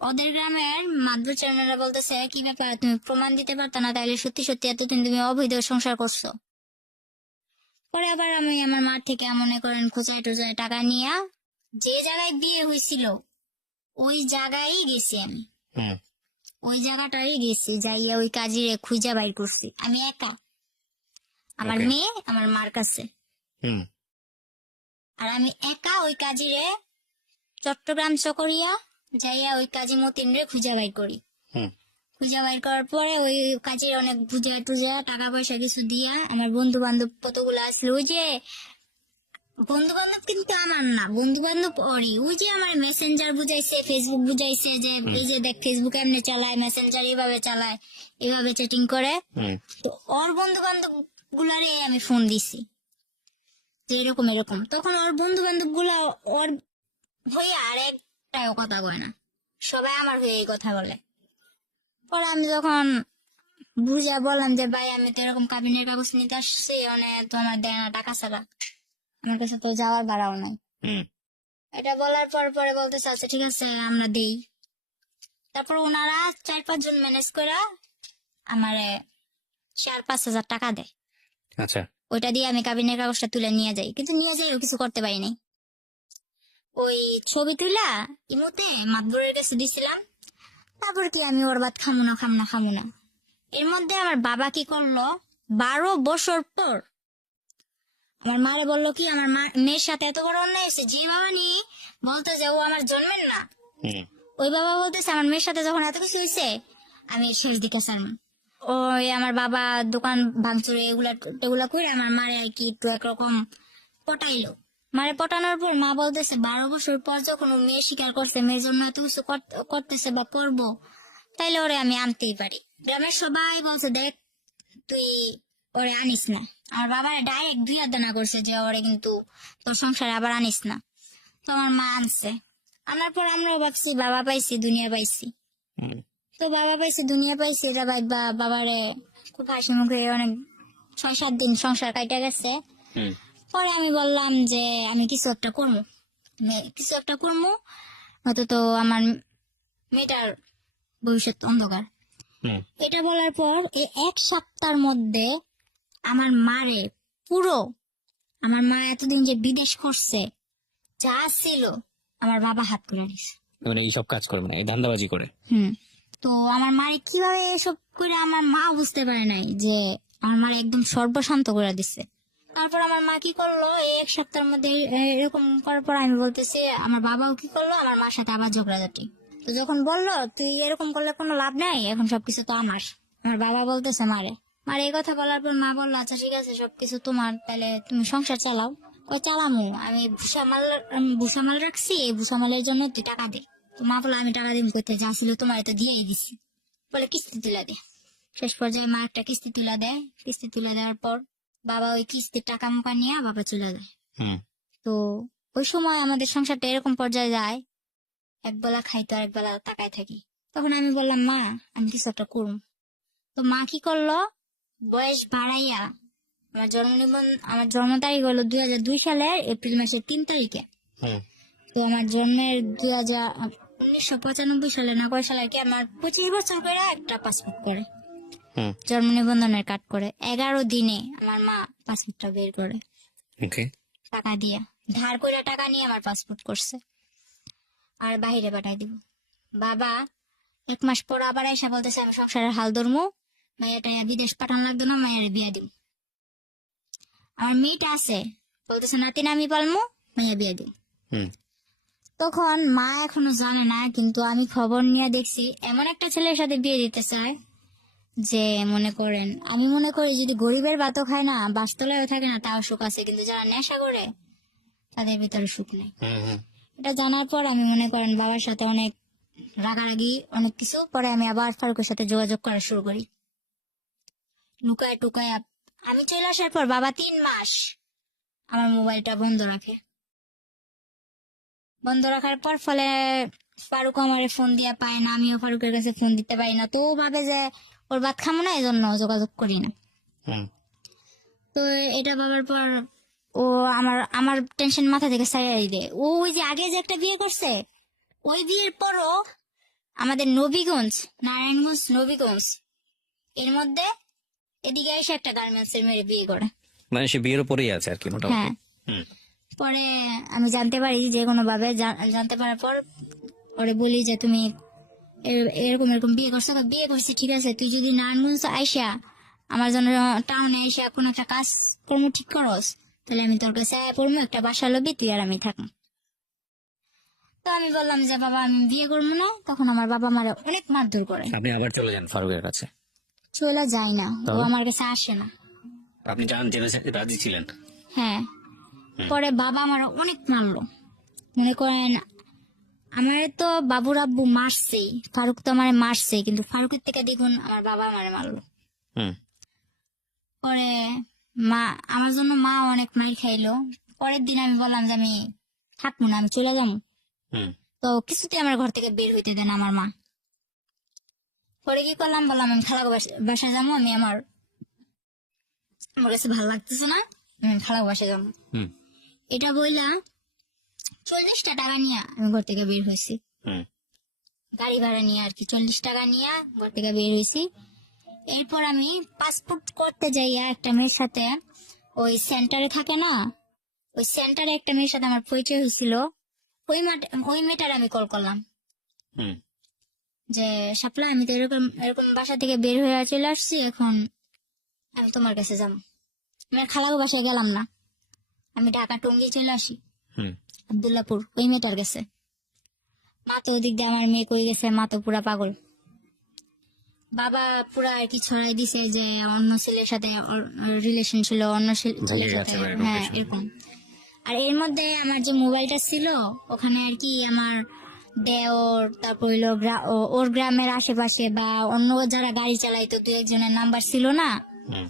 ওদের গ্রামের মাদুর চ্যানেলরা বলতেছে কি ব্যাপার তুমি প্রমাণ দিতে পারতো না, তাইলে সত্যি সত্যি এতদিন তুমি অবৈধ সংসার করছো। পরে আবার আমি আমার মার থেকে মনে করেন খোঁচায় টোচায় টাকা নিয়ে যে জায়গায় বিয়ে হয়েছিল ওই জায়গায় গেছি আমি, হুম। ওই জায়গাটাই গেছি, যাইয়া ওই কাজিরে খুঁজা বাইর করছি আমি একা, আমার Okay. মেয়ে আমার মার কাছে। হুম। আর আমি একা ওই কাজিরে চট্টগ্রাম চকরিয়া যাইয়া ওই কাজী মতিন রে খুঁজা বাইর করি। হুম। খুঁজা বাইর করার পরে ওই কাজের অনেক বুঝা টুজা টাকা পয়সা কিছু দিয়া আমার বন্ধু বান্ধব কতগুলো আসলো, ওই যে বন্ধু বান্ধব কিন্তু আমার না, বন্ধু বান্ধব ওরই, ওই যে আমার মেসেঞ্জার বুঝাইছে, ফেসবুক বুঝাইছে যে এই যে দেখ ফেসবুক এমনি চালায়, মেসেঞ্জার এইভাবে চালায়, এইভাবে চ্যাটিং করে। হুম। তো ওর বন্ধু বান্ধব গুলারে আমি ফোন দিছি যে এরকম এরকম। তখন ওর বন্ধু বান্ধব গুলা ওর হয়ে আর একটাও কথা কয় না, সবাই আমার হয়ে এই কথা বলে। পরে আমি যখন বুঝা বললাম যে ভাই আমি তো এরকম কাবিনের কাগজ নিতে আসছি, মানে তো আমার দেয় না টাকা ছাড়া, আমার কাছে তো যাওয়ার ভাড়াও নাই। হুম। এটা বলার পর পরে বলতেছে আচ্ছা ঠিক আছে আমরা দেই। তারপর ওনারা 4-5 জন ম্যানেজ করে আমারে 4-5 হাজার টাকা দেয়। আচ্ছা। ওইটা দিয়ে আমি কাবিনের কাগজটা তুলে নিয়ে যাই, কিন্তু নিয়ে যাইও কিছু করতে পারি নাই। ওই ছবি তুলা ইমুতে মাতবরের কাছে দিছিলাম। তারপর কি আমি ওর বাদ খামু না। এর মধ্যে আমার বাবা কি করলো, 12 বছর পর আমার মারে বললো কি, আমার মেয়ের সাথে এত বড় অন্যায় হয়েছে, যে বাবা নি বলতে যে ও আমার জন্মের না, ওই বাবা বলতেছে আমার মেয়ের সাথে যখন এত কিছু হয়েছে আমি শেষ দিকে চাইলাম। ওই আমার বাবা দোকান ভাঙচুরে এগুলা করে আমার মারে আর কি একটু একরকম পটাইলো। মারে পটানোর পর মা বলতেছে 12 বছর পর যখন ও মেয়ে স্বীকার করছে, মেয়ের জন্য এত কিছু করতেছে বা করবো, তাইলে ওরে আমি আনতেই পারি। গ্রামের সবাই বলছে দেখ তুই ওরে আনিস না। আমার বাবা ডাইরেক্ট 2 হাত দানা করছে যে ওরে কিন্তু তোর সংসারে আবার আনিস না। তো আমার মা আনছে। আনার পর আমরাও ভাবছি বাবা পাইছি দুনিয়া পাইছি। তো বাবা পাইছি দুনিয়া পাইছি এটা ভাইবা বাবারে খুব হাসি মুখে অনেক 6-7 দিন সংসার কাইটা গেছে। পরে আমি বললাম যে আমি কিছু একটা করবো, হয়তো তো আমার মেয়েটার ভবিষ্যৎ অন্ধকার। এটা বলার পর এই 1 সপ্তাহের মধ্যে আমার মারে পুরো, আমার মা এতদিন যে বিদেশ করছে যা ছিল আমার বাবা হাত করে দিছে। মানে এইসব কাজ করবে না, এই ধান্দাবাজি করে। তো আমার মারে কিভাবে এসব করে আমার মা বুঝতে পারে নাই যে আমার মারে একদম সর্বশান্ত করে দিচ্ছে। তারপর আমার মা কি করলো, এই 1 সপ্তাহের মধ্যে এরকম করার পর আমি বলতেছি, আমার বাবাও কি করলো, আমার মার সাথে আবার ঝগড়াঝাটি। তো যখন বললো তুই এরকম করলে কোনো লাভ নাই, এখন সবকিছু তো আমার বাবা বলতেছে মারে এই কথা বলার পর মা বললো আচ্ছা ঠিক আছে সবকিছু তোমার, তাহলে তুমি সংসার চালাও। কই চালামু, আমি ভুষা মাল রাখছি, এই ভুষা মালের জন্য তুই টাকা দে। তো মা বললো আমি টাকা দিন করতে যা ছিল তোমার তো দিয়েই দিছি, বলে কিস্তি তুলে দে। শেষ পর্যায়ে মা একটা কিস্তি তুলে দেয়। কিস্তি তুলে দেওয়ার পর বাবা ওই কিস্তির টাকা মুকা নিয়ে বাবা চলে যায়। তো ওই সময় আমাদের সংসারটা এরকম পর্যায়ে যায়, একবেলা খাইতো আর একবেলা তাকায় থাকি। তখন আমি বললাম মা আমি কিছু একটা করুম। তো মা কি করলো, বয়স বাড়াইয়া আমার জন্ম তারিখ হলো 2002 সালের এপ্রিল মাসের 3 তারিখে। তো আমার জন্মের 1995 সালে না কয় সালে কি আমার 25 বছর করে একটা পাসপোর্ট করে, জন্ম নিবন্ধনের কার্ড করে 11 দিনে আমার মা পাসপোর্টটা বের করে টাকা দিয়া, ধার করে টাকা নিয়ে আমার পাসপোর্ট করছে আর বাইরে পাঠাই দিব। বাবা 1 মাস পর আবার এসে বলতেছে আমি সংসারের হাল ধরমু, মাইয়াটা বিদেশ পাঠানো লাগতো না, মায়ের বিয়া দিব। আমার মেয়েটা আছে বলতেছে নাতিন আমি পালমু, মাইয়া বিয়া দিব। তখন মা এখনো জানে না, কিন্তু আমি খবর নিয়ে দেখছি এমন একটা ছেলের সাথে বিয়ে দিতে চায় যে মনে করেন, আমি মনে করি যদি গরিবের ভাতও খায় না, বাসতলায়ও থাকে না, তাও সুখ আছে, কিন্তু যারা নেশা করে তাদের ভিতরে সুখ নেই। এটা জানার পর আমি মনে করেন বাবার সাথে অনেক রাগারাগি অনেক কিছু, পরে আমি আবার ফারুকের সাথে যোগাযোগ করা শুরু করি লুকায় টুকায়। আমি চলে আসার পর বাবা 3 মাস আমার মোবাইলটা বন্ধ রাখে। বন্ধ রাখার পর ফলে ফারুক আমারে ফোন দিয়া পায় না, আমিও ফারুকের কাছে ফোন দিতে পারি না। তো ও ভাবে যে ওর ভাত খামো না, এই জন্য যোগাযোগ করি না। তো এটা ভাবার পর ও আমার টেনশন মাথা থেকে সারিয়ে দেয়। ও ওই যে আগে যে একটা বিয়ে করছে, ওই বিয়ের পরও আমাদের নারায়ণগঞ্জ এর মধ্যে এদিকে এসে একটা গার্মেন্টস এর মেয়ে বিয়ে করে, মানে সে বিয়ের উপরেই আছে আর কি মোটামুটি। হ্যাঁ। পরে আমি জানতে পারি যে কোনো ভাবে, জানতে পারার পর ওরে বলি যে তুমি এরকম বিয়ে করছো। বিয়ে করছি ঠিক আছে, তুই যদি নারায়ণগঞ্জ আইসা আমার জন্য টাউনে আইসা কোনো একটা কাজ কর্ম ঠিক করস, তাহলে আমি তোর কাছে পড়বো, একটা বাসা লবি, তুই আর আমি থাকবো। তো আমি বললাম যে বাবা আমি বিয়ে করবো না। তখন আমার বাবা আমার অনেক মারধর করে। আপনি আবার চলে যান ফারুকের কাছে? চলে যায় না, ও আমার কাছে আসে না। আপনি রাজি ছিলেন? হ্যাঁ। পরে বাবা আমার অনেক মারলো, মনে করেন আমার তো বাবুর আব্বু মারছেই, ফারুক তো আমার মারছে, কিন্তু ফারুকের থেকে দেখুন আমার বাবা আমারে মারলো। পরে আমার জন্য মা অনেক মার খাইলো। পরের দিন আমি বললাম যে আমি থাকবো না, আমি চলে যাবো। তো কিছুতে আমার ঘর থেকে বের হইতে দেন আমার মা। পরে কি করলাম, বললাম আমি খালাগো বাসায় যাবো, আমার কাছে ভালো লাগতেছে না, আমি খালাগো বাসায় যাবো। এটা বইলা 40টা টাকা নিয়ে আমি ঘর থেকে বের হয়েছি, গাড়ি ভাড়া নিয়ে আর কি। 40 টাকা নিয়ে ঘর থেকে বের হয়েছি। এরপর আমি পাসপোর্ট করতে যাই একটা মেয়ের সাথে, ওই সেন্টারে থাকে না, ওই সেন্টারে একটা মেয়ের সাথে আমার পরিচয় হয়েছিল। ওই মেয়েটার আমি কল করলাম হুম যে শাপলা, আমি তো এরকম এরকম বাসা থেকে বের হয়ে চলে আসছি, এখন আমি তোমার কাছে যাবো। আমি আর খালাগো বাসায় গেলাম না, আমি ঢাকা টঙ্গী চলে আসি, হুম আব্দুল্লাপুর, ওই মেয়েটার কাছে। মা তো ওদিক দিয়ে আমার মেয়ে কই গেছে, মা তো পুরা পাগল। বাবা পুরা আর কি ছড়াই দিছে যে অন্য ছেলের সাথে রিলেশন ছিল, অন্য ছেলের সাথে, গেছে বা এরকম হ্যাঁ কিছু। এরকম। আর এর মধ্যে আমার যে মোবাইলটা ছিল ওখানে আর কি আমার দেওর, তারপর হইলো ওর গ্রামের আশেপাশে বা অন্য যারা গাড়ি চালাইতো দু একজনের নাম্বার ছিল না, হুম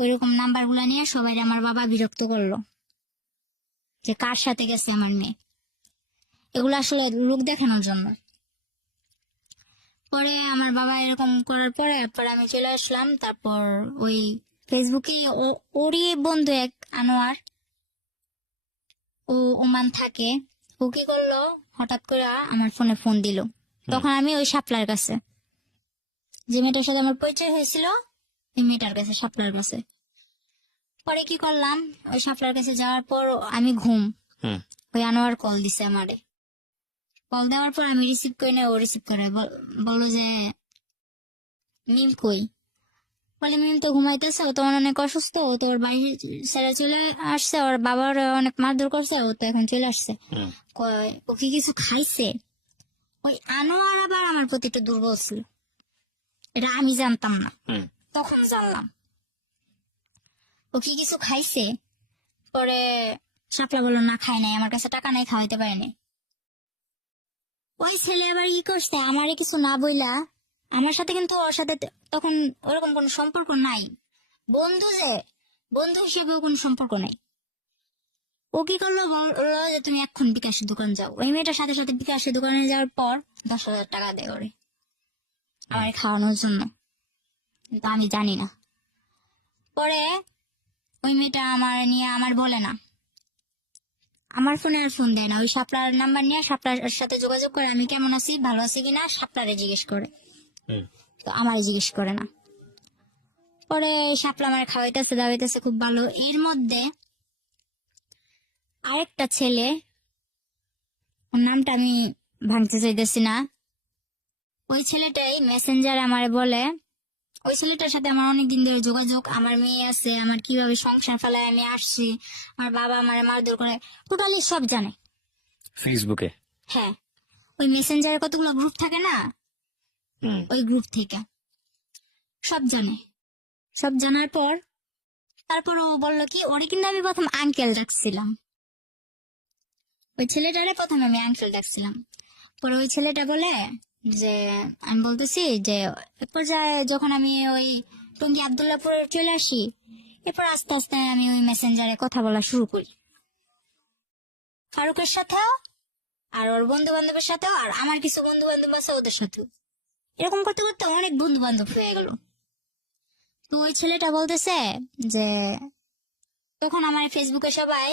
ওইরকম নাম্বার গুলা নিয়ে সবাই আমার বাবা বিরক্ত করলো যে কার সাথে গেছে আমার মেয়ে। এগুলো আসলে লোক দেখানোর জন্য। পরে আমার বাবা এরকম করার পরে আমি চলে আসলাম। তারপর ওই ফেসবুকে ওরই বন্ধু এক আনোয়ার, ও ওমান থাকে, ও কি করলো, হঠাৎ করে আমার ফোনে ফোন দিল। তখন আমি ওই শাপলার কাছে, যে মেয়েটার সাথে আমার পরিচয় হয়েছিল, ওই মেয়েটার কাছে, শাপলার কাছে। পরে কি করলাম, ওই শাপলার কাছে যাওয়ার পর আমি ঘুম, হুম ওই আনোয়ার কল দিছে আমারে। কল দেওয়ার পর আমি রিসিভ করি না, ও রিসিভ করে, বলো যে মিম কই। বলে মিম তো ঘুমাইতেছে, ও তো অনেক অসুস্থ, ও তো ওর বাড়ি ছেড়ে চলে আসছে, ওর বাবার অনেক মারধর করছে, ও তো এখন চলে আসছে। হুম কয় ও কি কিছু খাইছে? ওই আনোয়ার আবার আমার প্রতি একটু দুর্বল ছিল, এটা আমি জানতাম না, হুম তখন জানলাম। ও কি কিছু খাইছে? পরে শাপলা বললো না খাই নাই, আমার কাছে টাকা নাই, খাওয়াইতে পারে নাই। ওই ছেলে আবার কি করছে, আমারে কিছু না বইলা, আমার সাথে কিন্তু ওর সাথে তখন ওরকম কোনো সম্পর্ক নাই, বন্ধু যে, বন্ধু হিসেবেও কোনো সম্পর্ক নাই। ও কি করলো, বললো যে তুমি এখন বিকাশের দোকান যাও। ওই মেয়েটার সাথে সাথে বিকাশের দোকানে যাওয়ার পর 10,000 টাকা দেয় ওরে আমার খাওয়ানোর জন্য, কিন্তু আমি জানি না। পরে ওই মেয়েটা আমার নিয়ে আমার বলে না, আমার ফোনে আর ফোন দেয় না, ওই শাপলার নাম্বার নিয়ে শাপলার সাথে যোগাযোগ করে আমি কেমন আছি, ভালো আছি কিনা, শাপলারে জিজ্ঞেস করে, হুম তো আমারে জিজ্ঞেস করে না। পরে শাপলা আমার খাওয়াইতেছে দাওয়াইতেছে খুব ভালো। এর মধ্যে আরেকটা ছেলে, ওর নামটা আমি ভাঙতে চাইতেছি না, ওই ছেলেটাই মেসেঞ্জার আমারে বলে, ওই ছেলেটার সাথে আমার অনেকদিন ধরে যোগাযোগ, আমার মেয়ে আছে, আমার কিভাবে সংসার ফেলায় আমি আসছি, আমার বাবা আমারে মারধর করে, টোটালি সব জানে। ফেসবুকে। হ্যাঁ, ওই মেসেঞ্জারে কতগুলো গ্রুপ থাকে না, হুম ওই গ্রুপ থেকে সব জানে। সব জানার পর তারপর ও বললো কি, ওরে কিন্তু আমি প্রথম আঙ্কেল ডাকছিলাম, ওই ছেলেটারে প্রথম আমি আঙ্কেল ডাকছিলাম। পরে ওই ছেলেটা বলে যে, আমি বলতেছি যে এক পর্যায়ে যখন আমি ওই টঙ্গী আবদুল্লাপুর চলে আসি, এরপর আস্তে আস্তে আমি ওই মেসেঞ্জারে কথা বলা শুরু করি ফারুকের সাথেও, আর ওর বন্ধু বান্ধবের সাথেও, আর আমার কিছু বন্ধু বান্ধব আছে ওদের সাথেও। এরকম করতে করতে অনেক বন্ধু বান্ধব হয়ে গেল। তো ওই ছেলেটা বলতেছে যে তখন আমার ফেসবুকে সবাই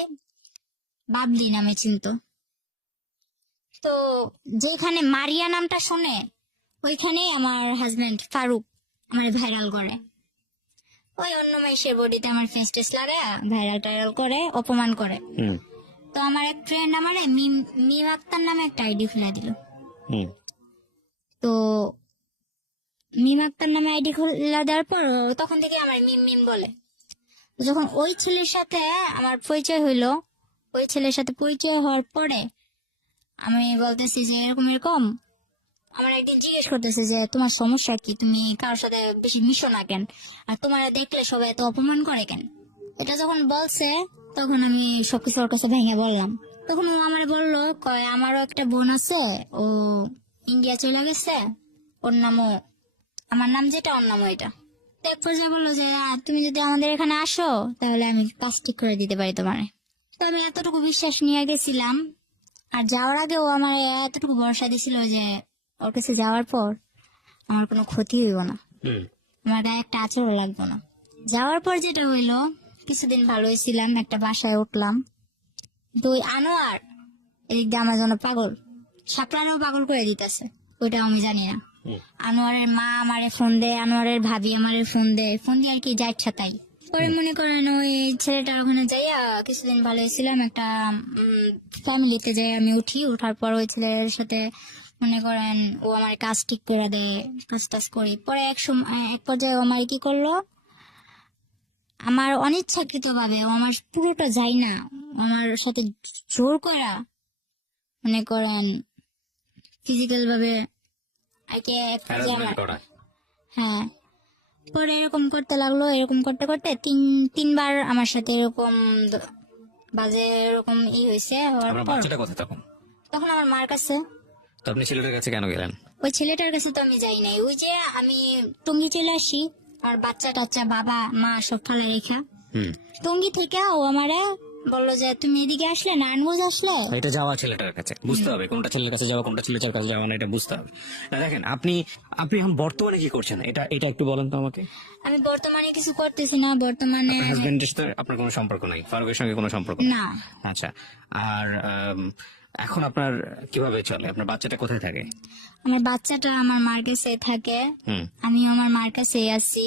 বাবলি নামে চিনতো, তো যেখানে মারিয়া নামটা শুনে ওইখানেই আমার হাজবেন্ড ফারুক আমার ভাইরাল করে, ওই অন্য মাইসের বডিতে আমার ফেস টেস লাগায় ভাইরাল টাইরাল করে, অপমান করে। হুম তো আমার এক ফ্রেন্ড আমারে মিম আক্তার নামে একটা আইডি খুলে দিল। হুম তো মিম আক্তার নামে আইডি খুলে দেওয়ার পর ও তখন থেকে আমার মিম মিম বলে। যখন ওই ছেলের সাথে আমার পরিচয় হইলো, ওই ছেলের সাথে পরিচয় হওয়ার পরে আমি বলতেছি যে এরকম এরকম, আমার একদিন জিজ্ঞেস করতেছে যে তোমার সমস্যা কি, তুমি কারোর সাথে বেশি মিশো না কেন, আর তোমার দেখলে সবাই এত অপমান করে কেন। এটা যখন বলছে তখন আমি সবকিছু ওর কাছে ভেঙে বললাম। তখন ও আমার বললো, কয় আমারও একটা বোন আছে, ও ইন্ডিয়া চলে গেছে, ওর নামও আমার নাম যেটা, ওর নামও এটা। এক পর্যায়ে বললো যে তুমি যদি আমাদের এখানে আসো তাহলে আমি কাজ ঠিক করে দিতে পারি তোমারে। তো আমি এতটুকু বিশ্বাস নিয়ে গেছিলাম। আর যাওয়ার আগে ও আমার এতটুকু ভরসা দিছিল যে ওর কাছে যাওয়ার পর আমার কোনো ক্ষতি হইব না, হুম আমার গায়ে একটা আঁচড়ও লাগবে না। যাওয়ার পর যেটা হইলো, কিছুদিন ভালোই ছিলাম, একটা বাসায় উঠলাম, তো ওই আনোয়ার এদিক দিয়ে আমার জন্য পাগল, সাপলারেও পাগল করে দিতেছে, ওইটা আমি জানি না। আনোয়ারের মা আমারে ফোন দেয়, আনোয়ারের ভাবি আমারে ফোন দিয়ে আর কি যা ইচ্ছা তাই। পরে মনে করেন ওই ছেলেটার ওখানে যাইয়া কিছুদিন ভালো ছিলাম, একটা ফ্যামিলিতে যাই আমি ওঠার পর ওই ছেলের সাথে মনে করেন ও আমার কাজ ঠিক করে দেয়, কাজ টাজ করি। পরে এক পর্যায়ে ও আমার কি করলো, আমার অনিচ্ছাকৃত ভাবে ও আমার পুরোটা যাই না, আমার সাথে জোর করা মনে করেন ফিজিক্যাল ভাবে আর কি এক পর্যায়ে Harassment আমার, করা। হ্যাঁ। পরে এরকম করতে লাগলো, এরকম করতে করতে তিনবার আমার সাথে এরকম বাজে এরকম হয়েছে। হওয়ার আপনার পর বাচ্চাটা কোথায় তখন? তখন আমার মার কাছে। তো আপনি ছেলেটার কাছে কেন গেলেন? ওই ছেলেটার কাছে তো আমি যাই নাই, ওই যে আমি টঙ্গী চলে আসি আর বাচ্চা টাচ্চা বাবা মা সব ফালে রেখা হুম। টঙ্গী থেকে ও আমারে বললো যে তুমি এদিকে আসলে নারায়ণগঞ্জ আসলে। এটা যাওয়া ছেলেটার কাছে, বুঝতে হবে কোনটা ছেলের কাছে যাওয়া কোনটা ছেলেটার কাছে যাওয়া না, এটা বুঝতে হবে। না দেখেন, আপনি আপনি এখন বর্তমানে কি করছেন এটা এটা একটু বলেন তো আমাকে। আমি বর্তমানে কিছু করতেছি না, বর্তমানে হাজবেন্ডের সাথে আপনার কোনো সম্পর্ক নাই, ফারুকের সঙ্গে কোনো সম্পর্ক নেই? না। আচ্ছা। আর এখন আপনার কিভাবে চলে? আপনার বাচ্চাটা কোথায় থাকে? আমার বাচ্চাটা আমার মার কাছে থাকে, হুম। আমি আমার মার কাছে আছি।